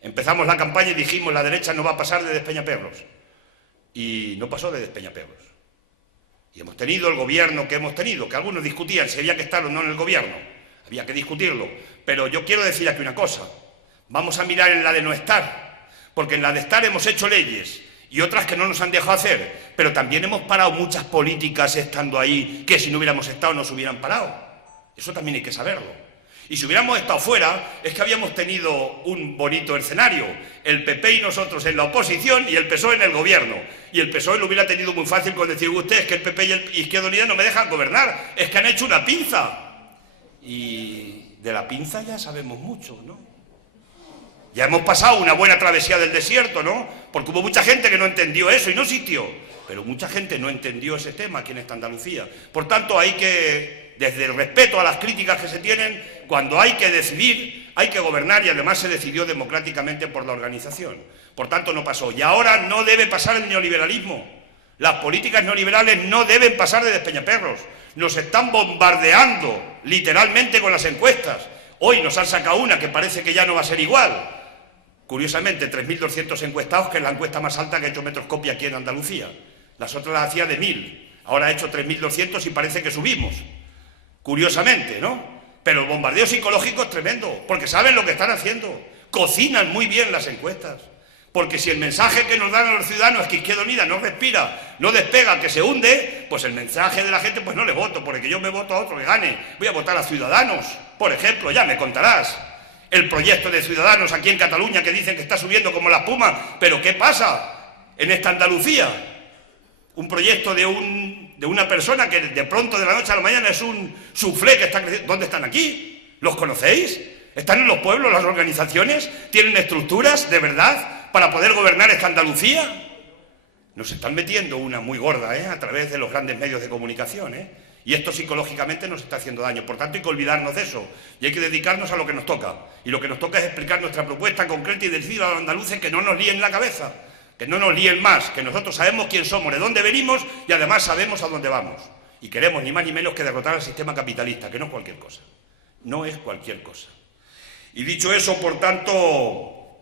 Empezamos la campaña y dijimos la derecha no va a pasar de Despeñaperros. Y no pasó de Despeñaperros. Y hemos tenido el gobierno que hemos tenido, que algunos discutían si había que estar o no en el gobierno. Había que discutirlo. Pero yo quiero decir aquí una cosa. Vamos a mirar en la de no estar. Porque en la de estar hemos hecho leyes y otras que no nos han dejado hacer, pero también hemos parado muchas políticas estando ahí que si no hubiéramos estado nos hubieran parado. Eso también hay que saberlo. Y si hubiéramos estado fuera, es que habíamos tenido un bonito escenario, el PP y nosotros en la oposición y el PSOE en el gobierno. Y el PSOE lo hubiera tenido muy fácil con decir ustedes que el PP y el Izquierda Unida no me dejan gobernar, es que han hecho una pinza. Y de la pinza ya sabemos mucho, ¿no? Ya hemos pasado una buena travesía del desierto, ¿no? Porque hubo mucha gente que no entendió eso y no existió. Pero mucha gente no entendió ese tema aquí en esta Andalucía. Por tanto, hay que, desde el respeto a las críticas que se tienen, cuando hay que decidir, hay que gobernar y además se decidió democráticamente por la organización. Por tanto, no pasó. Y ahora no debe pasar el neoliberalismo. Las políticas neoliberales no deben pasar de Despeñaperros. Nos están bombardeando literalmente con las encuestas. Hoy nos han sacado una que parece que ya no va a ser igual. Curiosamente, 3.200 encuestados, que es la encuesta más alta que ha hecho Metroscopia aquí en Andalucía. Las otras las hacía de 1.000. Ahora ha hecho 3.200 y parece que subimos. Curiosamente, ¿no? Pero el bombardeo psicológico es tremendo, porque saben lo que están haciendo. Cocinan muy bien las encuestas. Porque si el mensaje que nos dan a los ciudadanos es que Izquierda Unida no respira, no despega, que se hunde, pues el mensaje de la gente, pues no le voto, porque yo me voto a otro que gane. Voy a votar a Ciudadanos, por ejemplo, ya me contarás. El proyecto de Ciudadanos aquí en Cataluña que dicen que está subiendo como la espuma. ¿Pero qué pasa en esta Andalucía? un proyecto de una persona que de pronto de la noche a la mañana es un suflé que está creciendo. ¿Dónde están aquí? ¿Los conocéis? ¿Están en los pueblos, las organizaciones? ¿Tienen estructuras de verdad para poder gobernar esta Andalucía? Nos están metiendo una muy gorda, a través de los grandes medios de comunicación, Y esto psicológicamente nos está haciendo daño. Por tanto, hay que olvidarnos de eso y hay que dedicarnos a lo que nos toca. Y lo que nos toca es explicar nuestra propuesta concreta y decir a los andaluces que no nos líen la cabeza, que no nos líen más, que nosotros sabemos quién somos, de dónde venimos y además sabemos a dónde vamos. Y queremos ni más ni menos que derrotar al sistema capitalista, que no es cualquier cosa. No es cualquier cosa. Y dicho eso, por tanto,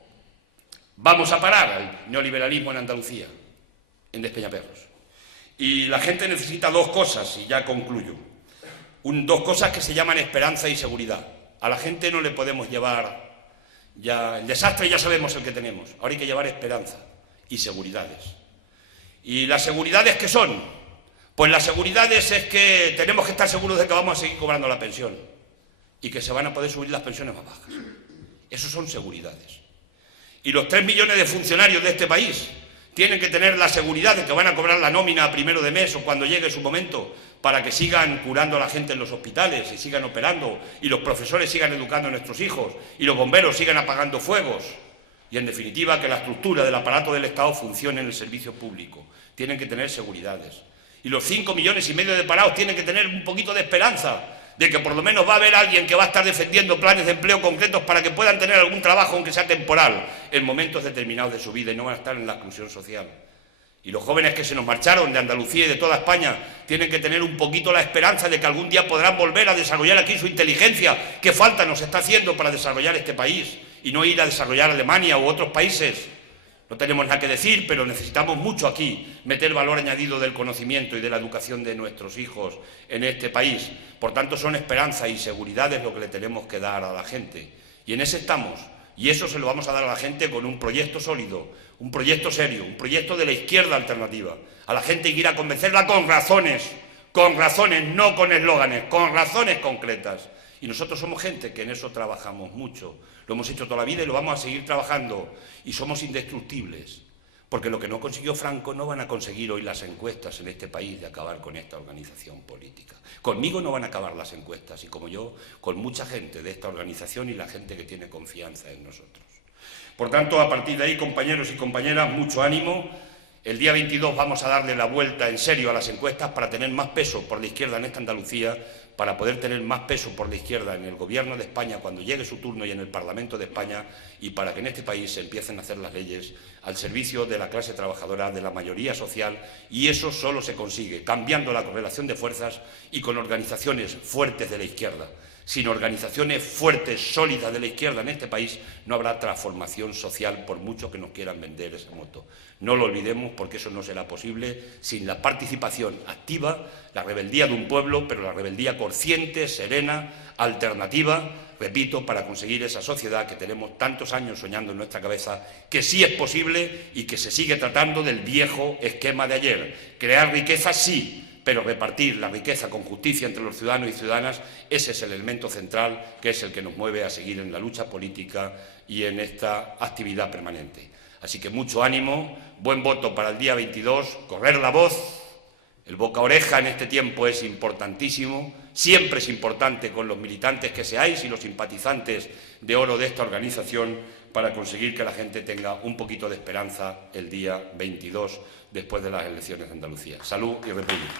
vamos a parar al neoliberalismo en Andalucía, en Despeñaperros. Y la gente necesita dos cosas, y ya concluyo. Dos cosas que se llaman esperanza y seguridad. A la gente no le podemos llevar ya el desastre, ya sabemos el que tenemos. Ahora hay que llevar esperanza y seguridades. ¿Y las seguridades qué son? Pues las seguridades es que tenemos que estar seguros de que vamos a seguir cobrando la pensión y que se van a poder subir las pensiones más bajas. Eso son seguridades. Y los 3 millones de funcionarios de este país tienen que tener la seguridad de que van a cobrar la nómina a primero de mes o cuando llegue su momento para que sigan curando a la gente en los hospitales y sigan operando y los profesores sigan educando a nuestros hijos y los bomberos sigan apagando fuegos y, en definitiva, que la estructura del aparato del Estado funcione en el servicio público. Tienen que tener seguridades. Y los 5,5 millones de parados tienen que tener un poquito de esperanza de que por lo menos va a haber alguien que va a estar defendiendo planes de empleo concretos para que puedan tener algún trabajo, aunque sea temporal, en momentos determinados de su vida y no van a estar en la exclusión social. Y los jóvenes que se nos marcharon de Andalucía y de toda España tienen que tener un poquito la esperanza de que algún día podrán volver a desarrollar aquí su inteligencia, que falta nos está haciendo para desarrollar este país y no ir a desarrollar Alemania u otros países. No tenemos nada que decir, pero necesitamos mucho aquí meter valor añadido del conocimiento y de la educación de nuestros hijos en este país. Por tanto, son esperanza y seguridades lo que le tenemos que dar a la gente. Y en ese estamos. Y eso se lo vamos a dar a la gente con un proyecto sólido, un proyecto serio, un proyecto de la izquierda alternativa. A la gente hay que ir a convencerla con razones, no con eslóganes, con razones concretas. Y nosotros somos gente que en eso trabajamos mucho. Lo hemos hecho toda la vida y lo vamos a seguir trabajando. Y somos indestructibles. Porque lo que no consiguió Franco no van a conseguir hoy las encuestas en este país de acabar con esta organización política. Conmigo no van a acabar las encuestas y, como yo, con mucha gente de esta organización y la gente que tiene confianza en nosotros. Por tanto, a partir de ahí, compañeros y compañeras, mucho ánimo. El día 22 vamos a darle la vuelta en serio a las encuestas para tener más peso por la izquierda en esta Andalucía, para poder tener más peso por la izquierda en el Gobierno de España cuando llegue su turno y en el Parlamento de España, y para que en este país se empiecen a hacer las leyes al servicio de la clase trabajadora, de la mayoría social, y eso solo se consigue cambiando la correlación de fuerzas y con organizaciones fuertes de la izquierda. Sin organizaciones fuertes, sólidas de la izquierda en este país, no habrá transformación social, por mucho que nos quieran vender esa moto. No lo olvidemos, porque eso no será posible sin la participación activa, la rebeldía de un pueblo, pero la rebeldía consciente, serena, alternativa, repito, para conseguir esa sociedad que tenemos tantos años soñando en nuestra cabeza, que sí es posible y que se sigue tratando del viejo esquema de ayer. Crear riqueza, sí, pero repartir la riqueza con justicia entre los ciudadanos y ciudadanas, ese es el elemento central que es el que nos mueve a seguir en la lucha política y en esta actividad permanente. Así que mucho ánimo, buen voto para el día 22, correr la voz, el boca a oreja en este tiempo es importantísimo, siempre es importante con los militantes que seáis y los simpatizantes de oro de esta organización para conseguir que la gente tenga un poquito de esperanza el día 22 después de las elecciones de Andalucía. Salud y República.